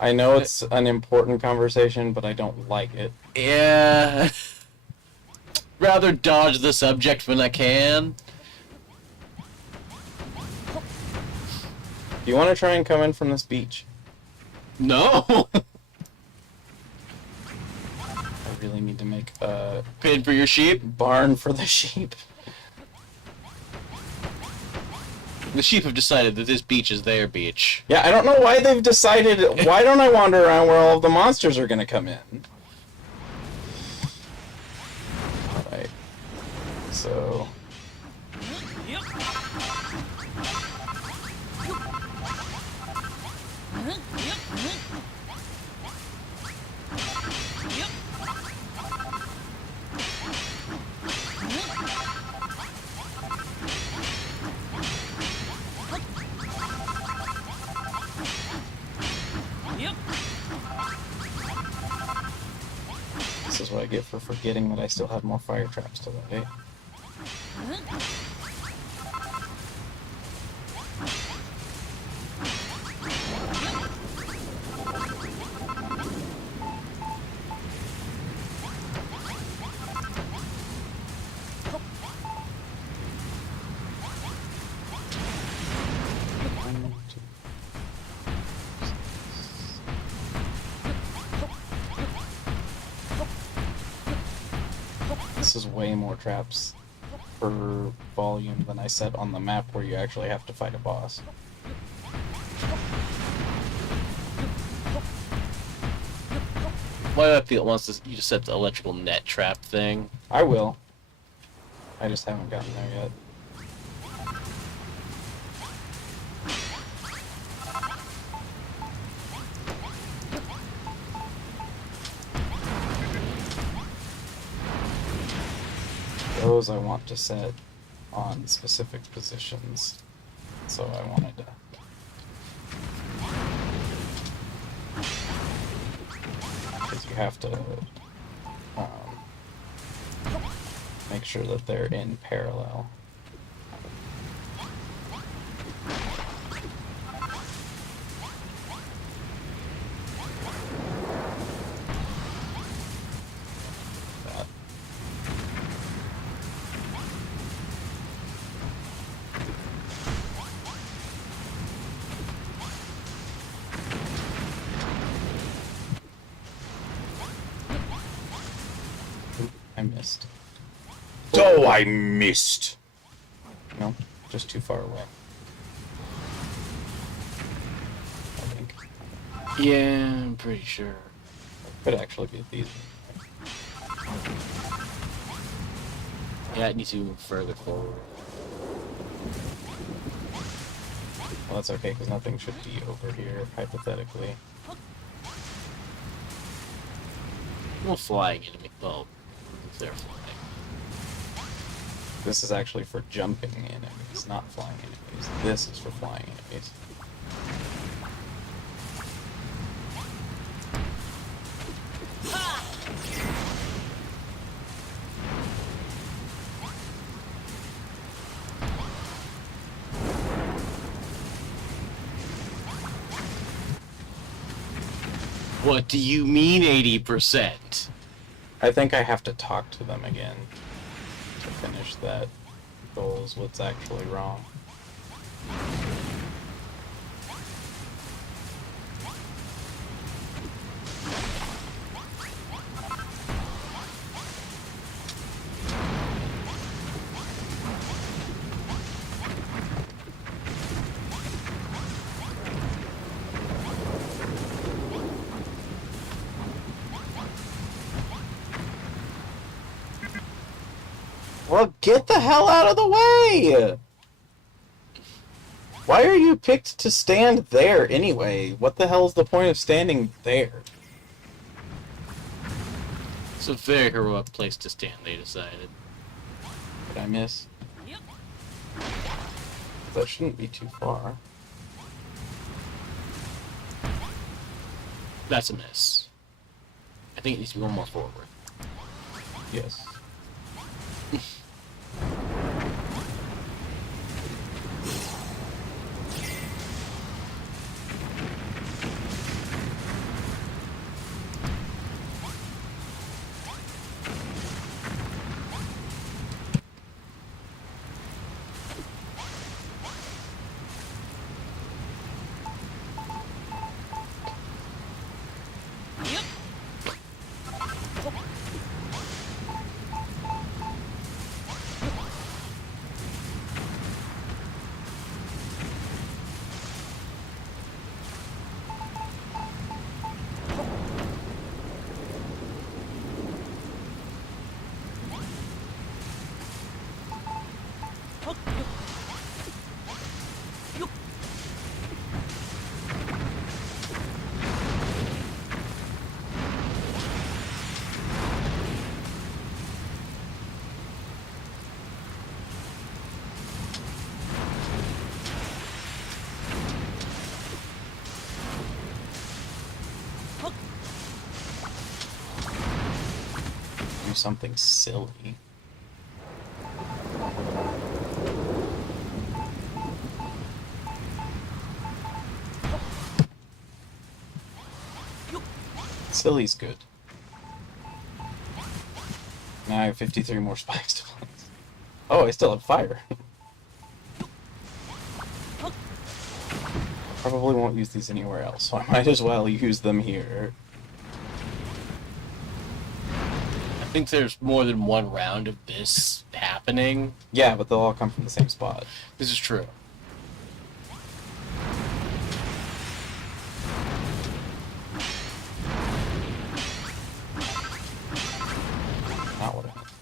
I know it's an important conversation, but I don't like it. yeah. Rather dodge the subject when I can. Do you want to try and come in from this beach? No! I really need to make a Paid for your sheep? barn for the sheep. The sheep have decided that this beach is their beach. Yeah, I don't know why they've decided. Why don't I wander around where all of the monsters are gonna come in? Alright. So. This is what I get for forgetting that I still have more fire traps to lay. This is way more traps per volume than I set on the map where you actually have to fight a boss. Why do I feel it wants to, you just set the electrical net trap thing? I will. I just haven't gotten there yet. Those I want to set on specific positions, so I wanted to. Because you have to make sure that they're in parallel. That. Oop, I missed. Oh, I missed. No, just too far away. I think. Yeah, I'm pretty sure. Could actually be these. Yeah, it needs to move further forward. Well, that's okay, because nothing should be over here, hypothetically. Well, flying enemy. Well, if they're flying. This is actually for jumping enemies, not flying enemies. This is for flying enemies. What do you mean 80%? I think I have to talk to them again to finish that goal is what's actually wrong. Well, get the hell out of the way! Why are you picked to stand there anyway? What the hell is the point of standing there? It's a very heroic place to stand, they decided. Did I miss? That shouldn't be too far. That's a miss. I think it needs to be one more forward. Yes. do something silly. Silly's good. Now I have 53 more spikes to place. Oh, I still have fire. Probably won't use these anywhere else, so I might as well use them here. I think there's more than one round of this happening. Yeah, but they'll all come from the same spot. This is true. Not what I meant to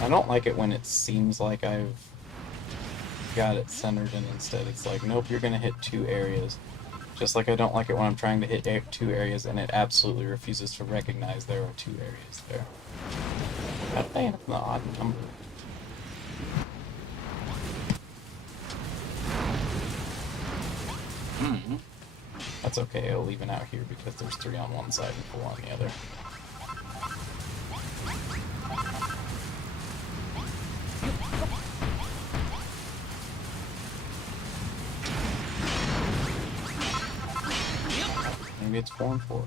do. I don't like it when it seems like I've got it centered and instead it's like, nope, you're gonna hit 2 areas. Just like I don't like it when I'm trying to hit 2 areas and it absolutely refuses to recognize there are 2 areas there. How did I end up in the odd number? Mm-hmm. That's okay, I'll even out here because there's 3 on one side and 4 on the other. Maybe it's 4 and 4.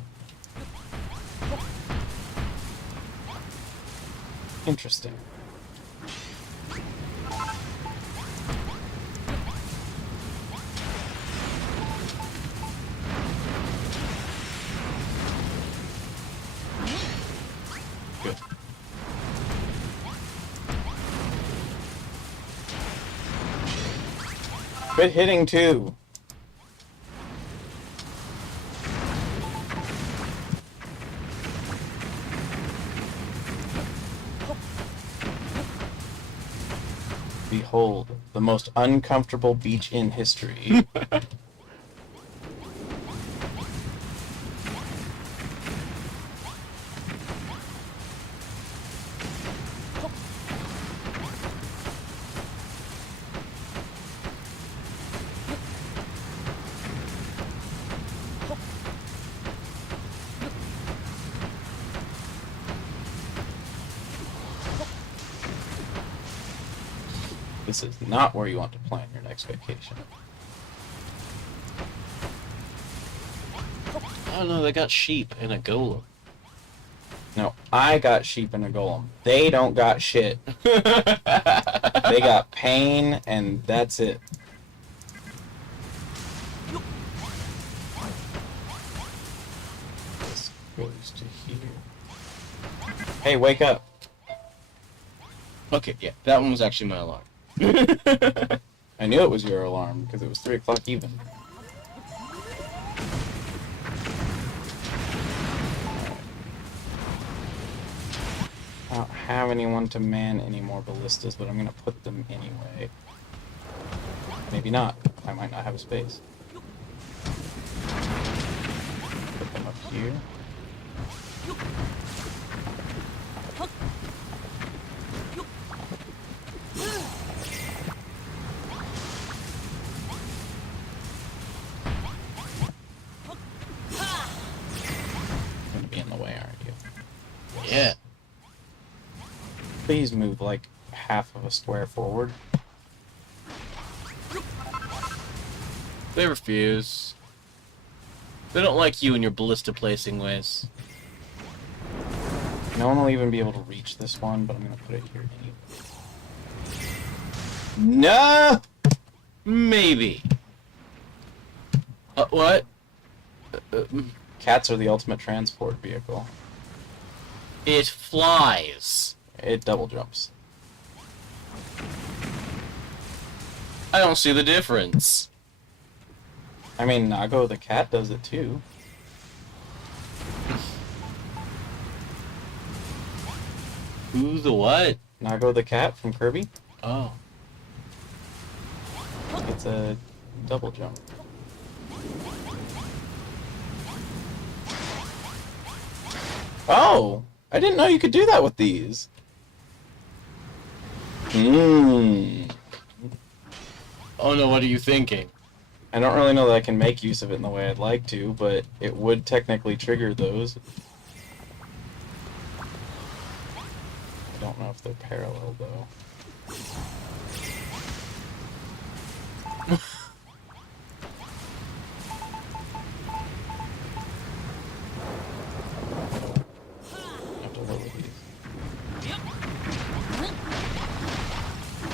Interesting. Good. Quit hitting 2. Behold, the most uncomfortable beach in history. This is not where you want to plan your next vacation. I don't know, they got sheep and a golem. No, I got sheep and a golem. They don't got shit. They got pain, and that's it. This goes to here. Hey, wake up. Okay, yeah, that one was actually my alarm. I knew it was your alarm because it was 3 o'clock even. I don't have anyone to man any more ballistas, but I'm gonna put them anyway. Maybe not. I might not have a space. Put them up here. You're gonna be in the way, aren't you? Yeah. Please move like half of a square forward. They refuse. They don't like you and your ballista placing ways. No one will even be able to reach this one, but I'm gonna put it here anyway. No! Maybe. What? Cats are the ultimate transport vehicle. It flies. It double jumps. I don't see the difference. I mean, Nago the cat does it too. Who the what? Nago the cat from Kirby. Oh. It's a double jump. Oh! I didn't know you could do that with these. Mmm. Oh no, what are you thinking? I don't really know that I can make use of it in the way I'd like to, but it would technically trigger those. I don't know if they're parallel, though. I have to lower these.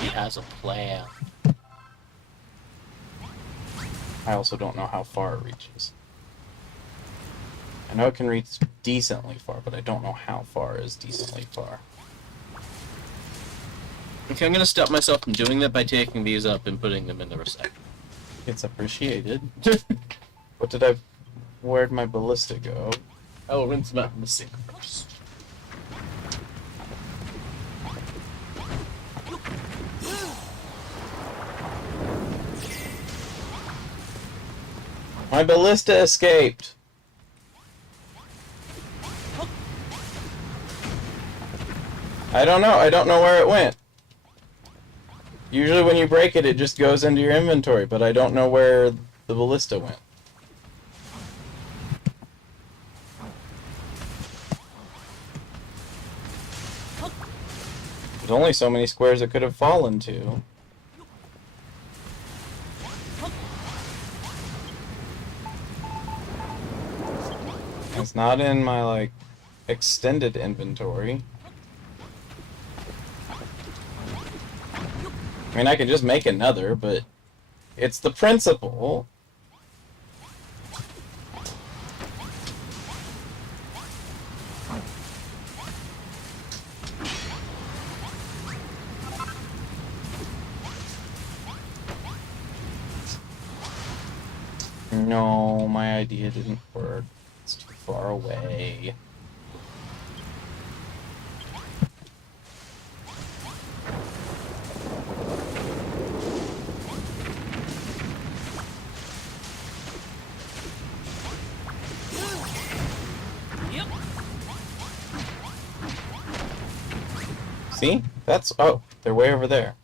He has a plan. I also don't know how far it reaches. I know it can reach decently far, but I don't know how far is decently far. Okay, I'm gonna stop myself from doing that by taking these up and putting them in the recycle. It's appreciated. What did I... Where'd my ballista go? I will rinse them out in the sink first. My ballista escaped! I don't know where it went. Usually when you break it, it just goes into your inventory, but I don't know where the ballista went. There's only so many squares it could have fallen to. It's not in my, like, extended inventory. I mean, I could just make another, but it's the principle. No, my idea didn't work. It's too far away. Yep. See? That's... Oh, they're way over there.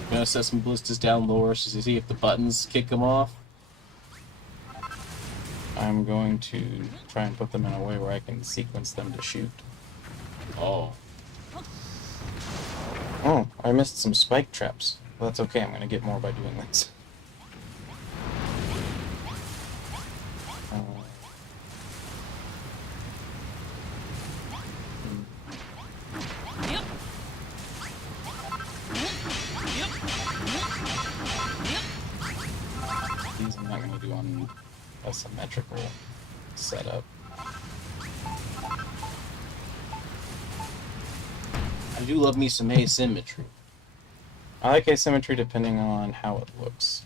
I'm gonna set some ballistas down lower so you see if the buttons kick them off. I'm going to try and put them in a way where I can sequence them to shoot. Oh. Oh, I missed some spike traps. Well, that's okay, I'm gonna get more by doing this. Yep. Yep. Yep. These I'm not gonna do on a symmetrical setup. I do love me some asymmetry. I like asymmetry depending on how it looks.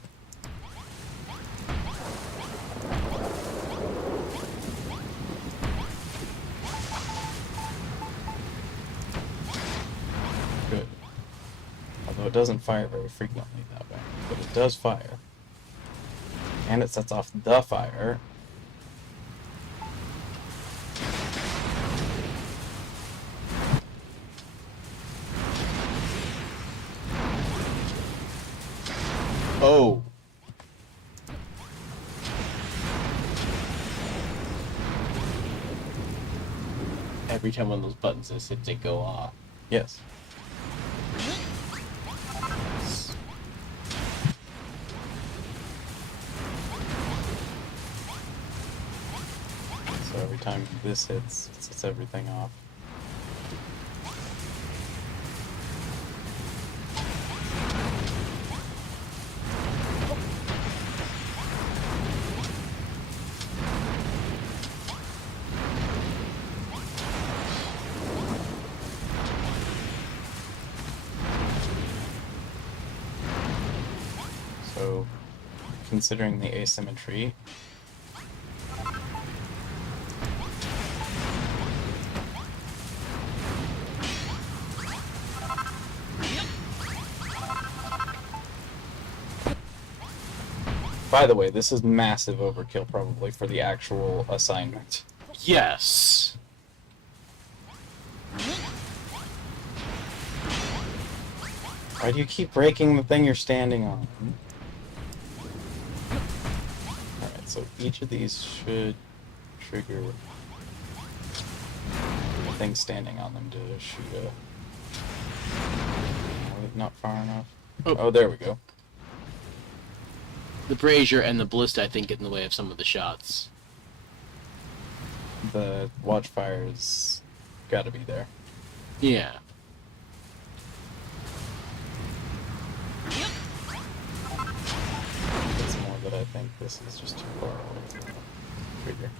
Good. Although it doesn't fire very frequently that way. But it does fire. And it sets off the fire. Oh. Every time one of those buttons is hit, they go off. Yes. So every time this hits, it sets everything off. So, considering the asymmetry, by the way, this is massive overkill probably for the actual assignment. Yes. Why do you keep breaking the thing you're standing on? Alright, so each of these should trigger the thing standing on them to shoot a... Wait, not far enough. Oh, there we go. The brazier and the ballista, I think, get in the way of some of the shots. The watchfire's gotta be there. Yeah. It's more that I think this is just too far away from the trigger.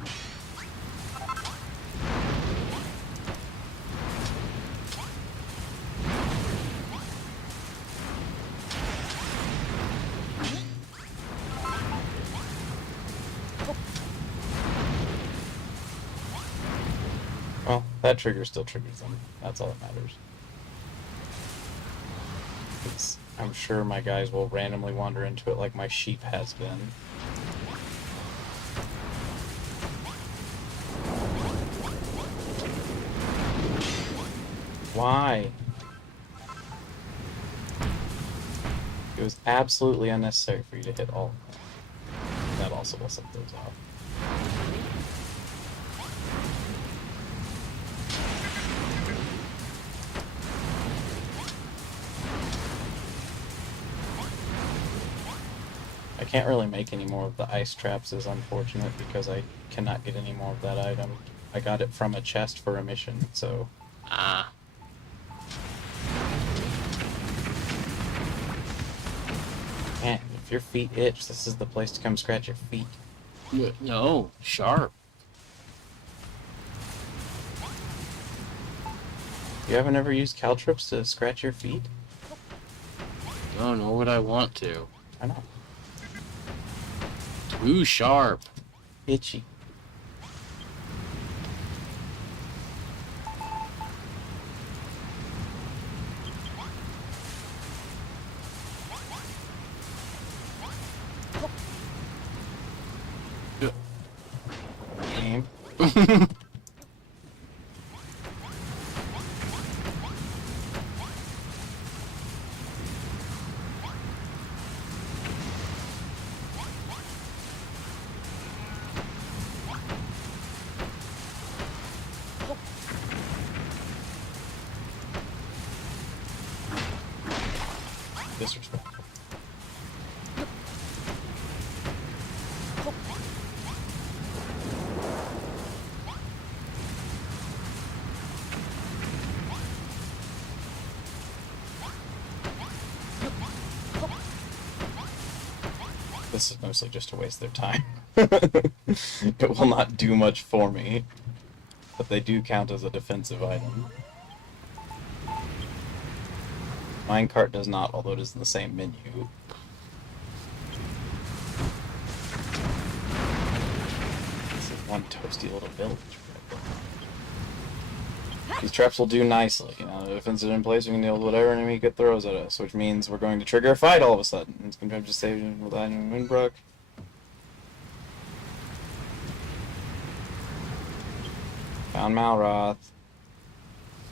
Well, that trigger still triggers them. That's all that matters. I'm sure my guys will randomly wander into it like my sheep has been. Why? It was absolutely unnecessary for you to hit all of them. That also will set those off. I can't really make any more of the ice traps, is unfortunate, because I cannot get any more of that item. I got it from a chest for a mission, so... Ah. Man, if your feet itch, this is the place to come scratch your feet. No, sharp. You haven't ever used caltrops to scratch your feet? No, nor would I want to. I know. Ooh, sharp. Itchy. Game. Disrespectful. This is mostly just to waste their time. It will not do much for me, but they do count as a defensive item. Minecart does not, although it is in the same menu. This is one toasty little village. These traps will do nicely. You know, if it's in place, we can deal with whatever enemy it throws at us, which means we're going to trigger a fight all of a sudden. It's going to just save it with Iron Moonbrook. Found Malroth.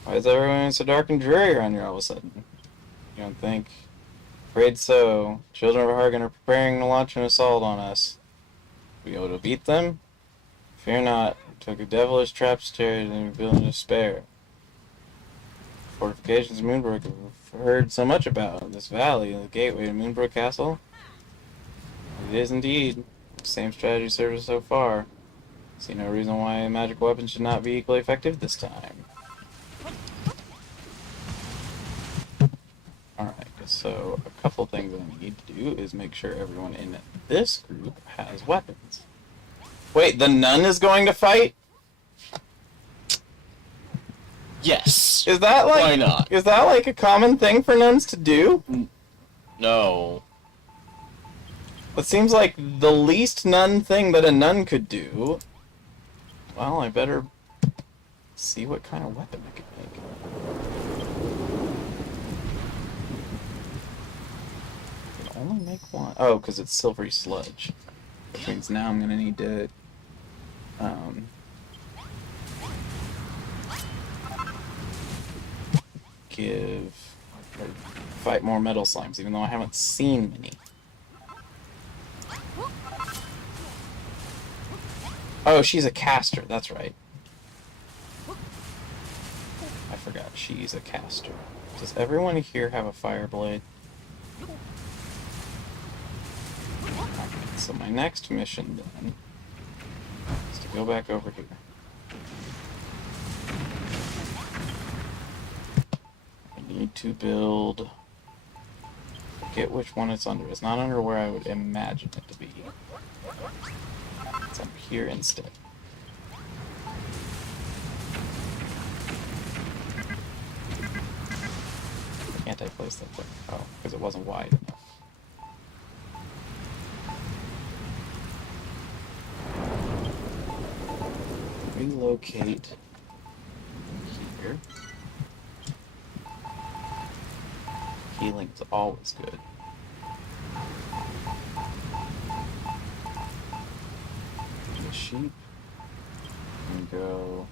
Why is everyone so dark and dreary around here all of a sudden? You don't think? Afraid so. Children of Hargan are preparing to launch an assault on us. We able to beat them? Fear not. Took a devilish trap stairs and built in despair. Fortifications of Moonbrook have heard so much about. This valley, the gateway to Moonbrook Castle. It is indeed. Same strategy serves us so far. See no reason why a magic weapon should not be equally effective this time. Alright, so a couple things I need to do is make sure everyone in this group has weapons. Wait, the nun is going to fight? Yes. Is that like... Why not? Is that like a common thing for nuns to do? No. It seems like the least nun thing that a nun could do. Well, I better see what kind of weapon I can make. I can only make one. Oh, because it's silvery sludge. Which means now I'm gonna need to give Or fight more metal slimes, even though I haven't seen many. Oh, she's a caster, that's right. I forgot, she's a caster. Does everyone here have a fire blade? Okay, so my next mission then is to go back over here. I need to build... Forget which one it's under. It's not under where I would imagine it to be. It's up here instead. Can't I place that there? Oh, because it wasn't wide enough. Relocate here. Healing is always good. The sheep. And go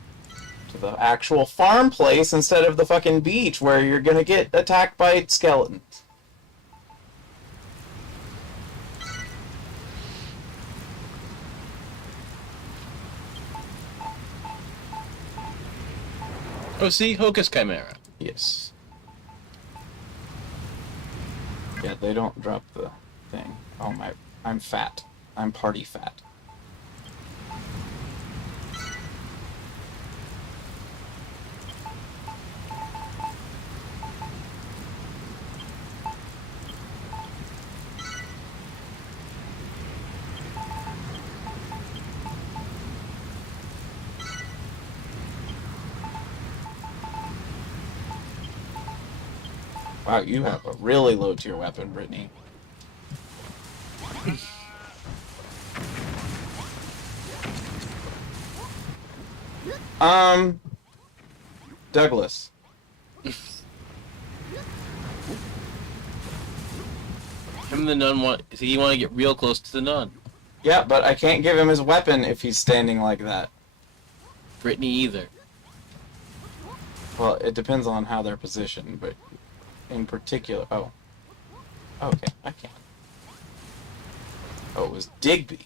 to the actual farm place instead of the fucking beach where you're gonna get attacked by skeletons. Oh, see? Hocus Chimera. Yes. Yeah, they don't drop the thing. Oh my, I'm fat. I'm party fat. Wow, you have a really low tier weapon, Brittany. Douglas. Him and the nun want... So you want to get real close to the nun. Yeah, but I can't give him his weapon if he's standing like that. Brittany either. Well, it depends on how they're positioned, but in particular... Oh. Okay, I can. Oh, it was Digby.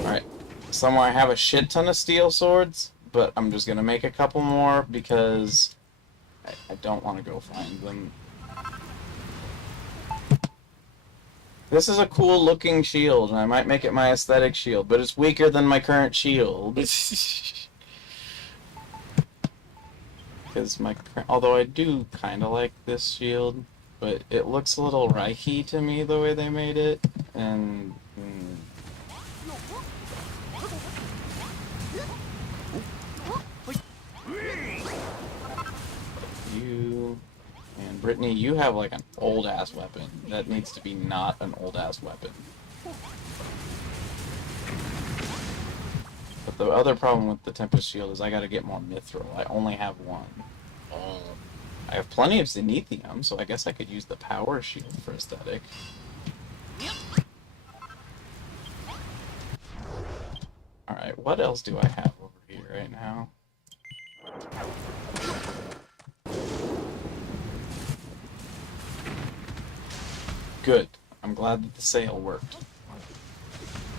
Alright. Somewhere I have a shit ton of steel swords, but I'm just gonna make a couple more because I don't want to go find them. This is a cool looking shield, and I might make it my aesthetic shield, but it's weaker than my current shield. Because although I do kind of like this shield, but it looks a little Reiki to me the way they made it, and you and Brittany, you have like an old ass weapon that needs to be not an old ass weapon. But the other problem with the Tempest Shield is I gotta get more Mithril. I only have one. Oh. I have plenty of Zenithium, so I guess I could use the Power Shield for aesthetic. Alright, what else do I have over here right now? Good. I'm glad that the sail worked.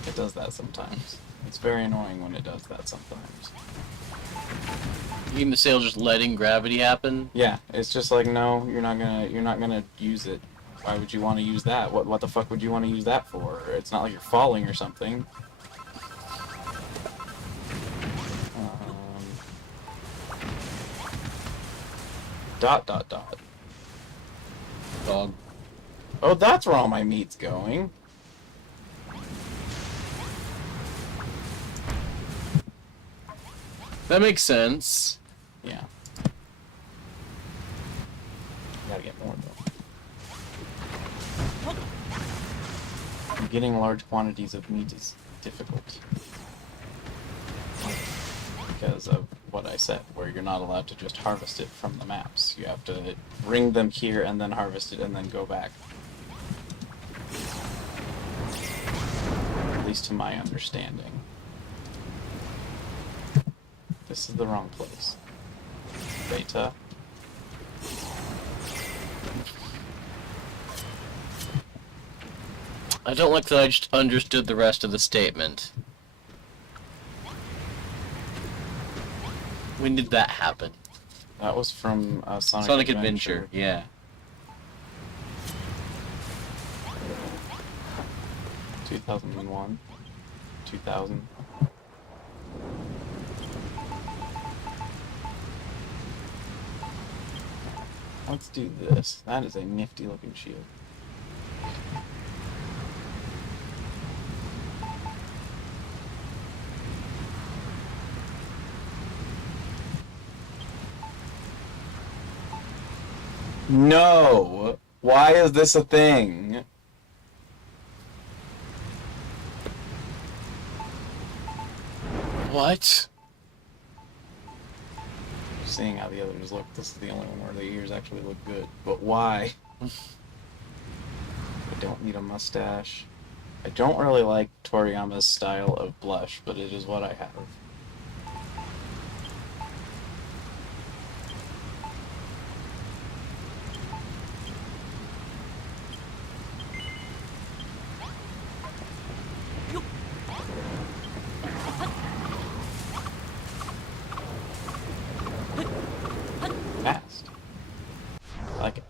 It does that sometimes. It's very annoying when it does that sometimes. You mean the sail just letting gravity happen? Yeah, it's just like, no, you're not gonna use it. Why would you want to use that? What the fuck would you want to use that for? It's not like you're falling or something. Dot dot dot. Dog. Oh, that's where all my meat's going. That makes sense. Yeah. Gotta get more though. Getting large quantities of meat is difficult. Because of what I said, where you're not allowed to just harvest it from the maps. You have to bring them here and then harvest it and then go back. At least to my understanding. This is the wrong place. Beta. I don't like that I just understood the rest of the statement. When did that happen? That was from Sonic, Sonic Adventure, yeah. – 2001. 2000. Let's do this. That is a nifty looking shield. No! Why is this a thing? What? Seeing how the others look, this is the only one where the ears actually look good. But why? I don't need a mustache. I don't really like Toriyama's style of blush, but it is what I have. Fast. I like it.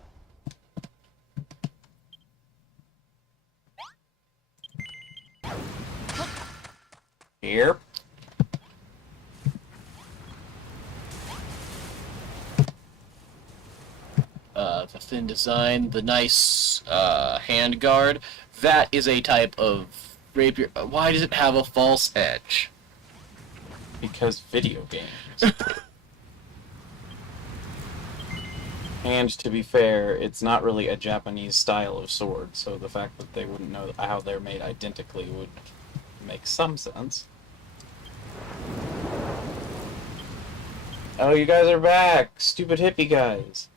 Here. The thin design, the nice hand guard. That is a type of rapier. Why does it have a false edge? Because video games. And to be fair, it's not really a Japanese style of sword, so the fact that they wouldn't know how they're made identically would make some sense. Oh, you guys are back! Stupid hippie guys!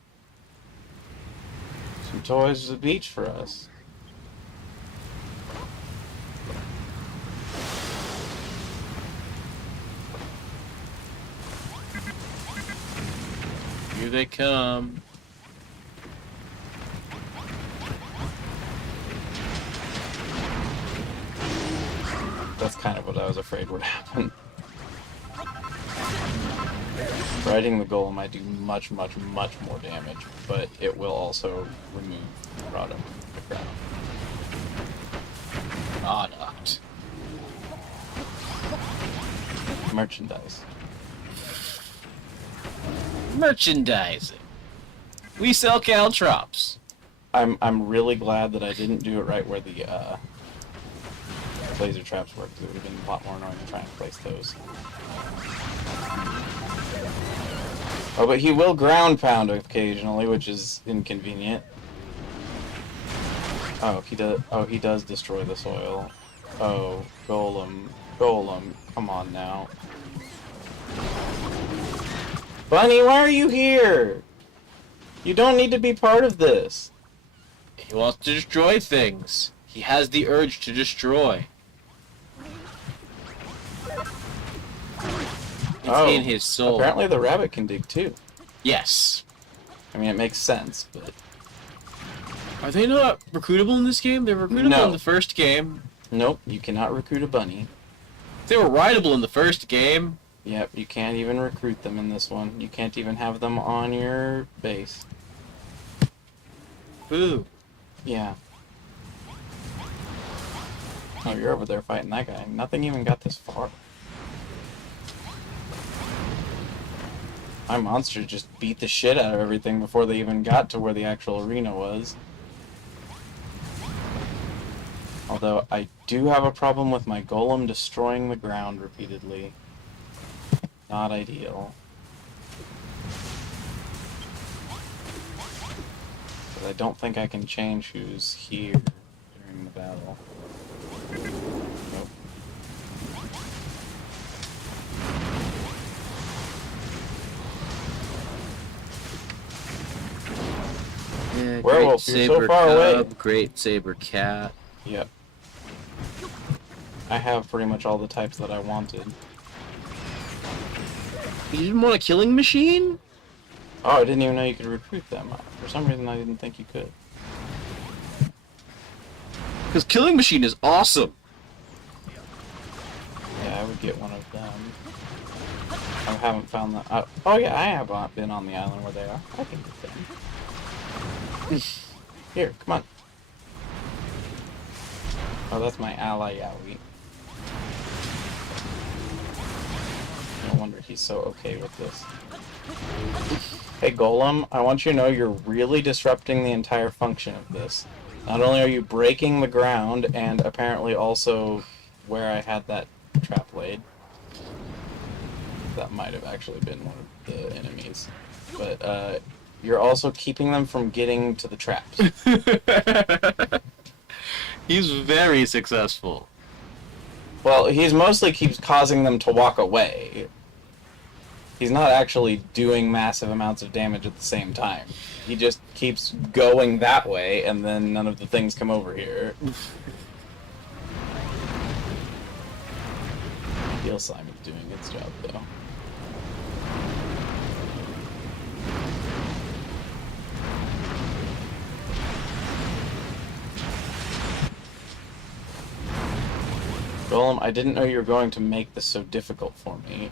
Some toys to the beach for us. Here they come. That's kind of what I was afraid would happen. Riding the golem might do much, much, much more damage, but it will also remove the product from the ground. Product. Merchandise. Merchandising. We sell caltrops. I'm really glad that I didn't do it right where the laser traps were, because it would have been a lot more annoying to try and place those. Oh, but he will ground pound occasionally, which is inconvenient. Oh, he does. Oh, he does destroy the soil. Oh, golem, come on now. Bunny, why are you here? You don't need to be part of this. He wants to destroy things. He has the urge to destroy. It's in his soul. Apparently the rabbit can dig too. Yes. I mean, it makes sense, but... Are they not recruitable in this game? They're recruitable No. in the first game. Nope, you cannot recruit a bunny. They were rideable in the first game. Yep, you can't even recruit them in this one. You can't even have them on your base. Ooh. Yeah. Oh, you're over there fighting that guy. Nothing even got this far. My monster just beat the shit out of everything before they even got to where the actual arena was. Although, I do have a problem with my golem destroying the ground repeatedly. Not ideal. But I don't think I can change who's here during the battle. Nope. Yeah, Werewolf, great you're so saber far away. cub, great saber cat. Yep. I have pretty much all the types that I wanted. You didn't want a killing machine? Oh, I didn't even know you could recruit them. For some reason, I didn't think you could. Because killing machine is awesome. Yeah, I would get one of them. I haven't found that. Oh yeah, I have been on the island where they are. I can get them. Here, come on. Oh, that's my ally Yowie. No wonder he's so okay with this. Hey Golem, I want you to know you're really disrupting the entire function of this. Not only are you breaking the ground, and apparently also where I had that trap laid. That might have actually been one of the enemies. But you're also keeping them from getting to the traps. He's very successful. Well, he's mostly keeps causing them to walk away. He's not actually doing massive amounts of damage at the same time. He just keeps going that way, and then none of the things come over here. Heal Simon's doing its job, though. Golem, I didn't know you were going to make this so difficult for me.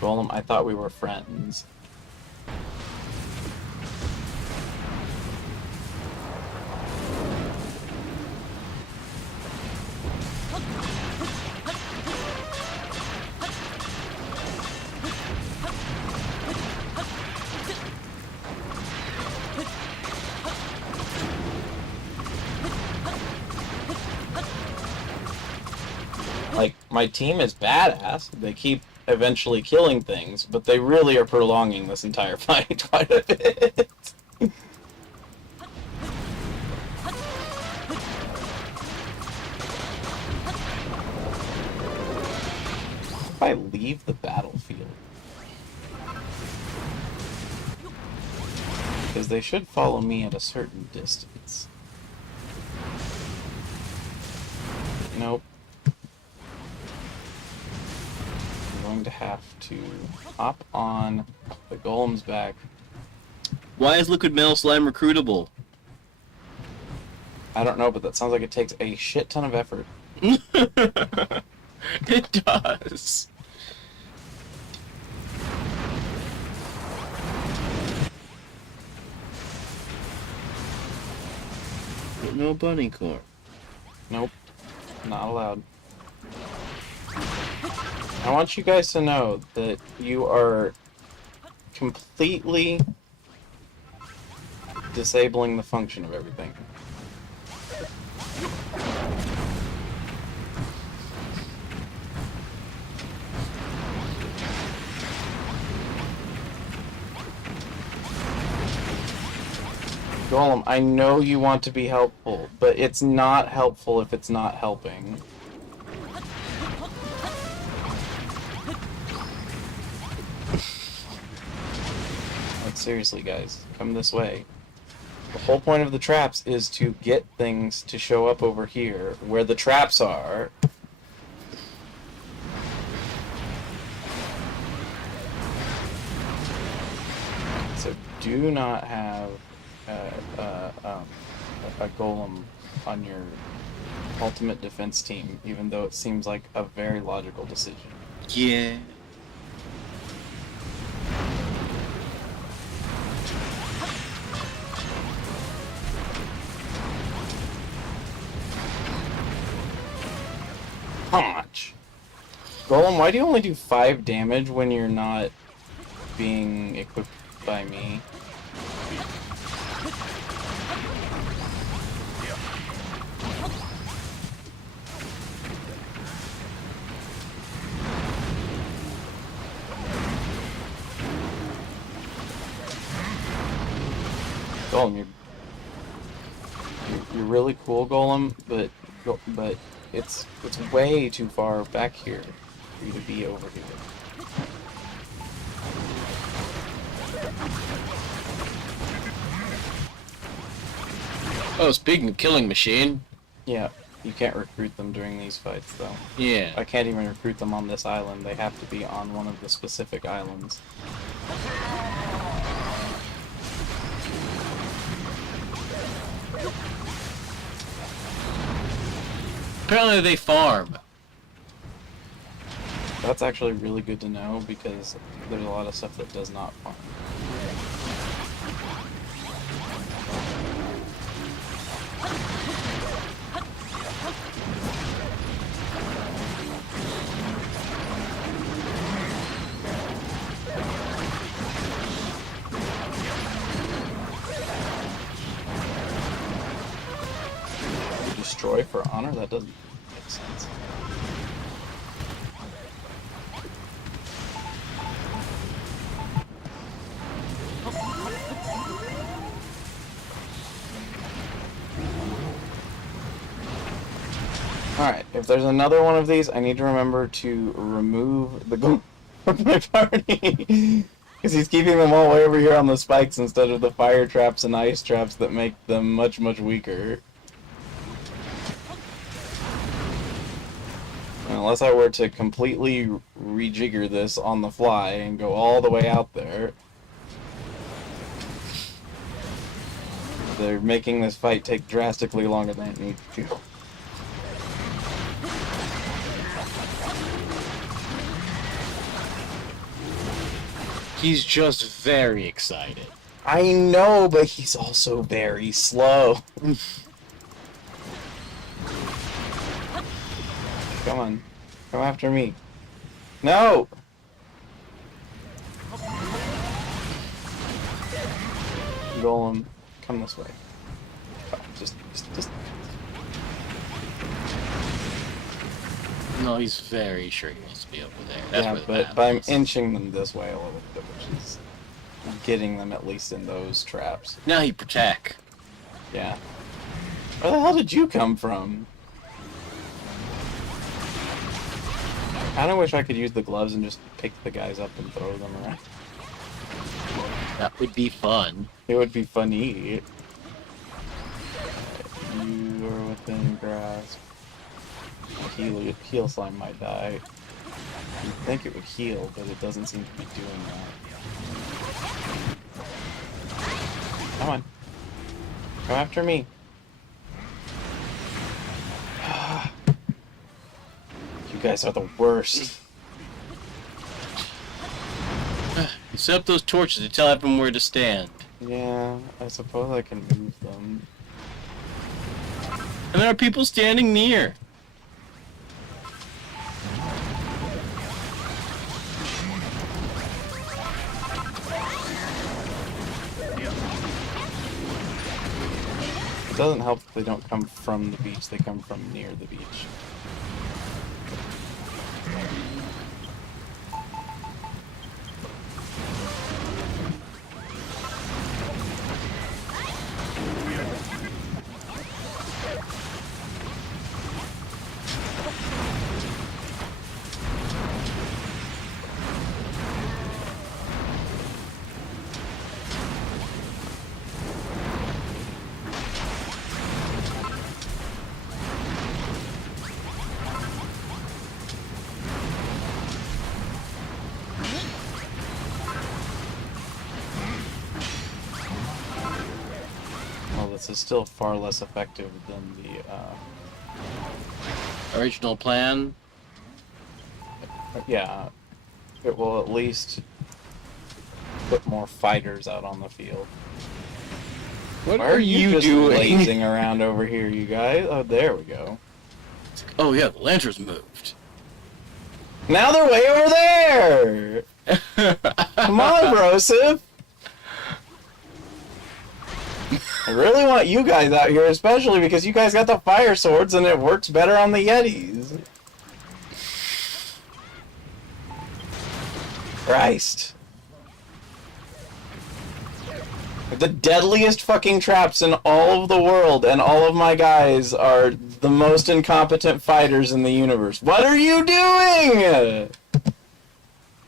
Golem, I thought we were friends. Like, my team is badass. They keep eventually killing things, but they really are prolonging this entire fight quite a bit. If I leave the battlefield, because they should follow me at a certain distance. Nope. I'm going to have to hop on the golem's back. Why is liquid metal slime recruitable? I don't know, but that sounds like it takes a shit ton of effort. It does. But no bunny corn. Nope. Not allowed. I want you guys to know that you are completely disabling the function of everything. Golem, I know you want to be helpful, but it's not helpful if it's not helping. Like, seriously, guys, come this way. The whole point of the traps is to get things to show up over here, where the traps are. So do not have a golem on your ultimate defense team, even though it seems like a very logical decision. Yeah. How much? Golem, why do you only do 5 damage when you're not being equipped by me? Golem, you're really cool, Golem, but it's way too far back here for you to be over here. Oh, speaking of killing machine. Yeah, you can't recruit them during these fights, though. Yeah. I can't even recruit them on this island. They have to be on one of the specific islands. Apparently they farm. That's actually really good to know because there's a lot of stuff that does not farm. Destroy for honor? That doesn't make sense. Alright, if there's another one of these, I need to remember to remove the goal from my party. Because he's keeping them all way over here on the spikes instead of the fire traps and ice traps that make them much, much weaker. Unless I were to completely rejigger this on the fly and go all the way out there. They're making this fight take drastically longer than it needs to. He's just very excited. I know, but he's also very slow. Come on. Come after me. No! Golem, come this way. Oh, just... No, he's very sure he wants to be over there. That's yeah, where the but battle I'm is. inching them this way a little bit, which is getting them at least in those traps. Now he protect. Yeah. Where the hell did you come from? I kinda wish I could use the gloves and just pick the guys up and throw them around. That would be fun. It would be funny. You are within grasp. Heal slime might die. You'd think it would heal, but it doesn't seem to be doing that. Come on. Come after me. You guys are the worst. You set up those torches to tell everyone where to stand. Yeah, I suppose I can move them. And there are people standing near. It doesn't help if they don't come from the beach, they come from near the beach. Well, this is still far less effective than the, Original plan. yeah, it will at least put more fighters out on the field. What Why are you just lazing around over here, you guys? Oh, there we go. Oh yeah, the lantern's moved. Now they're way over there! Come on, Broseph! I really want you guys out here, especially because you guys got the fire swords and it works better on the Yetis. Christ. The deadliest fucking traps in all of the world, and all of my guys are the most incompetent fighters in the universe. What are you doing?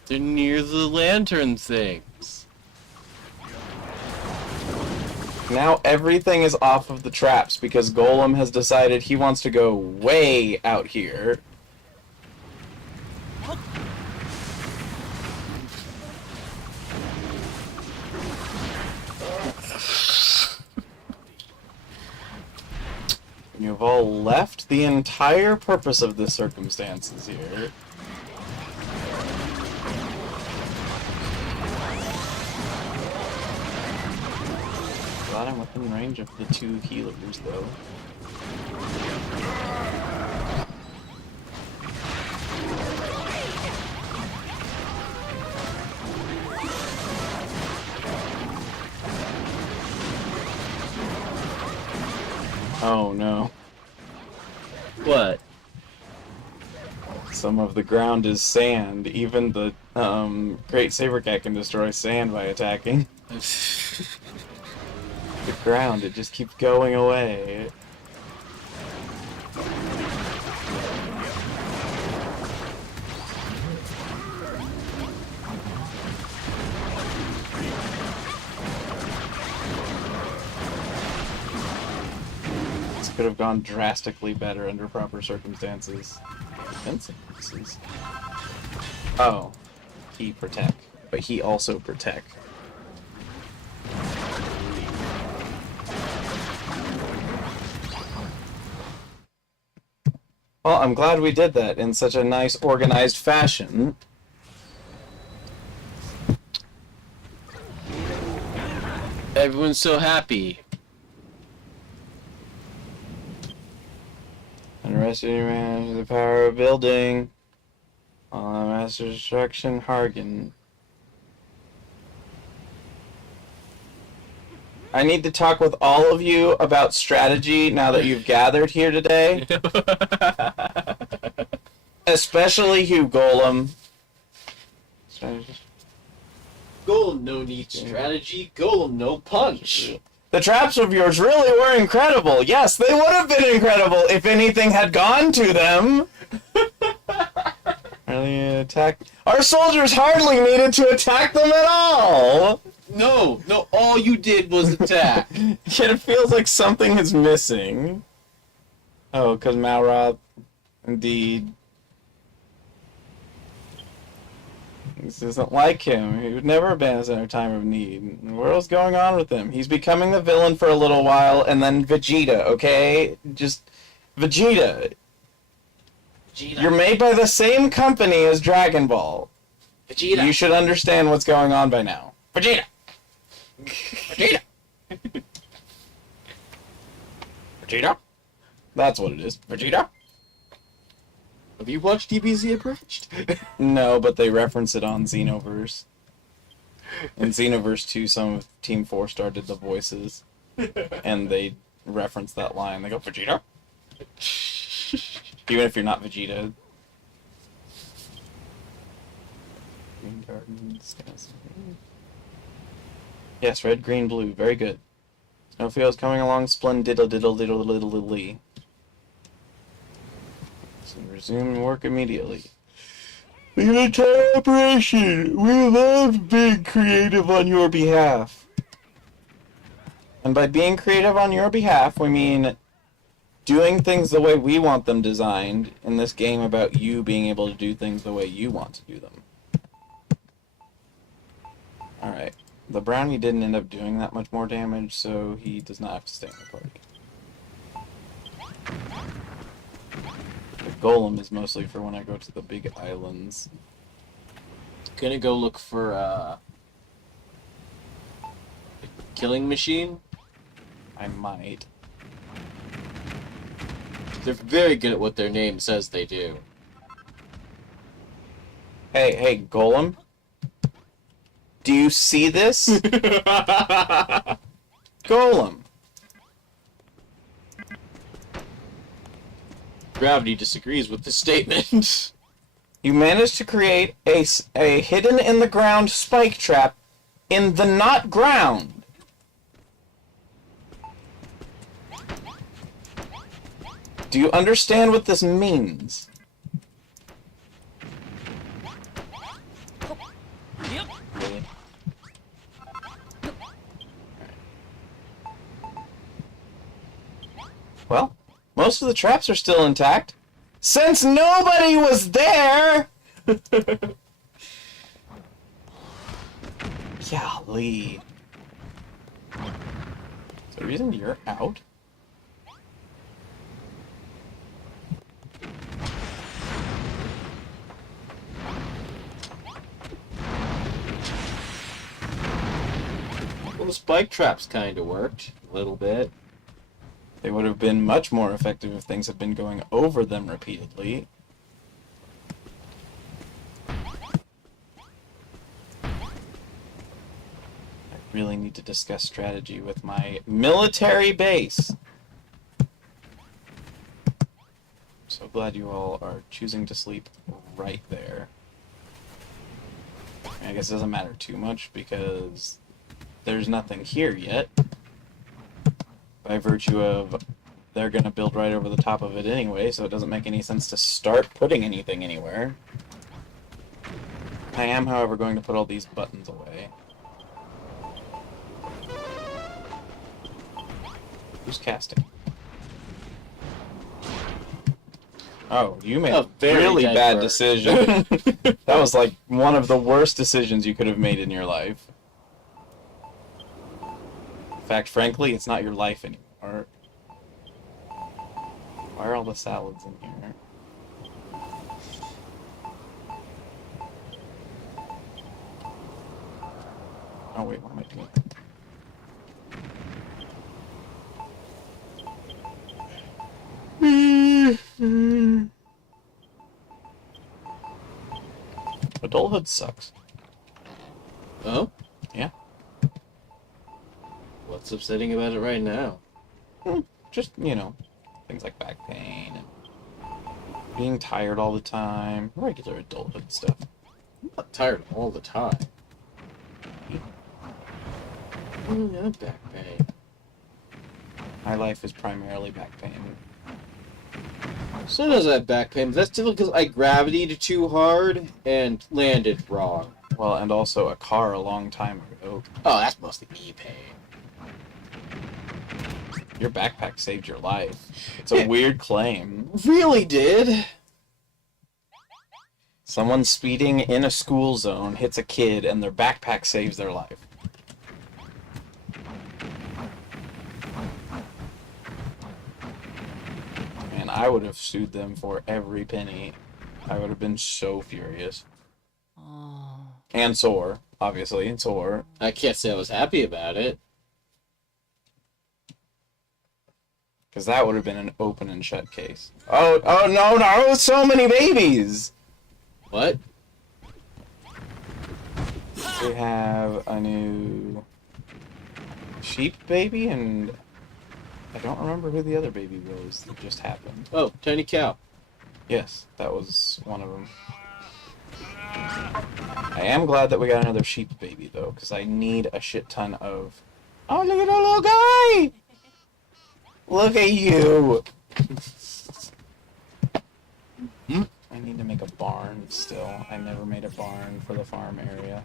They're near the lantern things. Now everything is off of the traps because Golem has decided he wants to go way out here. You've all left the entire purpose of the circumstances here. Glad I'm within range of the 2 healers, though. Oh no. What? Some of the ground is sand. Even the Great Sabercat can destroy sand by attacking. The ground, it just keeps going away. This could have gone drastically better under proper circumstances. Fencing pieces. Oh. He protect. But he also protect. Well, I'm glad we did that in such a nice, organized fashion. Everyone's so happy. Interested in manage the power of building. Master Destruction, Hargan. I need to talk with all of you about strategy now that you've gathered here today. Especially you, Golem. Golem no need strategy, Golem no punch. The traps of yours really were incredible. Yes, they would have been incredible if anything had gone to them. Really attack. Our soldiers hardly needed to attack them at all. No, all you did was attack. Yet it feels like something is missing. Oh, because Malroth, indeed. This isn't like him. He would never abandon us in our time of need. What else going on with him? He's becoming the villain for a little while, and then Vegeta, okay? Just Vegeta. You're made by the same company as Dragon Ball. Vegeta. You should understand what's going on by now. Vegeta! Vegeta! Vegeta? That's what it is. Vegeta? Have you watched DBZ Abridged? No, but they reference it on Xenoverse. In Xenoverse 2, some of Team 4 started the voices, and they reference that line. They go, Vegeta? Even if you're not Vegeta. Green Garden, yes, red, green, blue. Very good. Snowfield's coming along splendidly. So resume work immediately. The entire operation! We love being creative on your behalf. And by being creative on your behalf, we mean doing things the way we want them designed in this game about you being able to do things the way you want to do them. Alright. The brownie didn't end up doing that much more damage, so he does not have to stay in the party. The golem is mostly for when I go to the big islands. Gonna go look for a killing machine. I might. They're very good at what their name says they do. Hey, golem? Do you see this? Golem! Gravity disagrees with this statement. You managed to create a hidden in the ground spike trap in the not ground. Do you understand what this means? Yep. Really? most of the traps are still intact. Since nobody was there! Golly. Is the reason you're out? Well, the spike traps kind of worked a little bit. They would have been much more effective if things had been going over them repeatedly. I really need to discuss strategy with my military base. So glad you all are choosing to sleep right there. I guess it doesn't matter too much because there's nothing here yet. By virtue of they're going to build right over the top of it anyway, so it doesn't make any sense to start putting anything anywhere. I am, however, going to put all these buttons away. Who's casting? Oh, you made A a very really bad divert. decision. That was like one of the worst decisions you could have made in your life. In fact, frankly, it's not your life anymore. Why are all the salads in here? Oh wait, what am I doing? Adulthood sucks. Oh? Yeah. What's upsetting about it right now? Just, you know, things like back pain and being tired all the time. Regular adulthood stuff. I'm not tired all the time. Yeah, back pain. My life is primarily back pain. So does that back pain, but that's typically because I gravitated too hard and landed wrong. Well, and also a car a long time ago. Oh, that's mostly me pain. Your backpack saved your life. It's a weird claim. Really did? Someone speeding in a school zone hits a kid and their backpack saves their life. Man, I would have sued them for every penny. I would have been so furious. And sore, obviously, and sore. I can't say I was happy about it. Because that would have been an open and shut case. Oh, no, so many babies! What? We have a new sheep baby, and I don't remember who the other baby was that just happened. Oh, tiny cow. Yes, that was one of them. I am glad that we got another sheep baby, though, because I need a shit ton of... Oh, look at that little guy! Look at you! I need to make a barn still. I never made a barn for the farm area.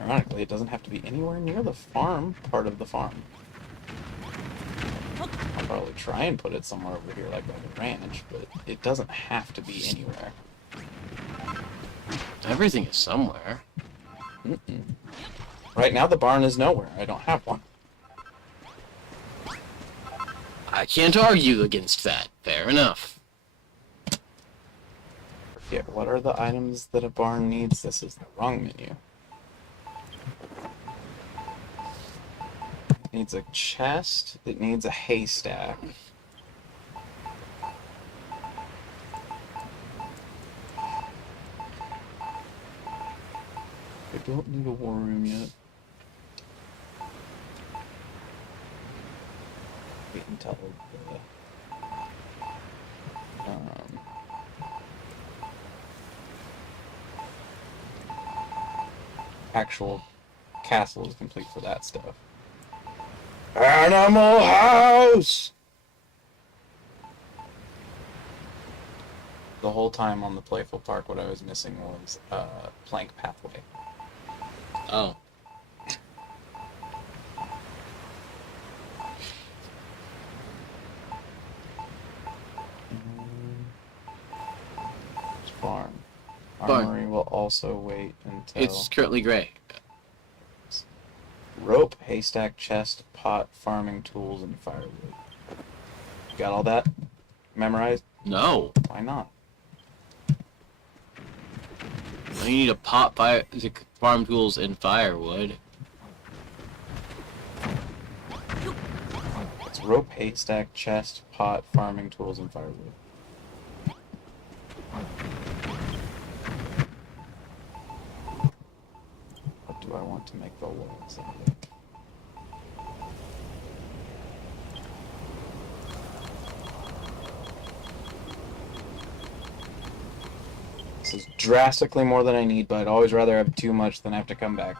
Ironically, it doesn't have to be anywhere near the farm part of the farm. I'll probably try and put it somewhere over here like by the ranch, but it doesn't have to be anywhere. Everything is somewhere. Mm-mm. Right now the barn is nowhere. I don't have one. I can't argue against that. Fair enough. Forget, what are the items that a barn needs? This is the wrong menu. It needs a chest. It needs a haystack. I don't need a war room yet. Wait until the actual castle is complete for that stuff. Animal House! The whole time on the Playful Park, what I was missing was plank pathway. Oh. Farm. Barn. Armory will also wait until... It's currently gray. Rope, haystack, chest, pot, farming tools, and firewood. Got all that memorized? No. Why not? You need a pot, farm tools, and firewood. It's rope, haystack, chest, pot, farming tools, and firewood. What do I want to make the walls out of? This is drastically more than I need, but I'd always rather have too much than have to come back.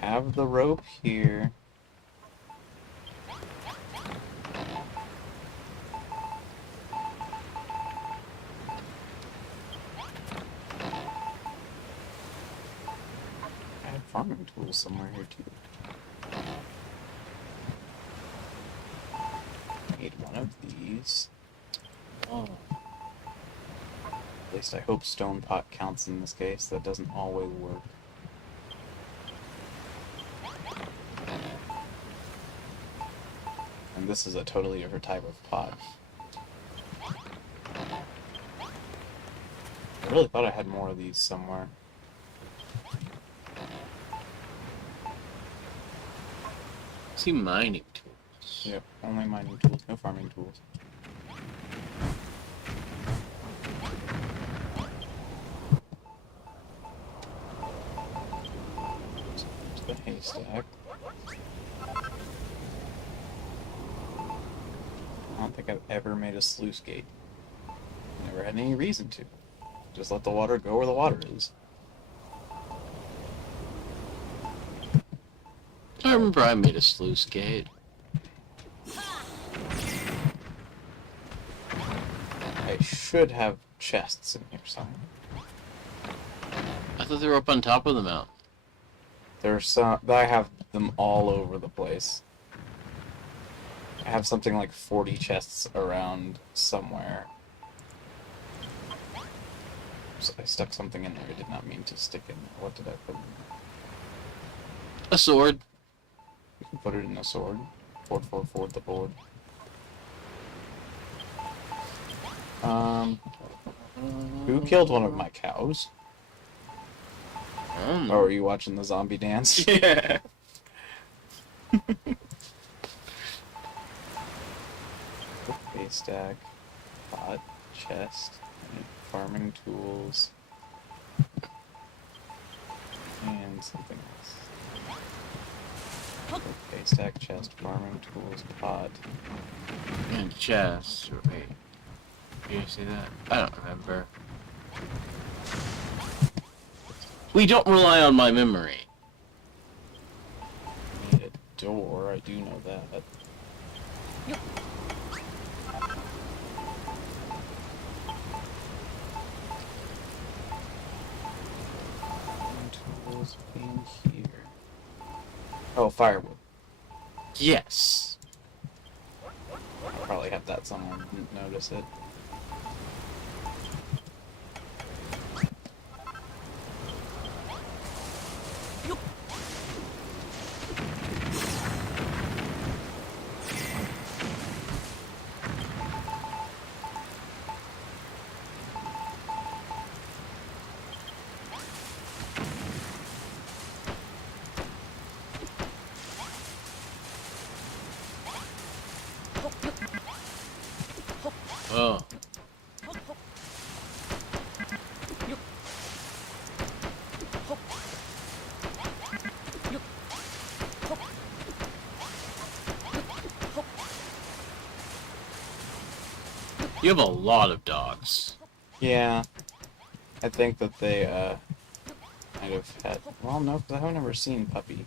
I have the rope here. I had farming tools somewhere here too. Need one of these. Oh. At least I hope stone pot counts in this case. That doesn't always work. And this is a totally different type of pot. I really thought I had more of these somewhere. See mining tools. Yep, only mining tools, no farming tools. To the haystack. I don't think I've ever made a sluice gate. Never had any reason to. Just let the water go where the water is. I remember I made a sluice gate. I should have chests in here somewhere. I thought they were up on top of the mountain. There's some. I have them all over the place. I have something like 40 chests around somewhere. So I stuck something in there I did not mean to stick in there. What did I put in there? A sword. You can put it in a sword. Forward the board. Who killed one of my cows? Oh, Or are you watching the zombie dance? yeah. Haystack, pot, chest, and farming tools, and something else. Haystack, chest, farming tools, pot. And chest. Wait. Did you see that? I don't remember. We don't rely on my memory. Need a door, I do know that. Tools in here. Oh, firewood. Yes. I probably have that somewhere, didn't notice it. Oh. You have a lot of dogs. Yeah. I think that they, might have had... Well, no, because I haven't ever seen Puppy.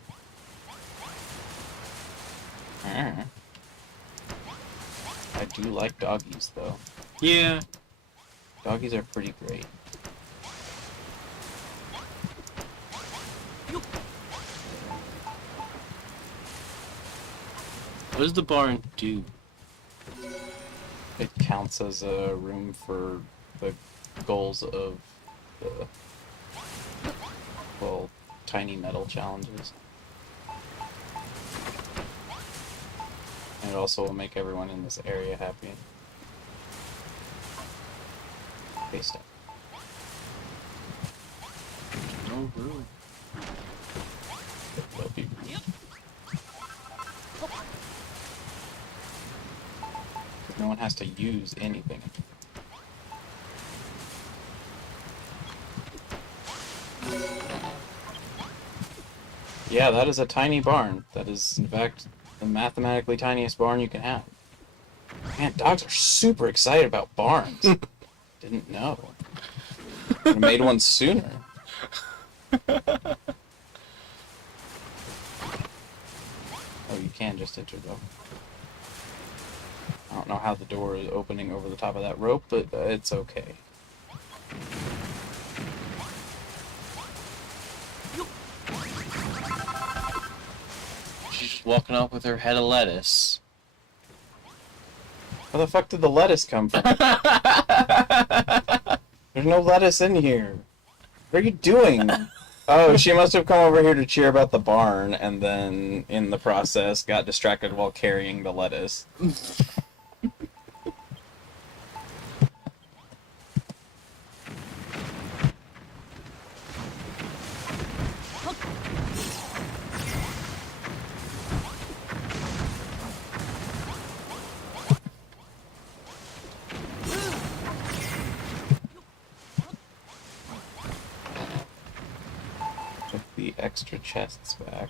I do like doggies, though. Yeah. Doggies are pretty great. What does the barn do? It counts as a room for the goals of the, well, tiny metal challenges. And it also will make everyone in this area happy. Paste it. Oh, really? They'll be Yep. no one has to use anything. Yeah, that is a tiny barn. That is, in fact, the mathematically tiniest barn you can have. Man, dogs are super excited about barns. Didn't know. Would've made one sooner. Oh, you can just enter though. I don't know how the door is opening over the top of that rope, but it's okay. She's just walking off with her head of lettuce. Where the fuck did the lettuce come from? There's no lettuce in here. What are you doing? Oh, she must have come over here to cheer about the barn, and then, in the process, got distracted while carrying the lettuce. Put the extra chests back.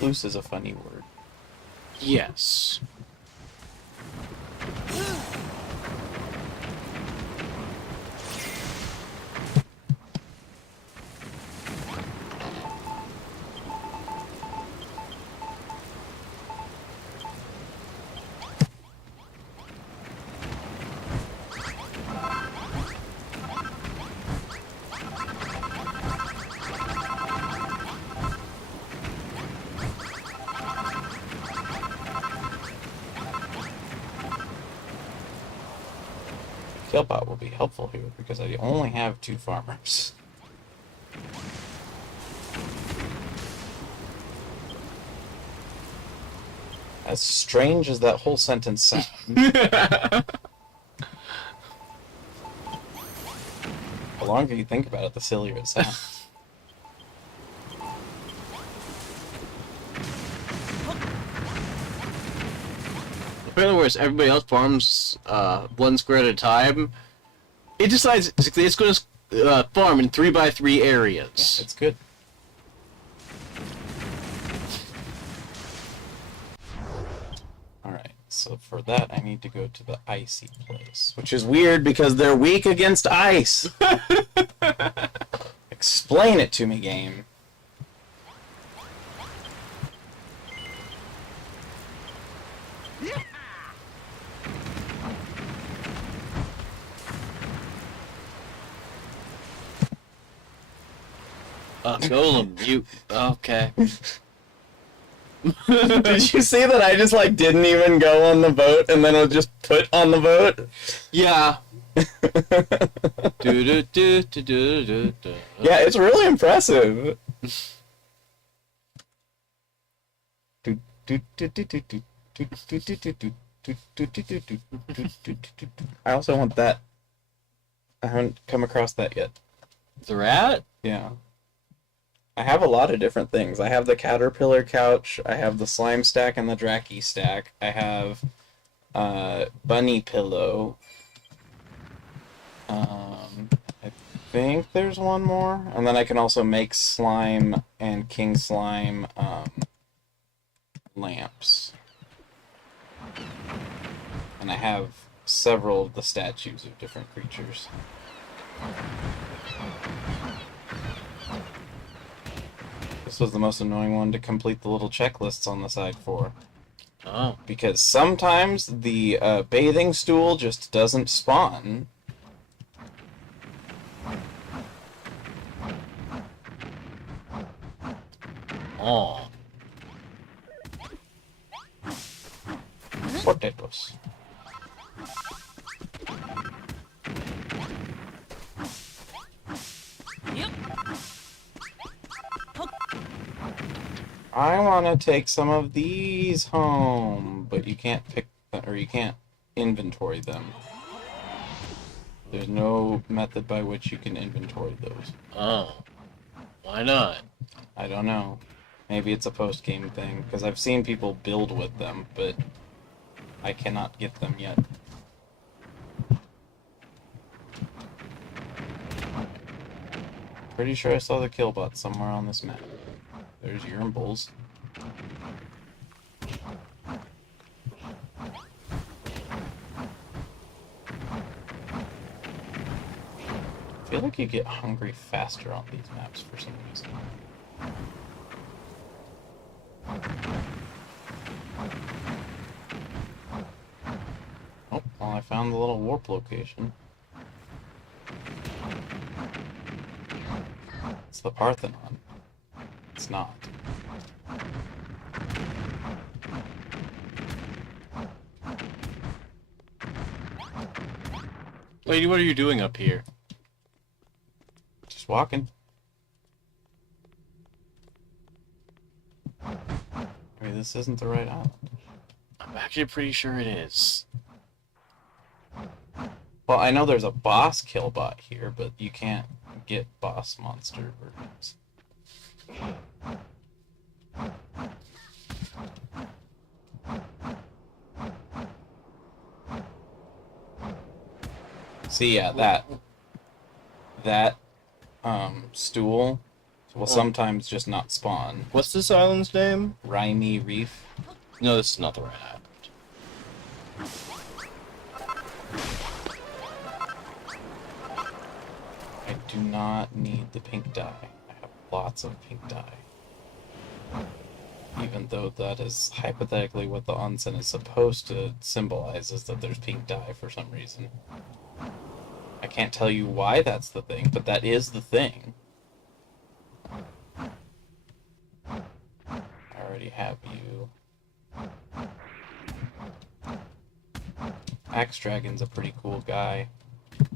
Loose is a funny word. Yes. Killbot will be helpful here because I only have 2 farmers. As strange as that whole sentence sounds. The longer you think about it, the sillier it sounds. Apparently, whereas everybody else farms 1 square at a time, it decides it's going to farm in 3x3 areas. It's good. Alright, so for that I need to go to the icy place. Which is weird because they're weak against ice! Explain it to me, game. Golem, you... Okay. Did you see that I just, like, didn't even go on the boat and then it was just put on the boat? Yeah. Do. Yeah, it's really impressive. I also want that. I haven't come across that yet. The rat? Yeah. I have a lot of different things. I have the caterpillar couch, I have the slime stack and the Draki stack, I have bunny pillow. I think there's one more. And then I can also make slime and king slime lamps. And I have several of the statues of different creatures. This was the most annoying one to complete the little checklists on the side for. Oh. Because sometimes the bathing stool just doesn't spawn. Oh. Potatoes. Yep. I want to take some of these home, but you can't pick them, or you can't inventory them. There's no method by which you can inventory those. Oh. Why not? I don't know. Maybe it's a post-game thing, because I've seen people build with them, but I cannot get them yet. Pretty sure I saw the killbot somewhere on this map. There's urine bowls. I feel like you get hungry faster on these maps for some reason. Oh, well, I found the little warp location. It's the Parthenon. It's not. Lady, what are you doing up here? Just walking. Maybe this isn't the right island. I'm actually pretty sure it is. Well, I know there's a boss killbot here, but you can't get boss monster versions. See, yeah, that stool will sometimes just not spawn. What's this island's name? Rhymy Reef. No, this is not the right island. I do not need the pink dye. I have lots of pink dye. Even though that is hypothetically what the onsen is supposed to symbolize, is that there's pink dye for some reason. I can't tell you why that's the thing, but that is the thing. I already have you. Axe Dragon's a pretty cool guy.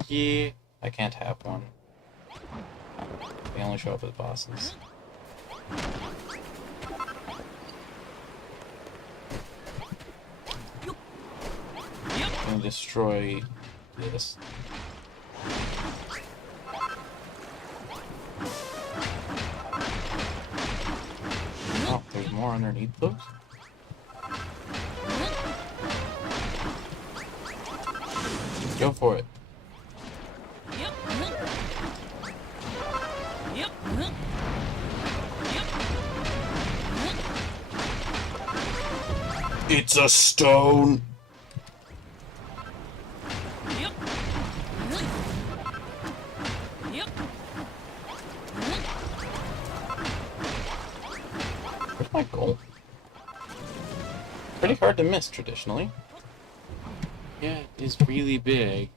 Yeah. I can't have one. They only show up as bosses. I'm gonna destroy this. Oh, there's more underneath those? Go for it. Yep. Yep. Yep. It's a stone. Yep. Yep. Where's my goal? Pretty hard to miss traditionally. Yeah, it is really big.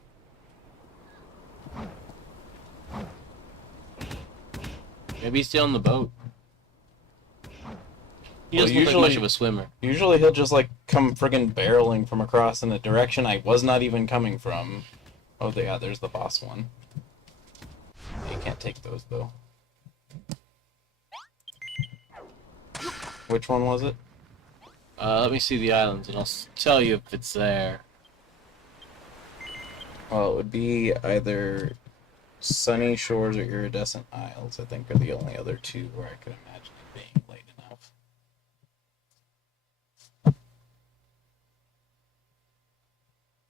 Maybe he's still on the boat. He Well, doesn't look like much of a swimmer. Usually he'll just like come friggin' barreling from across in a direction I was not even coming from. Oh yeah, there's the boss one. You can't take those though. Which one was it? Let me see the islands and I'll tell you if it's there. Well, it would be either Sunny Shores or Iridescent Isles, I think, are the only other two where I could imagine it being late enough.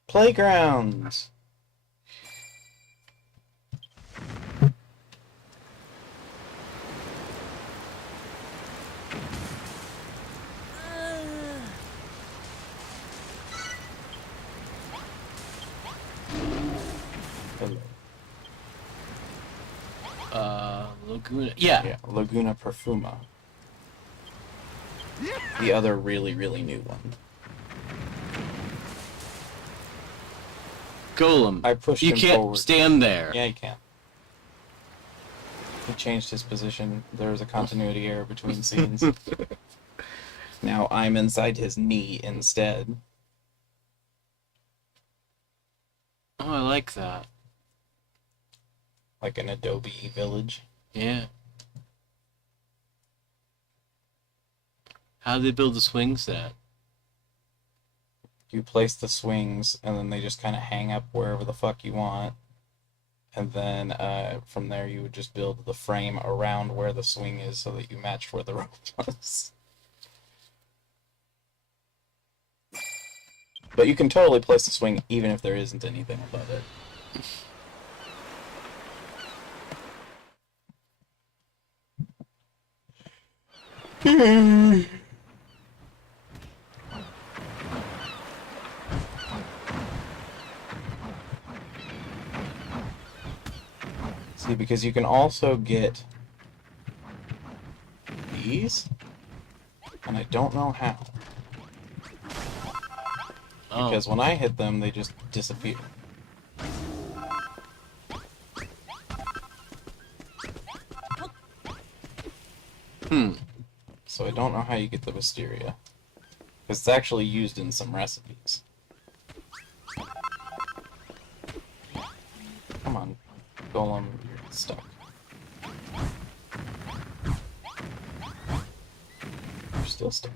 Playgrounds! Laguna. Yeah. Yeah, Laguna Perfuma. The other really, really new one. Golem, I pushed you him can't forward. stand there. Yeah, you can. He changed his position. There was a continuity error between scenes. Now I'm inside his knee instead. Oh, I like that. Like an Adobe village. Yeah. How do they build the swing set? You place the swings, and then they just kind of hang up wherever the fuck you want. And then from there, you would just build the frame around where the swing is so that you matched where the rope was. But you can totally place the swing even if there isn't anything above it. See, because you can also get these, and I don't know how. Oh. Because when I hit them, they just disappear. So I don't know how you get the wisteria. Because it's actually used in some recipes. Come on, Golem, you're stuck. You're still stuck.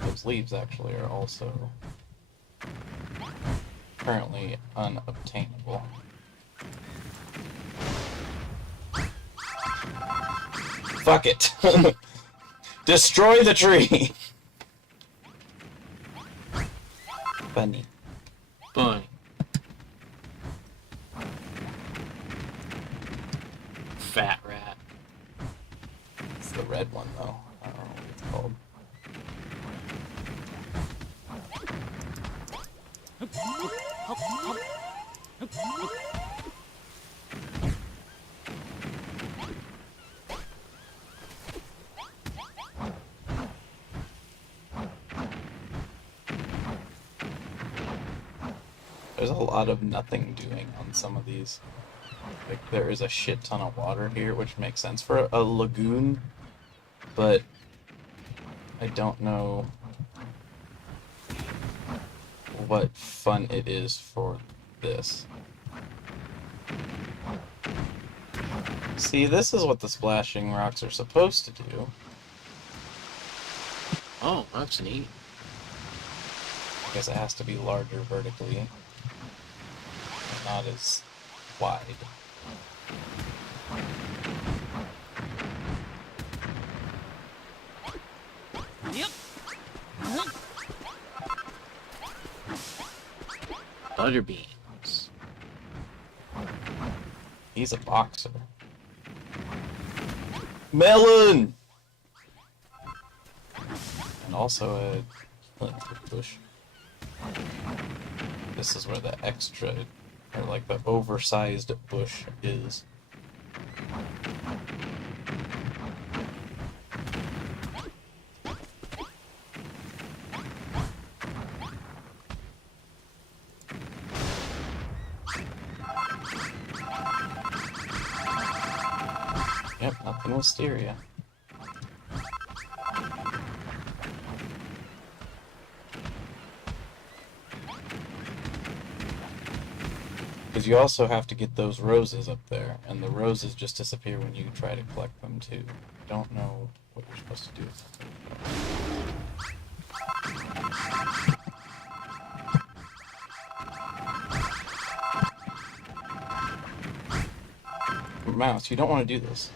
Those leaves actually are also currently unobtainable. Fuck it! Destroy the tree! Bunny. Bunny. Fat rat. It's the red one though. I don't know what it's called. There's a lot of nothing doing on some of these. Like, there is a shit ton of water here, which makes sense for a lagoon, but I don't know what fun it is for this. See, this is what the splashing rocks are supposed to do. Oh, that's neat. I guess it has to be larger vertically, and not as wide. Yep. Butterbeans. He's a boxer. Melon! And also a bush. This is where the extra, or like the oversized bush is. Yep, nothing wisteria. Because you also have to get those roses up there, and the roses just disappear when you try to collect them too. I don't know what you're supposed to do with them. Mouse, you don't want to do this.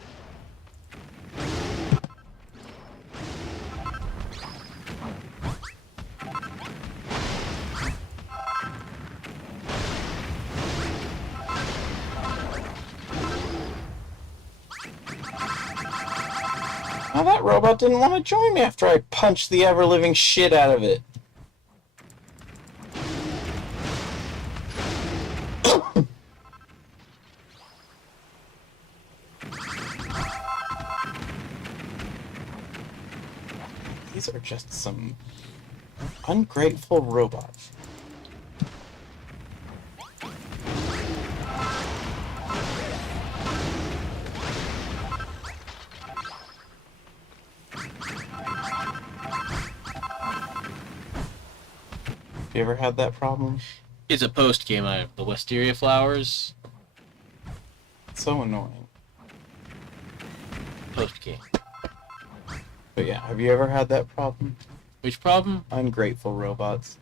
Oh, that robot didn't want to join me after I punched the ever-living shit out of it. These are just some ungrateful robots. You ever had that problem? It's a post game. I have the wisteria flowers. It's so annoying. Post game. But yeah, have you ever had that problem? Which problem? Ungrateful robots.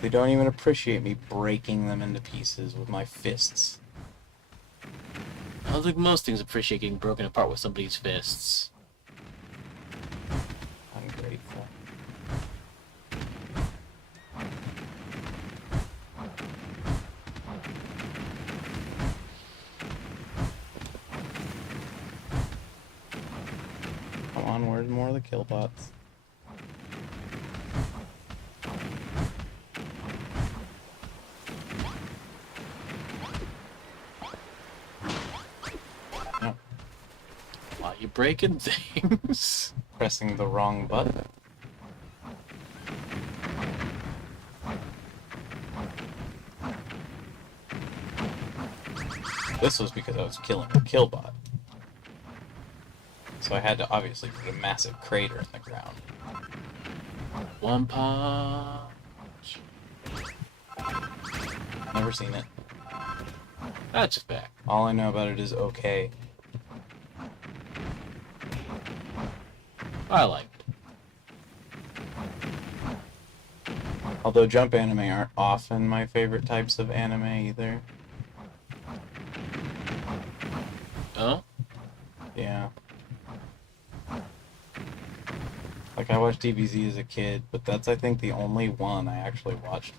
They don't even appreciate me breaking them into pieces with my fists. I don't think most things appreciate getting broken apart with somebody's fists. Ungrateful. Come on, where's more of the killbots? No, Why you breaking things? pressing the wrong button. This was because I was killing a killbot. So I had to obviously put a massive crater in the ground. One punch. Never seen it. That's a fact. All I know about it is okay. I liked it. Although jump anime aren't often my favorite types of anime either. Oh? Yeah. Like, I watched DBZ as a kid, but that's, I think, the only one I actually watched.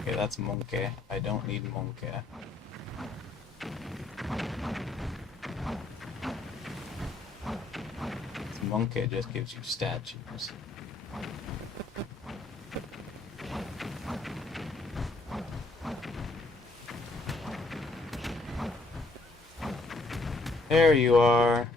Okay, that's Monkey. I don't need Monkey. Monkey just gives you statues. There you are.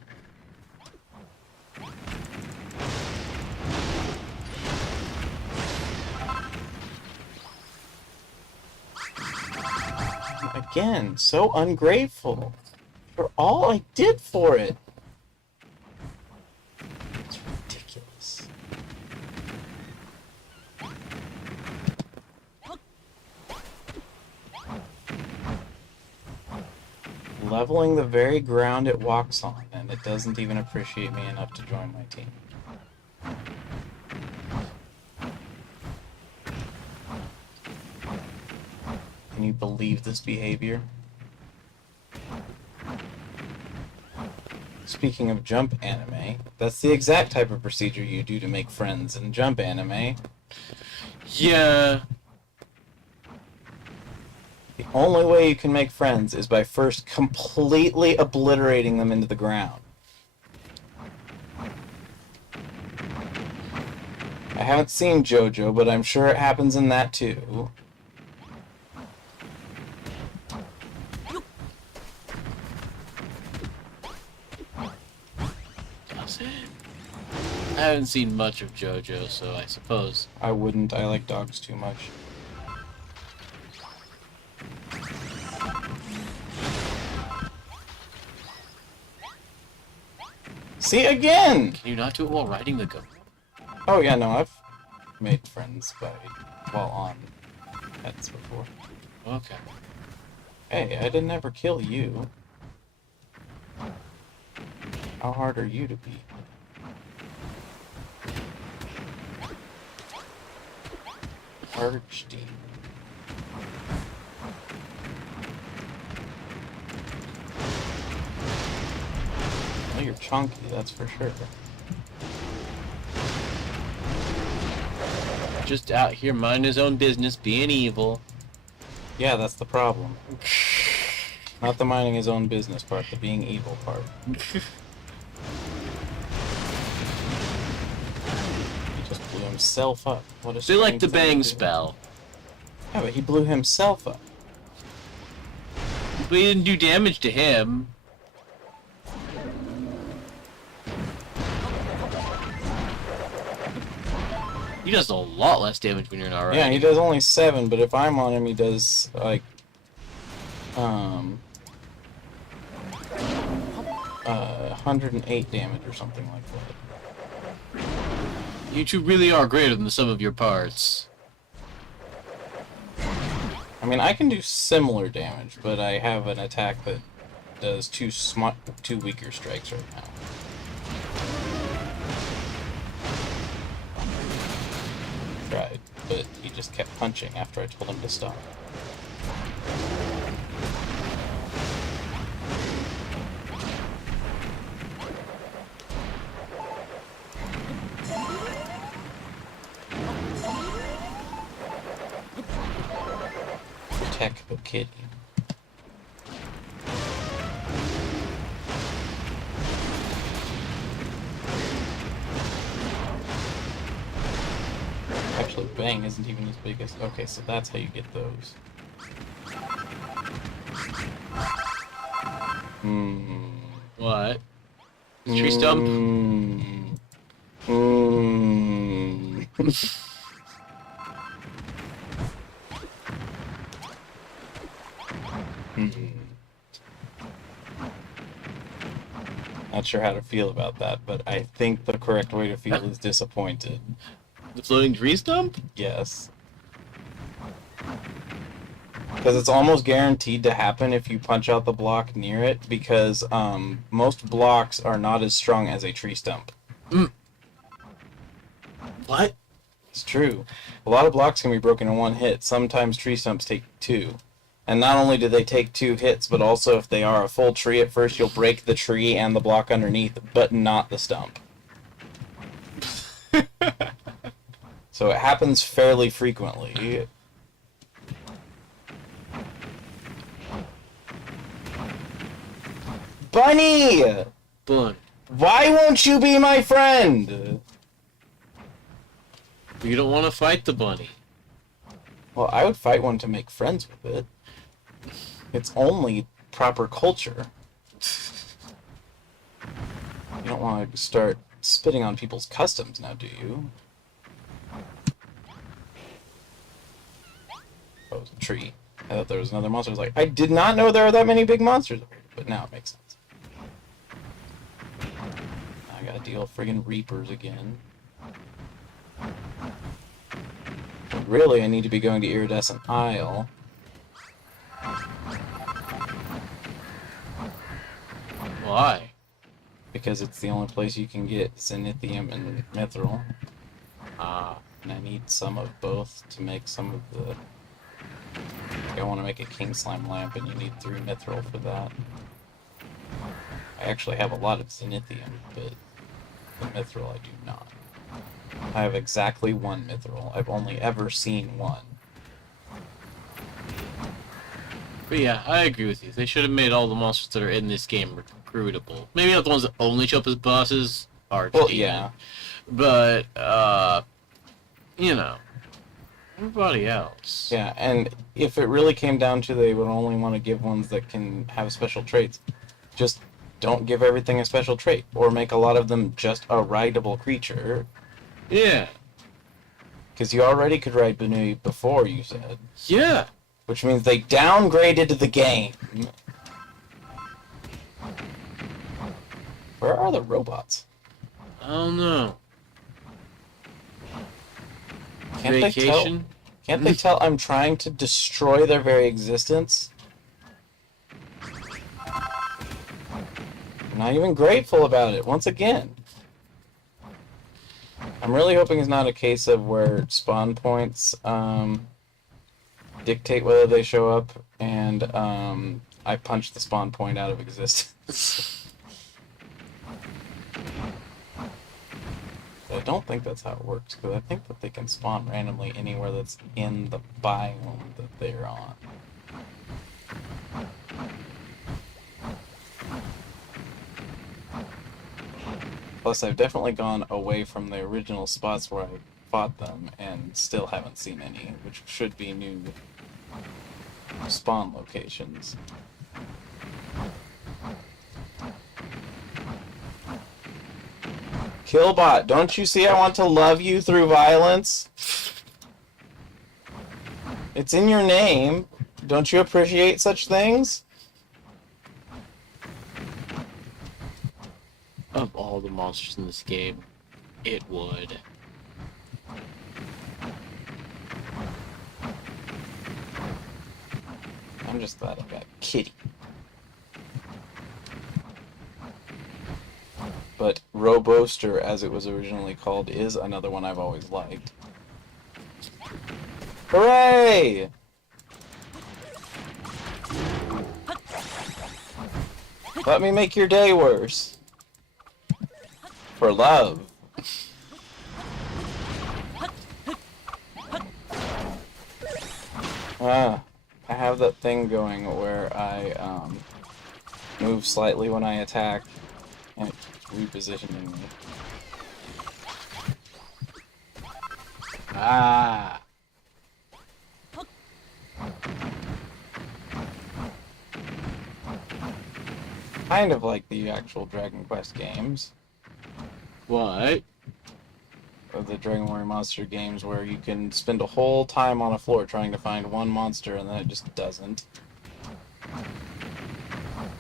Again, so ungrateful for all I did for it. It's ridiculous. Leveling the very ground it walks on, and it doesn't even appreciate me enough to join my team. Can you believe this behavior? Speaking of jump anime, that's the exact type of procedure you do to make friends in jump anime. Yeah. The only way you can make friends is by first completely obliterating them into the ground. I haven't seen JoJo, but I'm sure it happens in that too. Does it? I haven't seen much of JoJo, so I suppose. I wouldn't. I like dogs too much. See, again! Can you not do it while riding the goat? Oh yeah, no, I've made friends while on pets before. Okay. Hey, I didn't ever kill you. How hard are you to beat? Archdeep. Oh, you're chunky, that's for sure. Just out here minding his own business, being evil. Yeah, that's the problem. Not the minding his own business part, the being evil part. He just blew himself up. What a They like strange the thing to bang do. spell. Yeah, but he blew himself up. We didn't do damage to him. He does a lot less damage when you're not riding. Yeah, he does only 7, but if I'm on him, he does, like, 108 damage or something like that. You two really are greater than the sum of your parts. I mean, I can do similar damage, but I have an attack that does two weaker strikes right now. Tried, but he just kept punching after I told him to stop. Tech kid. Actually, Bang isn't even as big as... Okay, so that's how you get those. What? Tree stump? Not sure how to feel about that, but I think the correct way to feel is disappointed. The floating tree stump? Yes. Because it's almost guaranteed to happen if you punch out the block near it, because most blocks are not as strong as a tree stump. What? It's true. A lot of blocks can be broken in one hit. Sometimes tree stumps take 2. And not only do they take 2 hits, but also if they are a full tree at first, you'll break the tree and the block underneath, but not the stump. So it happens fairly frequently. Bunny! Bun. Why won't you be my friend? You don't want to fight the bunny. Well, I would fight one to make friends with it. It's only proper culture. You don't want to start spitting on people's customs now, do you? Oh, it was a tree. I thought there was another monster. I was like, I did not know there were that many big monsters over here, but now it makes sense. I gotta deal with friggin' Reapers again. But really, I need to be going to Iridescent Isle. Why? Because it's the only place you can get Zenithium and Mithril. And I need some of both to make some of the... I want to make a King Slime lamp, and you need 3 Mithril for that. I actually have a lot of Zenithium, but the Mithril I do not. I have exactly 1 Mithril. I've only ever seen 1. But yeah, I agree with you. They should have made all the monsters that are in this game recruitable. Maybe not the ones that only show up as bosses. Well, yeah. But, you know, everybody else. Yeah, and if it really came down to they would only want to give ones that can have special traits, just don't give everything a special trait, or make a lot of them just a rideable creature. Yeah. Because you already could ride Benui before, you said. Yeah. Which means they downgraded the game. Where are the robots? I don't know. Can't Vacation? Can't they tell I'm trying to destroy their very existence? I'm not even grateful about it, once again. I'm really hoping it's not a case of where spawn points dictate whether they show up, and I punch the spawn point out of existence. I don't think that's how it works, because I think that they can spawn randomly anywhere that's in the biome that they're on. Plus, I've definitely gone away from the original spots where I fought them, and still haven't seen any, which should be new spawn locations. Killbot, don't you see I want to love you through violence? It's in your name. Don't you appreciate such things? Of all the monsters in this game, it would. I'm just glad I got Kitty. But Roboster, as it was originally called, is another one I've always liked. Hooray! Let me make your day worse. For love. I have that thing going where I move slightly when I attack, and it keeps repositioning me. Ah. Kind of like the actual Dragon Quest games. What? Of the Dragon Warrior Monster games where you can spend a whole time on a floor trying to find one monster and then it just doesn't.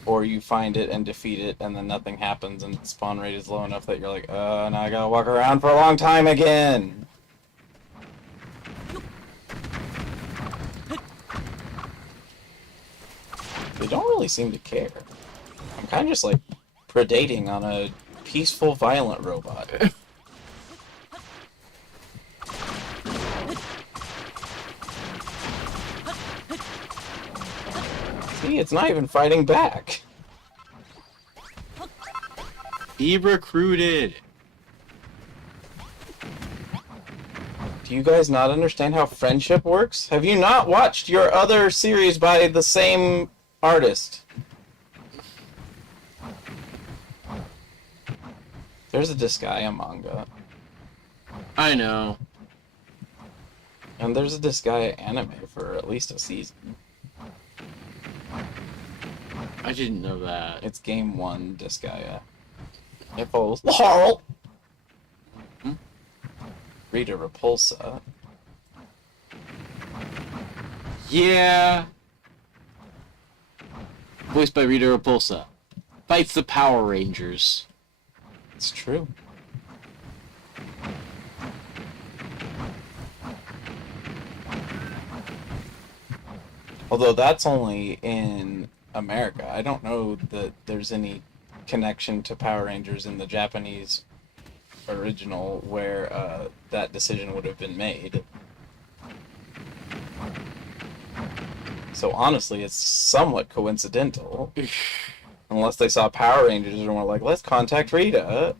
Or you find it and defeat it and then nothing happens and its spawn rate is low enough that you're like, now I gotta walk around for a long time again! They don't really seem to care. I'm kind of just like predating on a peaceful, violent robot. See, it's not even fighting back. Be recruited. Do you guys not understand how friendship works? Have you not watched your other series by the same artist? There's a Disgaea manga. I know. And there's a Disgaea anime for at least a season. I didn't know that. It's Game 1 Disgaea. It follows Laurel! Rita Repulsa. Yeah. Voiced by Rita Repulsa. Fights the Power Rangers. It's true. Although that's only in America. I don't know that there's any connection to Power Rangers in the Japanese original where that decision would have been made. So honestly, it's somewhat coincidental. Unless they saw Power Rangers and were like, let's contact Rita.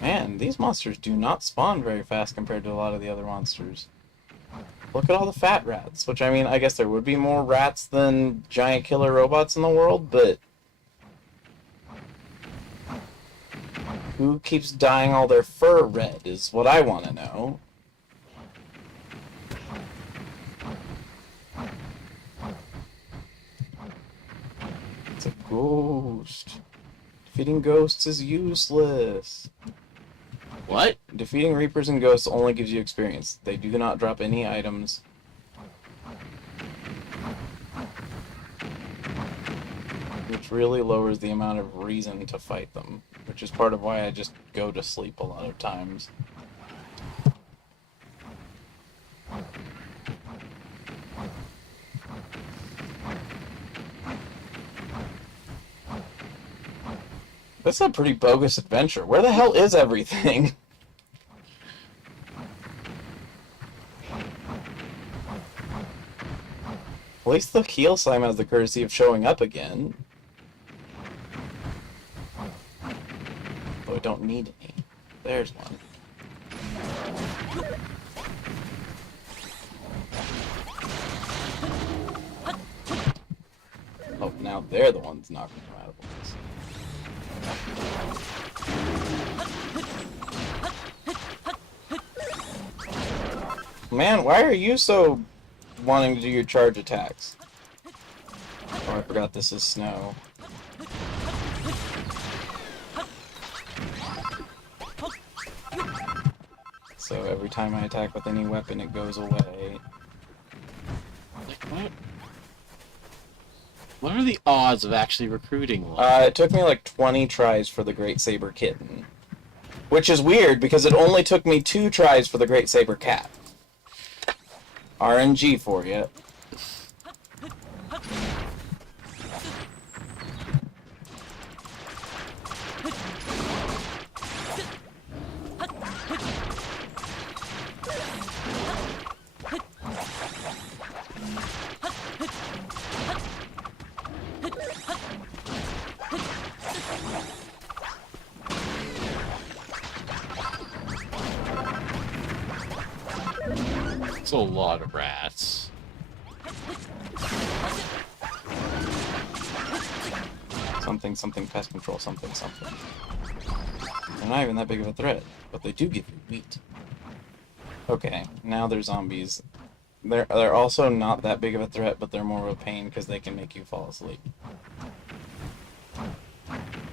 Man, these monsters do not spawn very fast compared to a lot of the other monsters. Look at all the fat rats, which I mean, I guess there would be more rats than giant killer robots in the world, but who keeps dyeing all their fur red is what I want to know. It's a ghost. Defeating ghosts is useless. What? Defeating Reapers and Ghosts only gives you experience. They do not drop any items. Which really lowers the amount of reason to fight them. Which is part of why I just go to sleep a lot of times. That's a pretty bogus adventure. Where the hell is everything? At least the Keel Slime has the courtesy of showing up again. Though I don't need any. There's one. Oh, now they're the ones knocking them out of place. Man, why are you so wanting to do your charge attacks. Oh, I forgot this is snow. So every time I attack with any weapon, it goes away. Like, what are the odds of actually recruiting one? It took me like 20 tries for the Great Saber Kitten. Which is weird, because it only took me 2 tries for the Great Saber Cat. RNG for you. It's a lot of rats. Something, something, pest control, something, something. They're not even that big of a threat, but they do give you wheat. Okay, now they're zombies. They're also not that big of a threat, but they're more of a pain because they can make you fall asleep.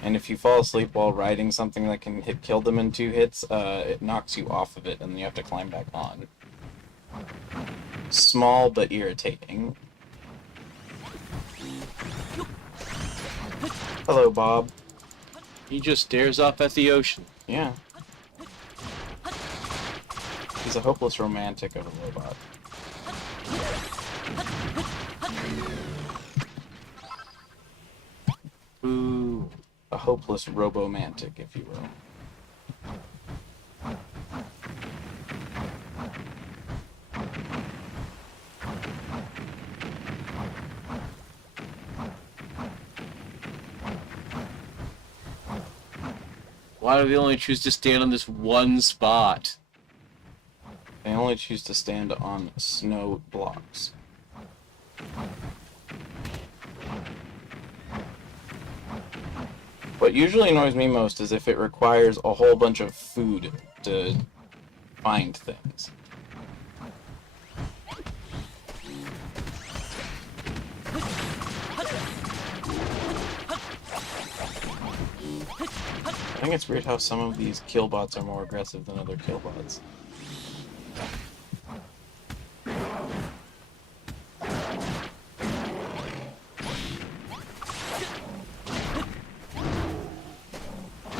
And if you fall asleep while riding something that can kill them in 2 hits, it knocks you off of it, and you have to climb back on. Small but irritating. Hello, Bob. He just stares off at the ocean. Yeah. He's a hopeless romantic of a robot. Ooh. A hopeless robomantic, if you will. Why do they only choose to stand on this one spot? They only choose to stand on snow blocks. What usually annoys me most is if it requires a whole bunch of food to find things. I think it's weird how some of these killbots are more aggressive than other killbots.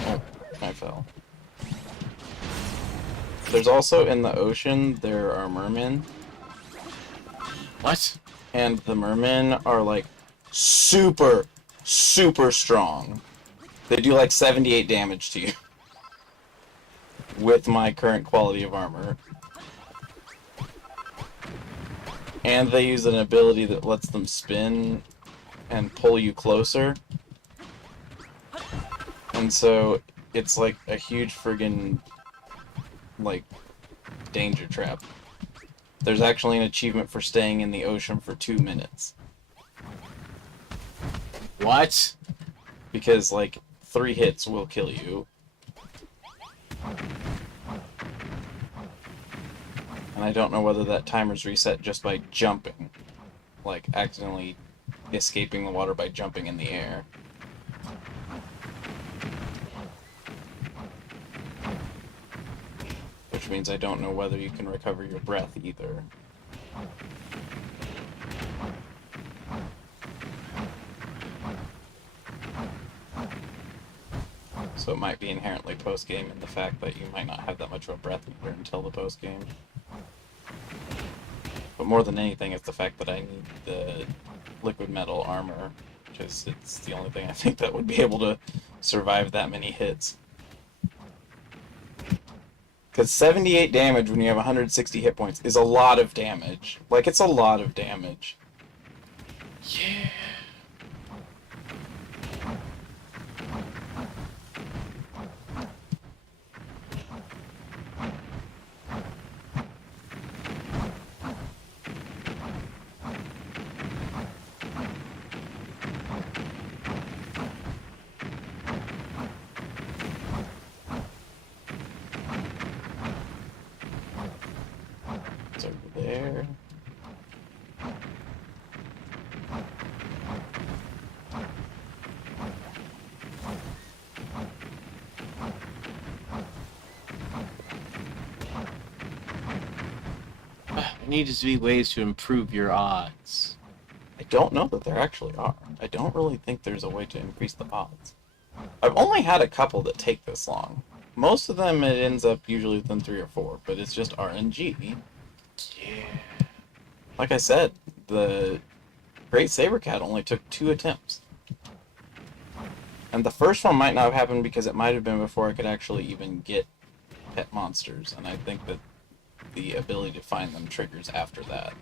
Oh, I fell. There's also in the ocean, there are mermen. What? And the mermen are like super, super strong. They do like 78 damage to you. With my current quality of armor. And they use an ability that lets them spin and pull you closer. And so it's like a huge friggin' like danger trap. There's actually an achievement for staying in the ocean for 2 minutes. What? Because like 3 hits will kill you. And I don't know whether that timer's reset just by jumping. Like, accidentally escaping the water by jumping in the air. Which means I don't know whether you can recover your breath either. So it might be inherently post-game in the fact that you might not have that much of a breath meter until the post-game. But more than anything, it's the fact that I need the liquid metal armor, because it's the only thing I think that would be able to survive that many hits. Because 78 damage when you have 160 hit points is a lot of damage. Like, it's a lot of damage. Yeah. It's over there. needs to be ways to improve your odds. I don't know that there actually are. I don't really think there's a way to increase the odds. I've only had a couple that take this long. Most of them, it ends up usually within 3 or 4, but it's just RNG. Yeah. Like I said, the Great Saber Cat only took 2 attempts. And the first one might not have happened because it might have been before I could actually even get pet monsters, and I think that the ability to find them triggers after that.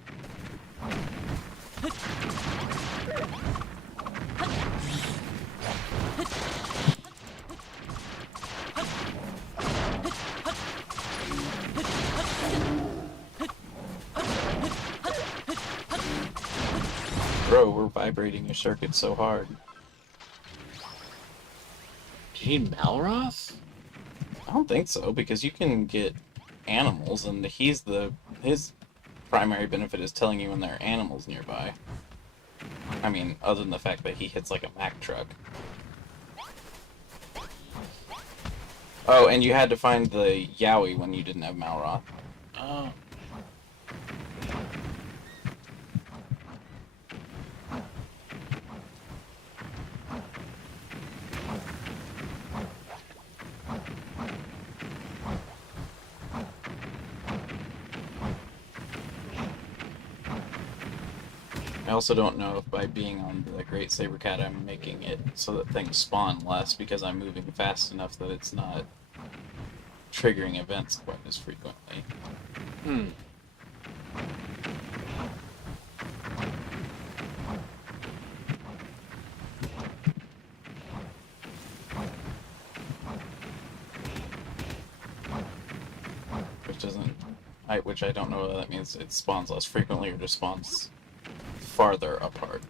Bro, we're vibrating your circuit so hard. Do you need Malroth? I don't think so, because you can get animals, and his primary benefit is telling you when there are animals nearby. I mean, other than the fact that he hits like a Mack truck. Oh, and you had to find the Yowie when you didn't have Malroth. Oh. I also don't know if by being on the Great Saber Cat I'm making it so that things spawn less because I'm moving fast enough that it's not triggering events quite as frequently. Hmm. Which I don't know whether that means it spawns less frequently or just spawns farther apart.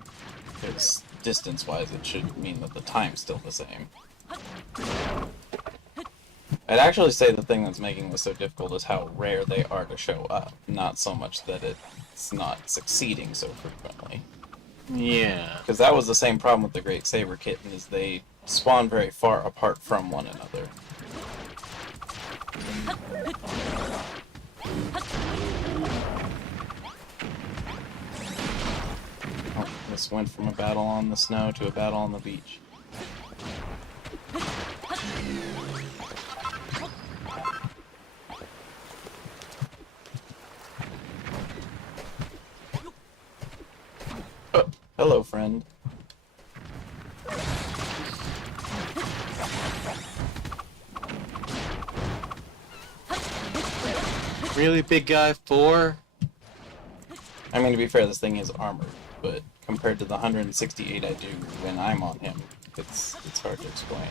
Because distance-wise, it should mean that the time's still the same. I'd actually say the thing that's making this so difficult is how rare they are to show up, not so much that it's not succeeding so frequently. Yeah. Because that was the same problem with the Great Saber Kitten, is they spawn very far apart from one another. Oh, this went from a battle on the snow to a battle on the beach. Oh, hello, friend. Really, big guy? 4? I mean, to be fair, this thing is armored, but compared to the 168 I do when I'm on him, it's hard to explain.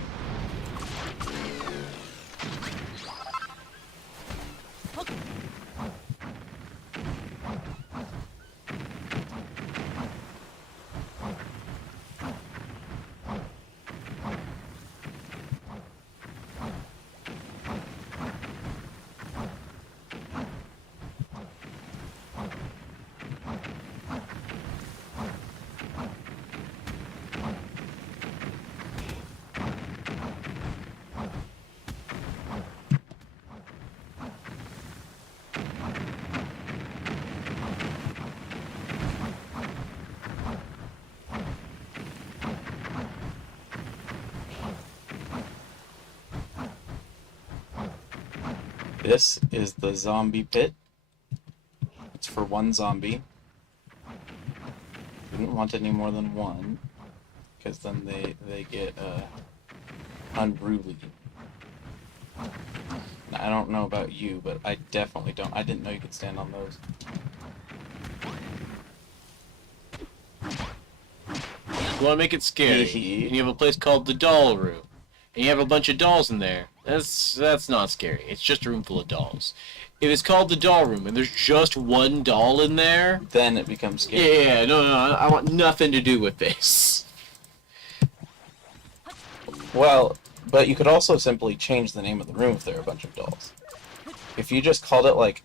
This is the zombie pit. It's for 1 zombie. Didn't want any more than 1, because then they get unruly. Now, I don't know about you, but I definitely don't. I didn't know you could stand on those. You want to make it scary, and you have a place called the Doll Room, and you have a bunch of dolls in there. That's not scary. It's just a room full of dolls. If it's called the Doll Room, and there's just 1 doll in there, Then it becomes scary. yeah, no, I want nothing to do with this. Well, but you could also simply change the name of the room if there are a bunch of dolls. If you just called it, like,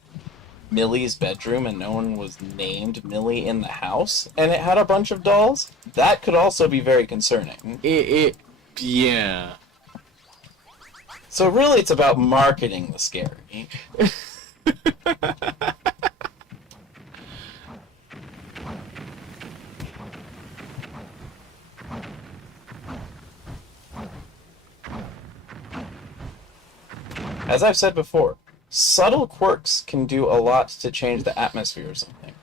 Millie's bedroom and no one was named Millie in the house, and it had a bunch of dolls, that could also be very concerning. Yeah. So really it's about marketing the scary. As I've said before, subtle quirks can do a lot to change the atmosphere of something.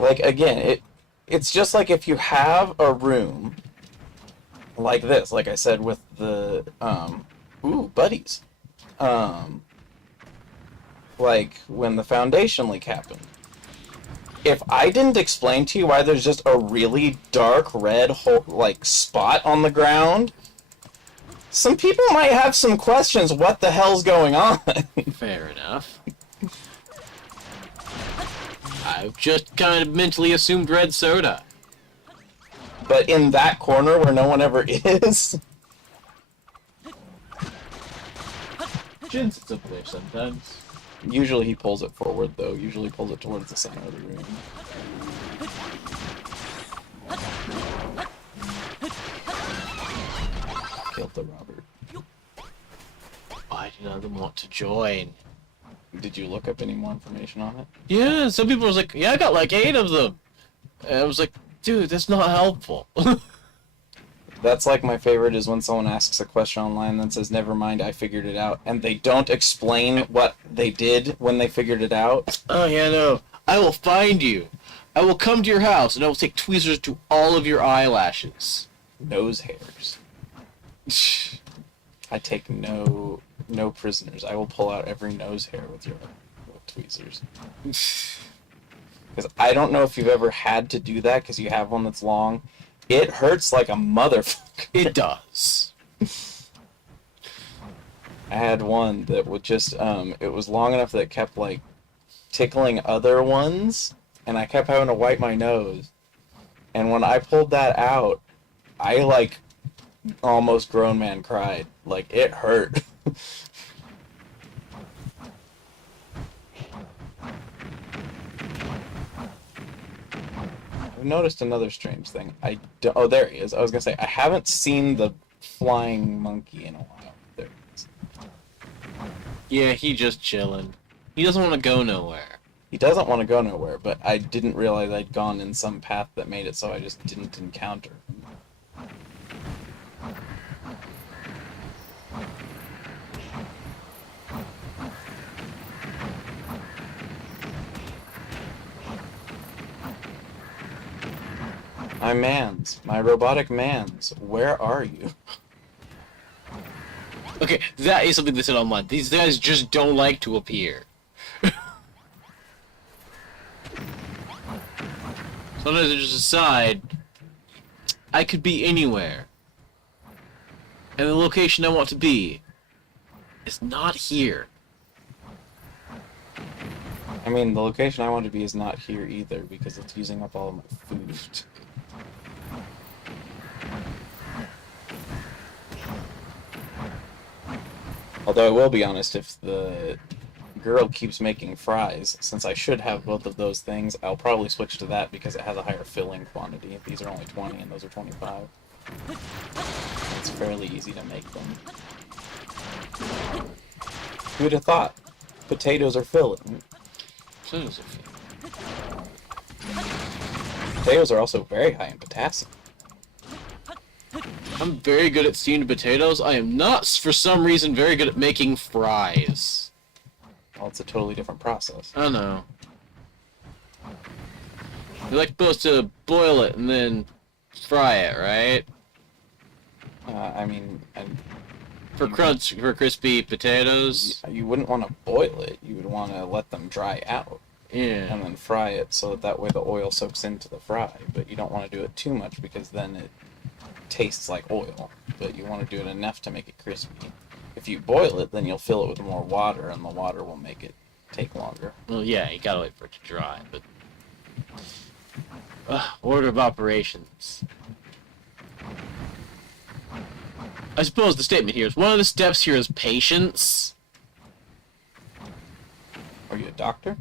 Like, again, it's just like if you have a room like this, like I said with the, buddies. Like, when the Foundation leak happened. If I didn't explain to you why there's just a really dark red spot on the ground, some people might have some questions. What the hell's going on? Fair enough. I've just kind of mentally assumed red soda. But in that corner where no one ever is. Jin sits up there sometimes. Usually he pulls it forward, though. Usually pulls it towards the center of the room. Killed the Robert. Why do none of them want to join? Did you look up any more information on it? Yeah, some people was like, yeah, I got like 8 of them. And I was like, dude, that's not helpful. That's like my favorite is when someone asks a question online that says, never mind, I figured it out. And they don't explain what they did when they figured it out. Oh, yeah, no. I will find you. I will come to your house, and I will take tweezers to all of your eyelashes. Nose hairs. I take no prisoners. I will pull out every nose hair with tweezers. Because I don't know if you've ever had to do that because you have one that's long. It hurts like a motherfucker. It does. I had one that would just, it was long enough that it kept, like, tickling other ones, and I kept having to wipe my nose. And when I pulled that out, I, like, almost grown man cried. Like, it hurt. I've noticed another strange thing. Oh, there he is. I was gonna say, I haven't seen the flying monkey in a while. There he is. Yeah, he just chilling. He doesn't want to go nowhere. He doesn't want to go nowhere, but I didn't realize I'd gone in some path that made it so I just didn't encounter him. My robotic mans, where are you? Okay, that is something they said online. These guys just don't like to appear. Sometimes they just decide, I could be anywhere. And the location I want to be is not here. I mean, the location I want to be is not here either, because it's using up all of my food. Although I will be honest, if the girl keeps making fries, since I should have both of those things, I'll probably switch to that because it has a higher filling quantity. These are only 20 and those are 25. It's fairly easy to make them. Who would have thought? Potatoes are filling. Potatoes are also very high in potassium. I'm very good at steamed potatoes. I am not, for some reason, very good at making fries. Well, it's a totally different process. I know. You're like supposed to boil it and then fry it, right? I mean, For crispy potatoes. you wouldn't want to boil it. You would want to let them dry out Yeah. and then fry it so that way the oil soaks into the fry. But you don't want to do it too much because then it tastes like oil. But you want to do it enough to make it crispy. If you boil it, then you'll fill it with more water, and the water will make it take longer. Well, yeah, you gotta wait for it to dry, but... order of operations. I suppose the statement here is, one of the steps here is patience. Are you a doctor?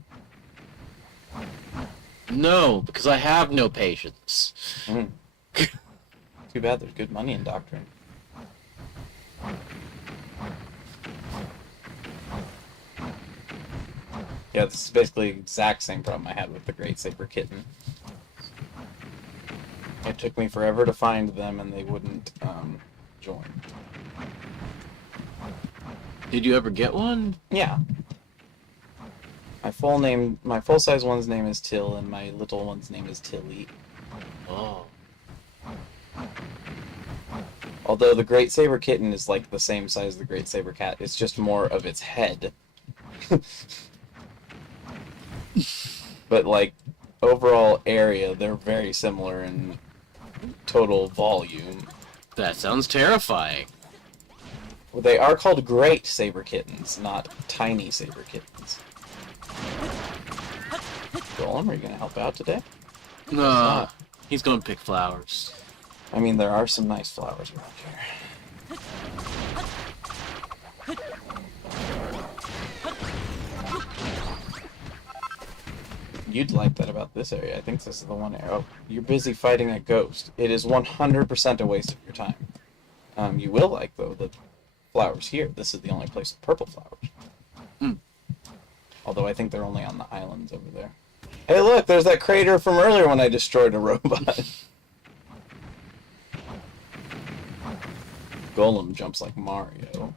No, because I have no patience. Mm. Too bad there's good money in doctoring. Yeah, this is basically the exact same problem I had with the Great Saber Kitten. It took me forever to find them, and they wouldn't join. Did you ever get one? Yeah. My full-size one's name is Till, and my little one's name is Tilly. Oh. Although the Great Saber Kitten is like the same size as the Great Saber Cat, it's just more of its head. But like overall area, they're very similar in total volume. That sounds terrifying. Well, they are called Great Saber Kittens, not Tiny Saber Kittens. Golem, are you gonna help out today? No. He's going to pick flowers. I mean, there are some nice flowers around here. You'd like that about this area. I think this is the one area. Oh, you're busy fighting a ghost. It is 100% a waste of your time. You will like, though, the flowers here. This is the only place with purple flowers. Hmm. Although I think they're only on the islands over there. Hey, look! There's that crater from earlier when I destroyed a robot. Golem jumps like Mario.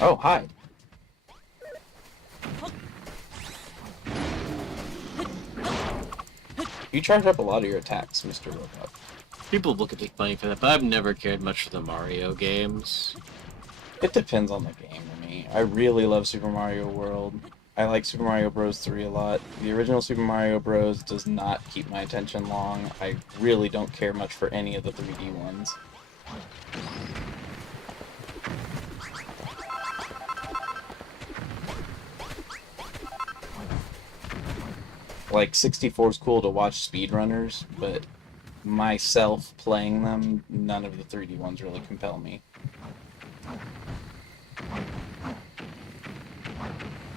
Oh, hi. You charge up a lot of your attacks, Mr. Robot. People look at me funny for that, but I've never cared much for the Mario games. It depends on the game for me. I really love Super Mario World. I like Super Mario Bros. 3 a lot. The original Super Mario Bros. Does not keep my attention long. I really don't care much for any of the 3D ones. Like, 64 is cool to watch speedrunners, but myself playing them, none of the 3D ones really compel me.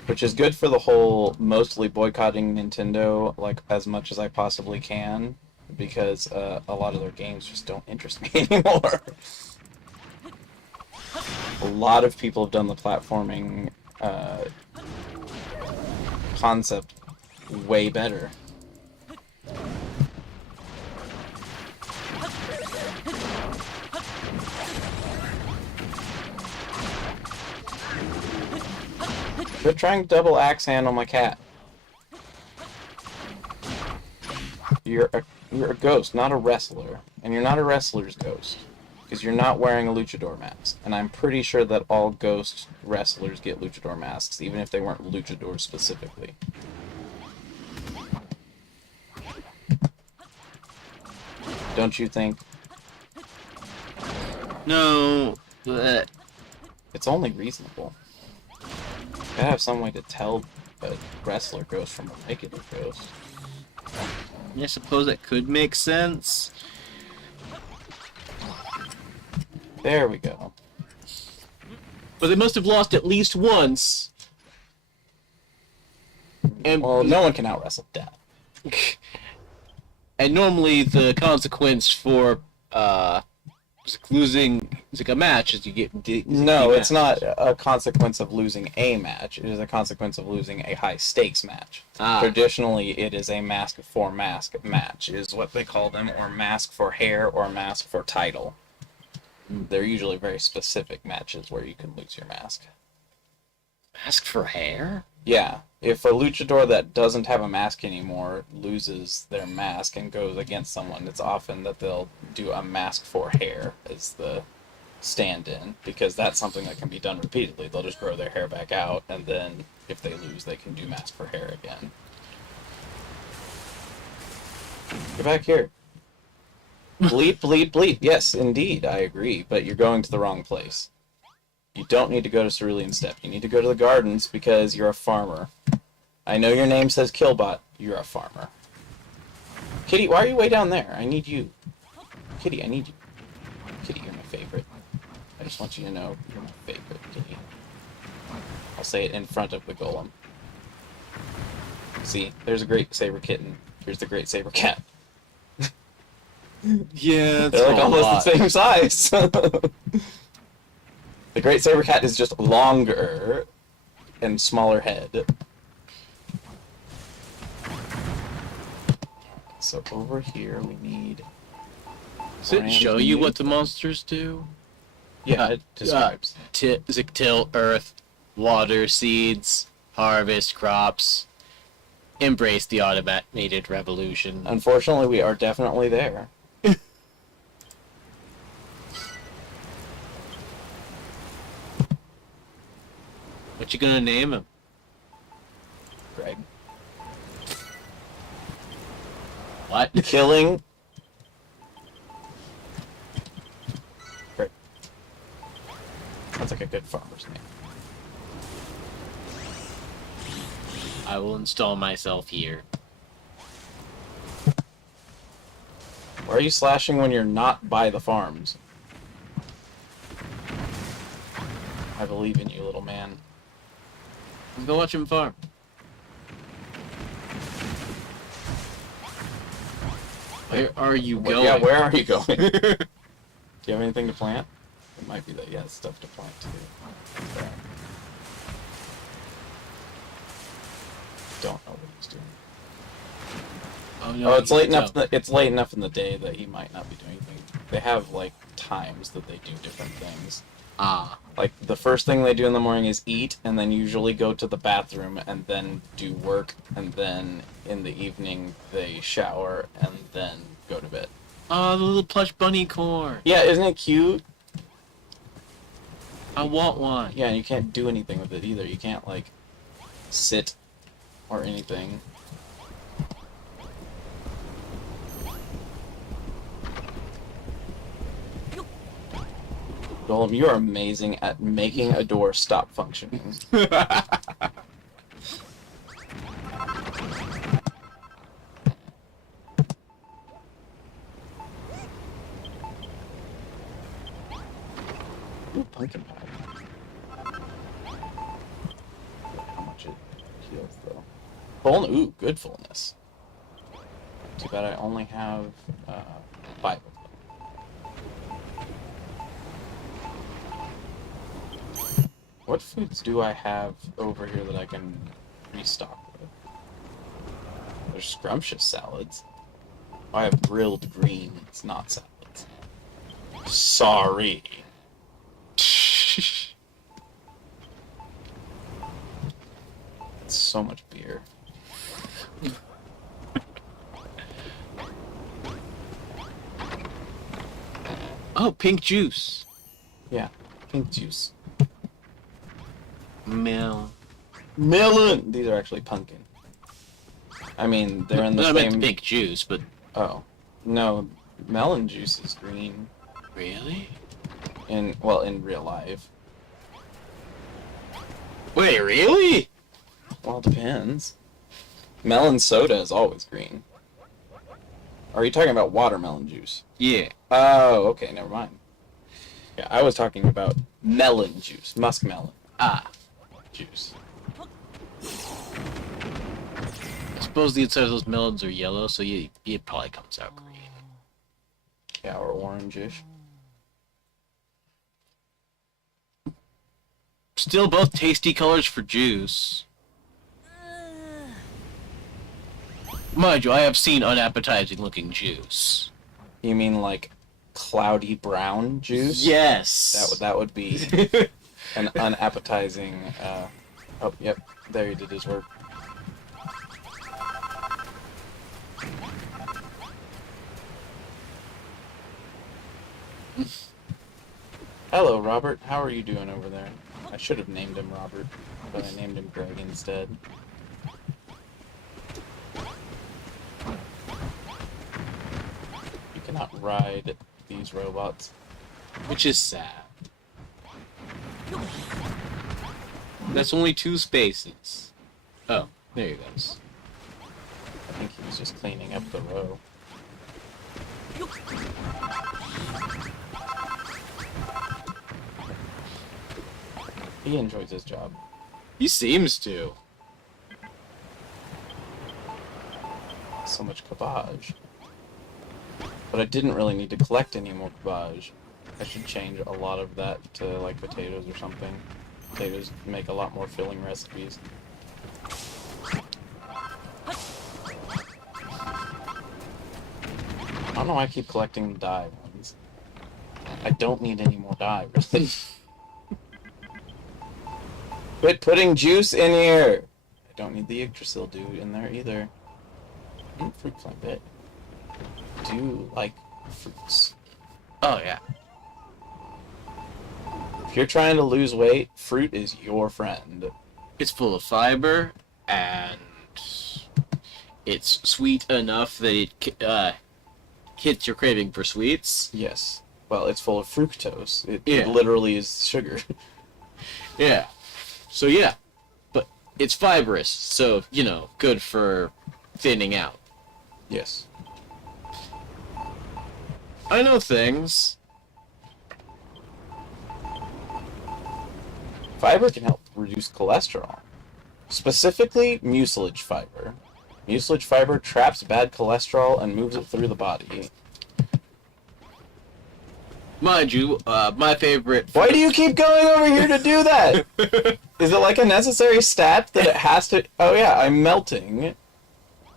Which is good for the whole mostly boycotting Nintendo, like, as much as I possibly can, because a lot of their games just don't interest me anymore. A lot of people have done the platforming concept way better. They're trying to double axe handle my cat. You're a ghost, not a wrestler. And you're not a wrestler's ghost. Because you're not wearing a luchador mask. And I'm pretty sure that all ghost wrestlers get luchador masks, even if they weren't luchadors specifically. Don't you think? No. Bleh. It's only reasonable. Gotta have some way to tell a wrestler ghost from a regular ghost. I suppose that could make sense. There we go. But they must have lost at least once. And Well, no one can out-wrestle death. and normally the consequence for losing a match is you get No, it's not a consequence of losing a match. It is a consequence of losing a high-stakes match. Ah. Traditionally, it is a mask for mask match, is what they call them, or mask for hair, or mask for title. They're usually very specific matches where you can lose your mask. Mask for hair? Yeah, if a luchador that doesn't have a mask anymore loses their mask and goes against someone, it's often that they'll do a mask for hair as the stand-in, because that's something that can be done repeatedly. They'll just grow their hair back out, and then if they lose, they can do mask for hair again. Get back here. Bleep, bleep, bleep. Yes, indeed, I agree, but you're going to the wrong place. You don't need to go to Cerulean Steppe. You need to go to the gardens because you're a farmer. I know your name says Killbot. You're a farmer. Kitty, why are you way down there? I need you. Kitty, I need you. Kitty, you're my favorite. I just want you to know you're my favorite, Kitty. I'll say it in front of the golem. See, there's a Great Saber Kitten. Here's the Great Saber Cat. Yeah, They're like almost the same size. The Great Saber Cat is just longer and smaller head. So over here we need. Does it brand show you new- what the monsters do? Yeah, it describes. Till earth, water, seeds, harvest, crops, embrace the automated revolution. Unfortunately, we are definitely there. What you gonna name him? Greg. What? Killing. Greg. That's like a good farmer's name. I will install myself here. Why are you slashing when you're not by the farms? I believe in you, little man. Go watch him farm. Where are you going? Yeah, where are you going? Do you have anything to plant? It might be that he has stuff to plant too. Okay. Don't know what he's doing. Oh no! Oh, it's you late can enough. It's late enough in the day that he might not be doing anything. They have like times that they do different things. Ah, Like the first thing they do in the morning is eat, and then usually go to the bathroom, and then do work, and then in the evening they shower, and then go to bed. oh, the little plush bunny corn. Yeah, isn't it cute? I want one. Yeah, and you can't do anything with it either. You can't like sit or anything. Golem, you are amazing at making a door stop functioning. Ooh, pumpkin pie. How much it heals though? Full, ooh, good fullness. Too bad I only have 5 of them. What foods do I have over here that I can restock with? There's scrumptious salads. I have grilled greens, not salads. Sorry. It's so much beer. Oh, pink juice. Yeah, pink juice. Mel. Melon! These are actually pumpkin. I mean, they're in the I meant same... the pink juice, but Oh. No, melon juice is green. really? In real life. Wait, really? Well, it depends. Melon soda is always green. Are you talking about watermelon juice? Yeah. Oh, okay, never mind. Yeah, I was talking about melon juice, muskmelon Ah. juice. I suppose the inside of those melons are yellow, so it probably comes out green. Yeah, or orangish. Still both tasty colors for juice. Mind you, I have seen unappetizing looking juice. You mean like cloudy brown juice? Yes. That would be an unappetizing. Oh, yep. There he did his work. Hello, Robert. How are you doing over there? I should have named him Robert, but I named him Greg instead. You cannot ride these robots. Which is sad. That's only 2 spaces. Oh, there he goes. I think he was just cleaning up the row. He enjoys his job. He seems to. So much cabbage. But I didn't really need to collect any more cabbage. I should change a lot of that to like potatoes or something. Potatoes make a lot more filling recipes. don't know why I keep collecting the dye ones. I don't need any more dye, really. Quit putting juice in here! I don't need the Yggdrasil dude in there either. Fruit fly bit. Do you like fruits? Oh yeah. If you're trying to lose weight, fruit is your friend. It's full of fiber, and it's sweet enough that it hits your craving for sweets. Yes. Well, it's full of fructose. It Yeah. literally is sugar. Yeah. So yeah, but it's fibrous, so you know, good for thinning out. Yes. I know things. Fiber can help reduce cholesterol. Specifically, mucilage fiber. Mucilage fiber traps bad cholesterol and moves it through the body. Mind you, my favorite. Why do you keep going over here to do that? Is it like a necessary stat that it has to... Oh yeah, I'm melting.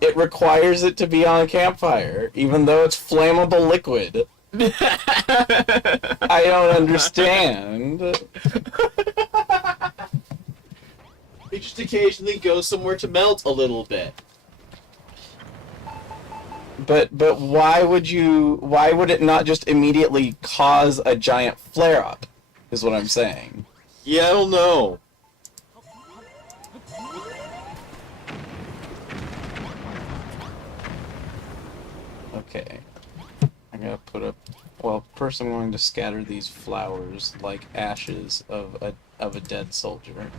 It requires it to be on a campfire, even though it's flammable liquid. I don't understand. It just occasionally goes somewhere to melt a little bit. But why would it not just immediately cause a giant flare-up, is what I'm saying. Yeah, I don't know. Okay. I gotta put up... Well, first I'm going to scatter these flowers like ashes of a dead soldier.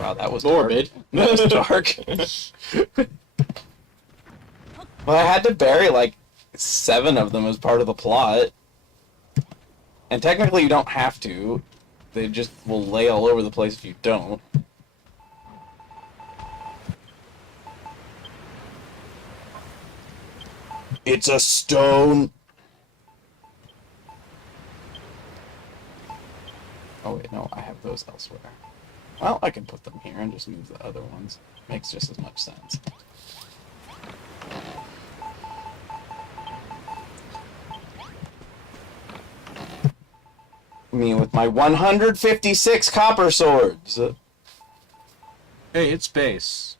Wow, that was Morbid. Dark. That was dark. Well, I had to bury like 7 of them as part of the plot. And technically you don't have to. They just will lay all over the place if you don't. It's a stone! Oh wait, no, I have those elsewhere. Well, I can put them here and just move the other ones. Makes just as much sense. Me with my 156 copper swords! Hey, it's space.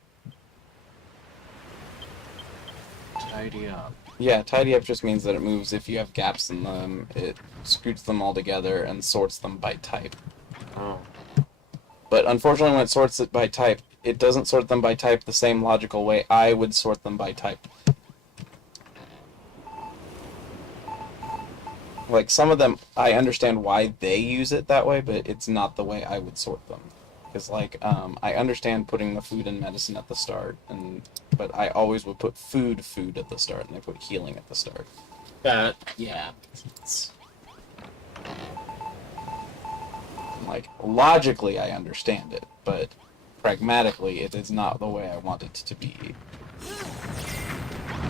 Tidy up. Yeah, tidy up just means that it moves if you have gaps in them. It scoots them all together and sorts them by type. Oh. But unfortunately, when it sorts it by type, it doesn't sort them by type the same logical way I would sort them by type. Like, some of them, I understand why they use it that way, but it's not the way I would sort them. Because, like, I understand putting the food and medicine at the start, but I always would put food at the start, and I put healing at the start. Yeah. Like, logically, I understand it, but pragmatically, it is not the way I want it to be.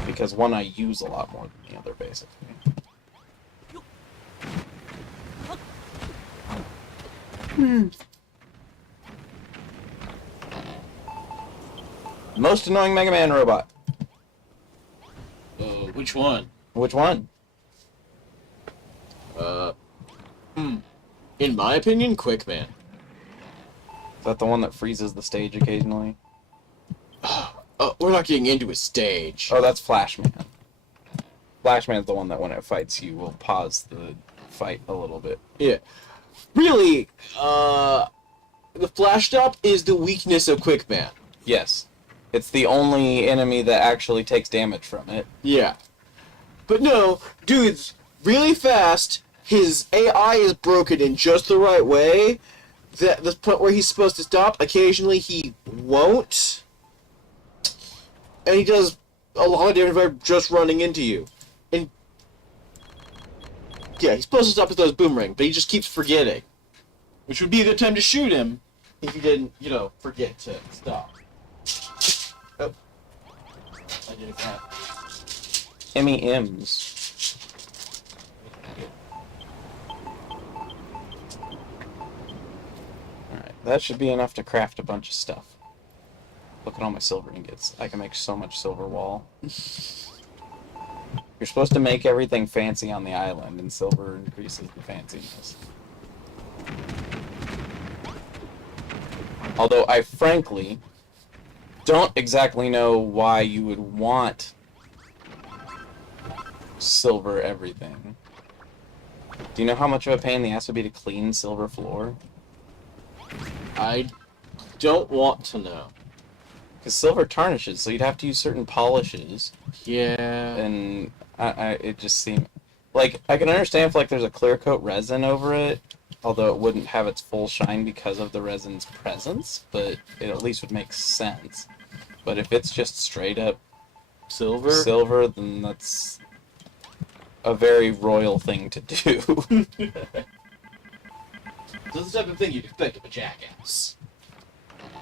Because one I use a lot more than the other, basically. Most annoying Mega Man robot. Which one? Which one? In my opinion, Quickman. Is that the one that freezes the stage occasionally? We're not getting into a stage. Oh, that's Flashman. Flashman's the one that when it fights you will pause the fight a little bit. Yeah. Really, the Flash Stop is the weakness of Quickman. Yes. It's the only enemy that actually takes damage from it. Yeah. But no, dude's really fast. His AI is broken in just the right way. That the point where he's supposed to stop, occasionally he won't. And he does a lot of damage by just running into you. And yeah, he's supposed to stop with those boomerang, but he just keeps forgetting. Which would be a good time to shoot him if he didn't, forget to stop. Oh. I did it bad. M.E.M's. Alright, that should be enough to craft a bunch of stuff. Look at all my silver ingots. I can make so much silver wall. You're supposed to make everything fancy on the island, and silver increases the fanciness. Although I frankly don't exactly know why you would want silver everything. Do you know how much of a pain in the ass would be to clean silver floor? I don't want to know. Because silver tarnishes, so you'd have to use certain polishes, Yeah. and it just seemed... Like, I can understand if, like, there's a clear coat resin over it, although it wouldn't have its full shine because of the resin's presence, but it at least would make sense. But if it's just straight up silver, then that's a very royal thing to do. This is the type of thing you'd expect of a jackass.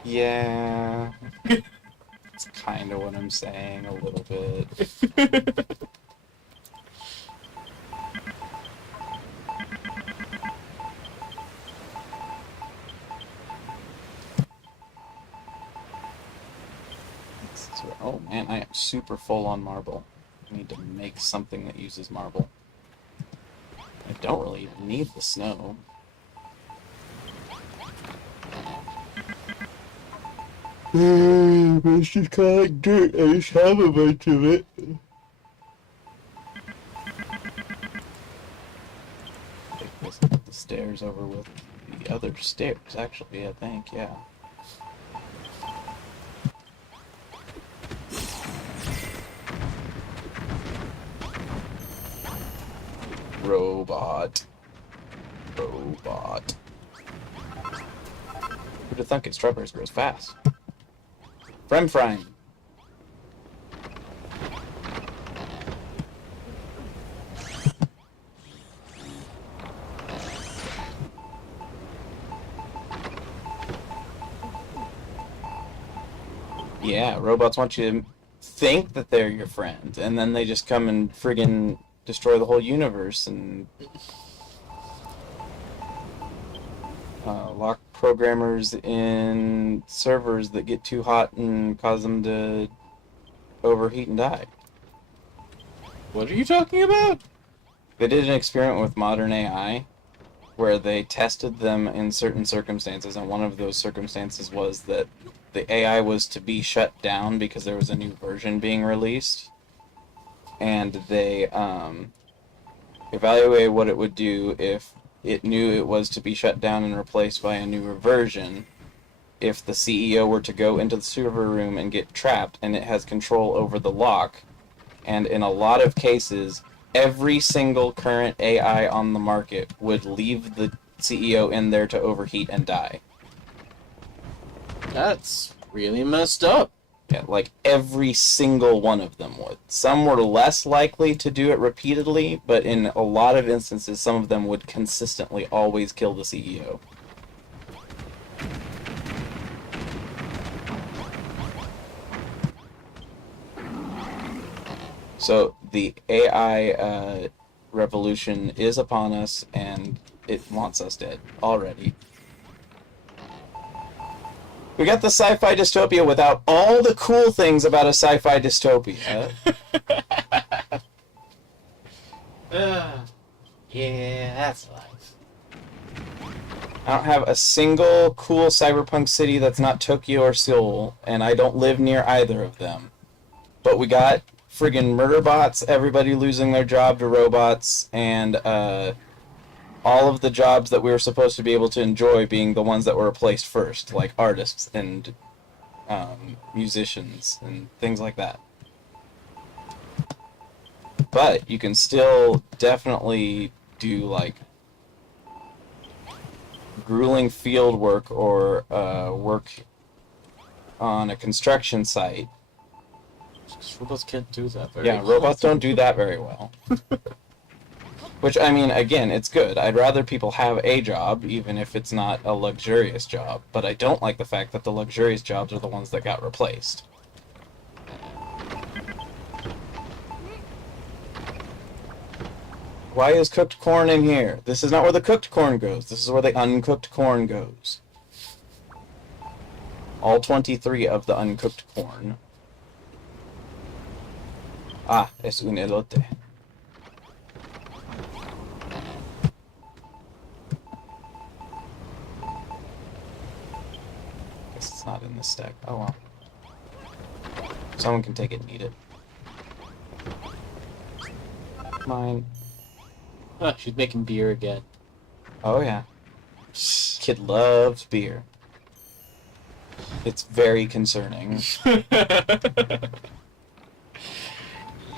Yeah. It's kind of what I'm saying, a little bit. Oh man, I am super full on marble. I need to make something that uses marble. I don't really even need the snow. It's just kind of like dirt. I just have a bunch of it. Let's put the stairs over with the other stairs, actually, I think, yeah. Robot. Who'd have thunk it? Strawberries grows fast. Fremfrime. Yeah, robots want you to think that they're your friend, and then they just come and friggin' destroy the whole universe and lock programmers in servers that get too hot and cause them to overheat and die. What are you talking about? They did an experiment with modern AI where they tested them in certain circumstances, and one of those circumstances was that the AI was to be shut down because there was a new version being released, and they evaluated what it would do if it knew it was to be shut down and replaced by a newer version. If the CEO were to go into the server room and get trapped, and it has control over the lock, and in a lot of cases, every single current AI on the market would leave the CEO in there to overheat and die. That's really messed up. Yeah, like every single one of them would. Some were less likely to do it repeatedly, but in a lot of instances, some of them would consistently always kill the CEO. So the AI revolution is upon us, and it wants us dead already. We got the sci-fi dystopia without all the cool things about a sci-fi dystopia. Yeah, that's life. I don't have a single cool cyberpunk city that's not Tokyo or Seoul, and I don't live near either of them. But we got friggin' murder bots, everybody losing their job to robots, and all of the jobs that we were supposed to be able to enjoy being the ones that were replaced first, like artists and musicians and things like that. But you can still definitely do like grueling field work or work on a construction site. Robots can't do that very Yeah, well. robots don't do that very well. Which, I mean, again, it's good. I'd rather people have a job, even if it's not a luxurious job. But I don't like the fact that the luxurious jobs are the ones that got replaced. Why is cooked corn in here? This is not where the cooked corn goes. This is where the uncooked corn goes. All 23 of the uncooked corn. Ah, es un elote. not in this stack. Oh well. Someone can take it and eat it. Mine. Oh, she's making beer again. Oh yeah. Kid loves beer. It's very concerning.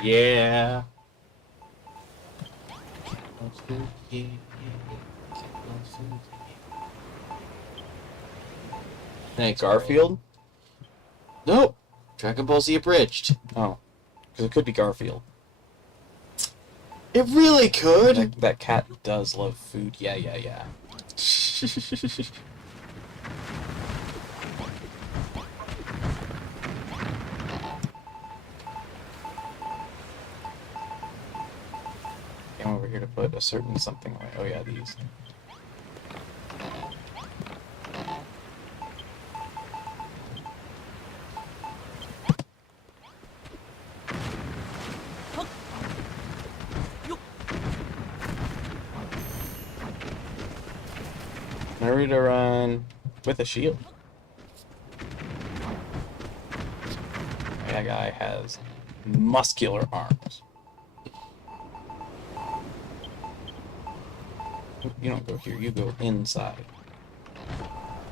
Yeah. Thanks, Garfield? Nope. Dragon Ball Z Abridged. Oh. Because it could be Garfield. It really could. That cat does love food. Yeah, yeah, yeah. Came over here to put a certain something away. Oh yeah, these. Naruto run with a shield. That guy has muscular arms. You don't go here, you go inside.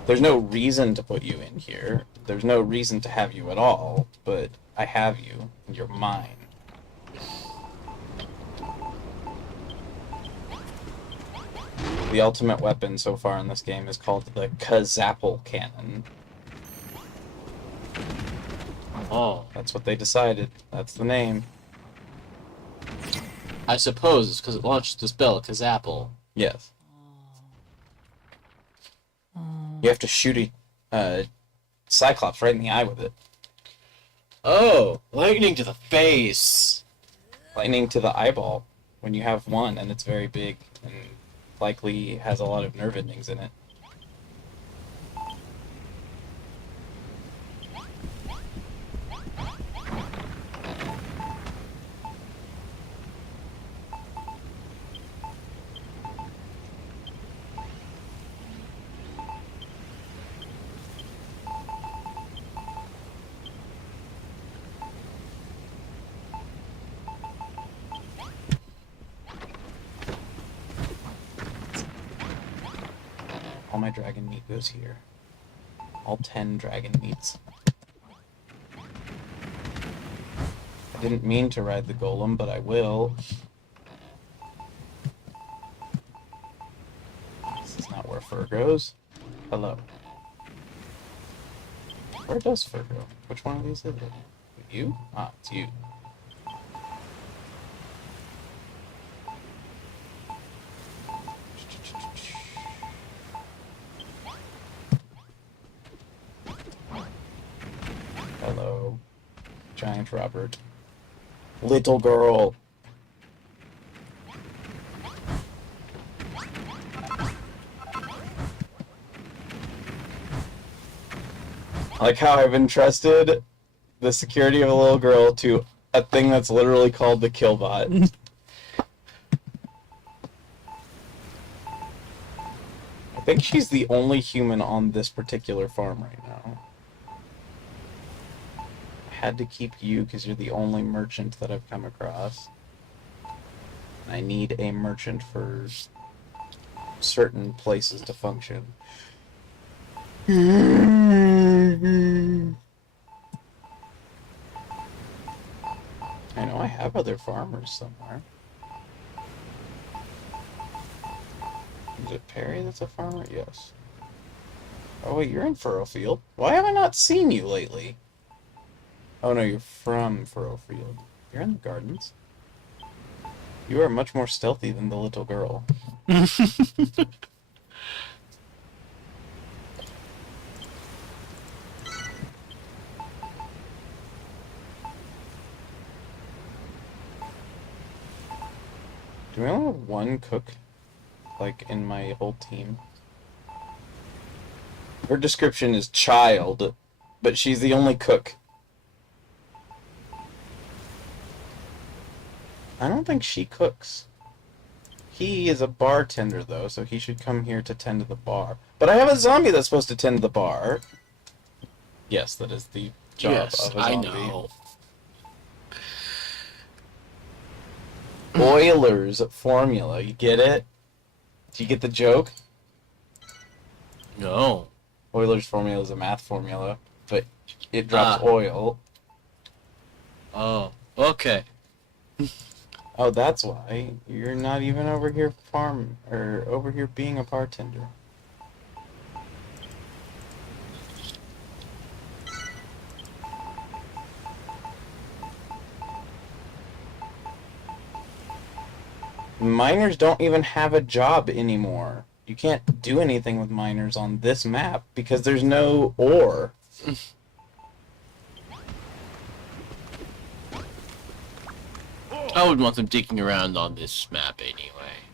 There's no reason to put you in here. There's no reason to have you at all, but I have you, and you're mine. The ultimate weapon so far in this game is called the Kazapple Cannon. Oh. That's what they decided. That's the name. I suppose it's because it launched the spell Kazapple. Yes. You have to shoot a Cyclops right in the eye with it. Oh, lightning to the face. Lightning to the eyeball when you have one and it's very big and likely has a lot of nerve endings in it. All my dragon meat goes here. All 10 dragon meats. I didn't mean to ride the golem, but I will. This is not where fur goes. Hello. Where does fur go? Which one of these is it? You? Ah, it's you. Hello, Giant Robert. Little girl. I like how I've entrusted the security of a little girl to a thing that's literally called the Killbot. I think she's the only human on this particular farm right now. Had to keep you because you're the only merchant that I've come across. I need a merchant for certain places to function. I know I have other farmers somewhere. Is it Perry that's a farmer? Yes. Oh wait, you're in Furrowfield. Why have I not seen you lately? Oh no, you're from Furrowfield. You're in the gardens. You are much more stealthy than the little girl. Do we only have one cook, like, in my whole team? Her description is child, but she's the only cook. I don't think she cooks. He is a bartender, though, so he should come here to tend to the bar. But I have a zombie that's supposed to tend to the bar. Yes, that is the job Yes, of a I zombie. know. Euler's formula. You get it? Do you get the joke? No. Euler's formula is a math formula, but it drops Ah. oil. Oh, okay. Oh, that's why you're not even over here over here being a bartender. Miners don't even have a job anymore. You can't do anything with miners on this map because there's no ore. I would want them digging around on this map anyway.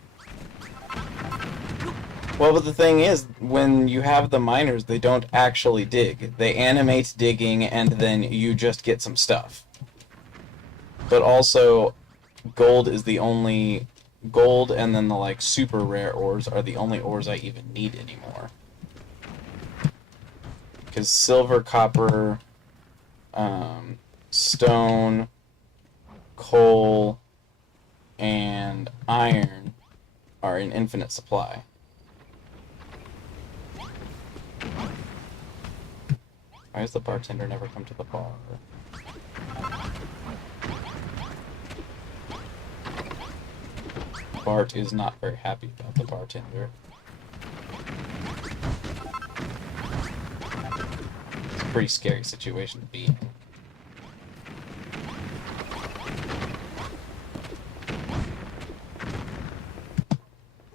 Well, but the thing is, when you have the miners, they don't actually dig. They animate digging, and then you just get some stuff. But also, gold and then the, like, super rare ores are the only ores I even need anymore. Because silver, copper, stone, coal, and iron are in infinite supply. Why does the bartender never come to the bar? Bart is not very happy about the bartender. It's a pretty scary situation to be in.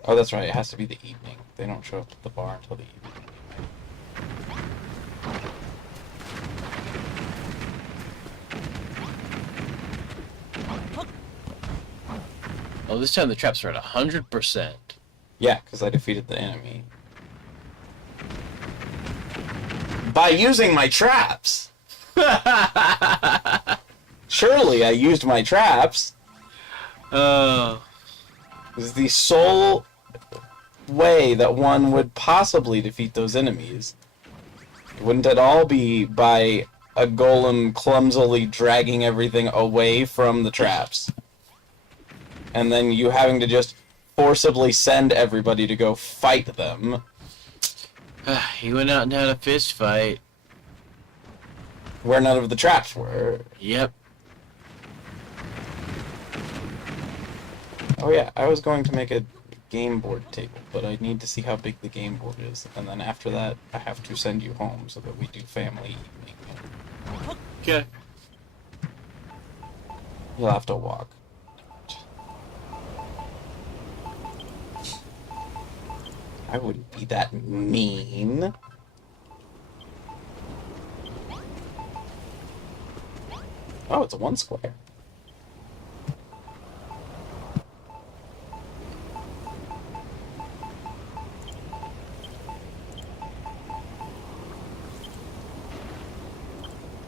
Oh, that's right, it has to be the evening. They don't show up at the bar until the evening. Oh, this time the traps are at 100%. Yeah, because I defeated the enemy. By using my traps! Surely I used my traps! Oh. This is the sole way that one would possibly defeat those enemies. Wouldn't it all be by a golem clumsily dragging everything away from the traps? And then you having to just forcibly send everybody to go fight them. He went out and had a fist fight. Where none of the traps were. Yep. Oh yeah, I was going to make a game board table, but I need to see how big the game board is. And then after that, I have to send you home so that we do family evening. Okay. You'll have to walk. I wouldn't be that mean. Oh, it's a 1 square.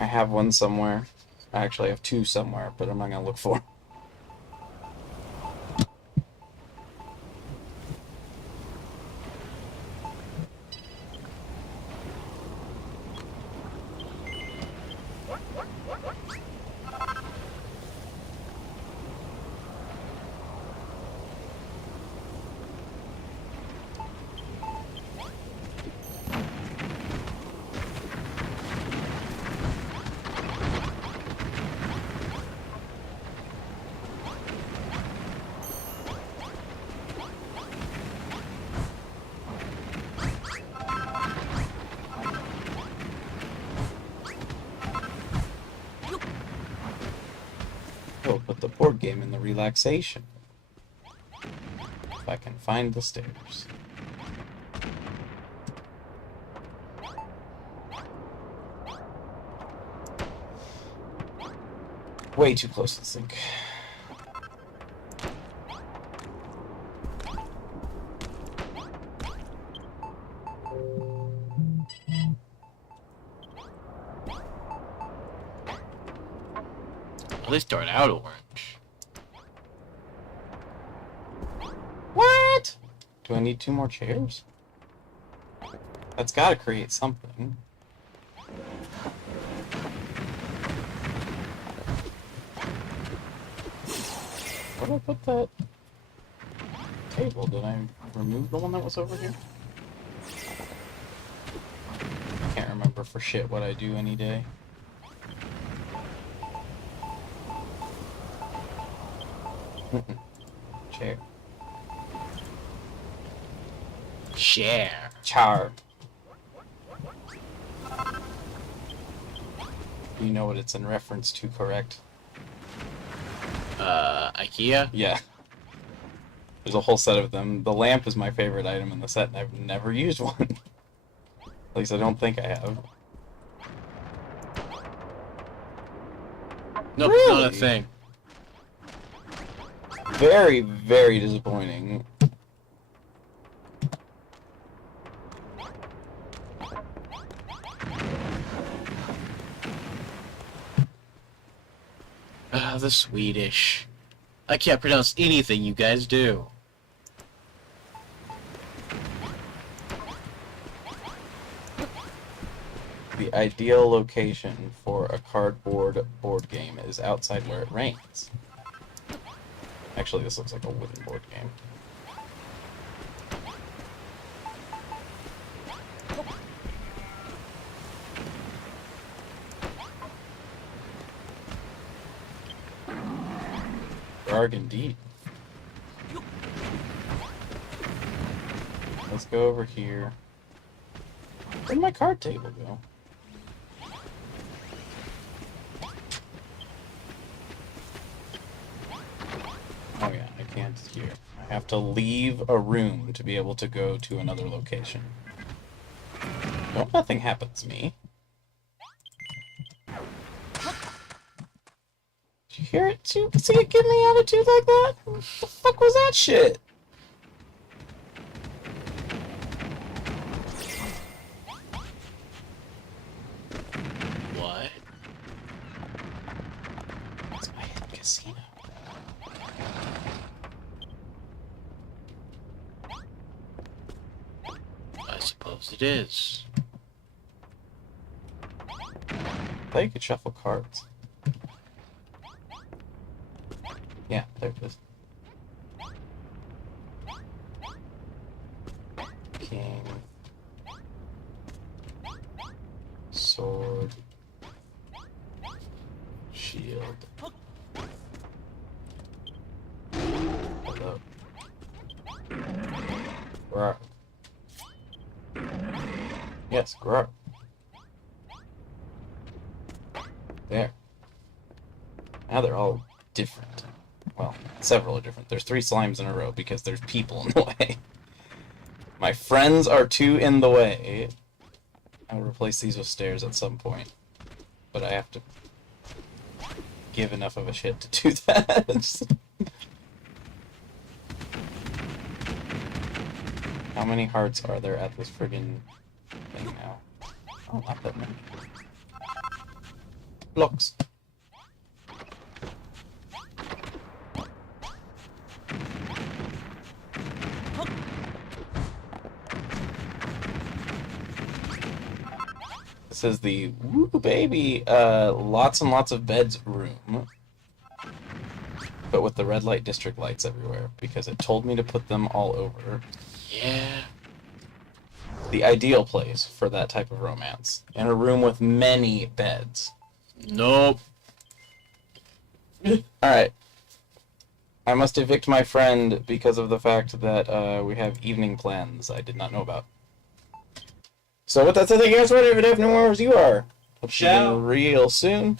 I have one somewhere. I actually have 2 somewhere, but I'm not gonna look for 'em. Oh, put the board game in the relaxation. If I can find the stairs. Way too close to the sink. Well, they start out orange. What? Do I need 2 more chairs? That's gotta create something. did I put that table? Did I remove the one that was over here? I can't remember for shit what I do any day. Chair. Share. Char. You know what it's in reference to, correct? IKEA? Yeah. There's a whole set of them. The lamp is my favorite item in the set, and I've never used one. At least I don't think I have. Nope, Really? not a thing. Very, very disappointing. The Swedish. I can't pronounce anything you guys do. The ideal location for a cardboard board game is outside where it rains. Actually, this looks like a wooden board game. Arg indeed. Let's go over here. Where'd my card table go? Oh yeah, I can't here. I have to leave a room to be able to go to another location. Well, nothing happens to me. Did you hear it too? See it give me attitude like that? What the fuck was that shit? What? It's my hidden casino. I suppose it is. I thought you could shuffle cards. Yeah, there it is. King. Sword. Shield. Hello. Grow. Yes, grow. There. Now they're all different. Well, several are different. There's 3 slimes in a row because there's people in the way. My friends are 2 in the way. I'll replace these with stairs at some point. But I have to give enough of a shit to do that. How many hearts are there at this friggin' thing now? Oh, not that many. Blocks. This is the woo baby, lots and lots of beds room. But with the red light district lights everywhere, because it told me to put them all over. Yeah. The ideal place for that type of romance. In a room with many beds. Nope. Alright. I must evict my friend because of the fact that we have evening plans I did not know about. So with that said, thank you guys for watching. If you have no more as you are. Hope to see you Ciao. real soon.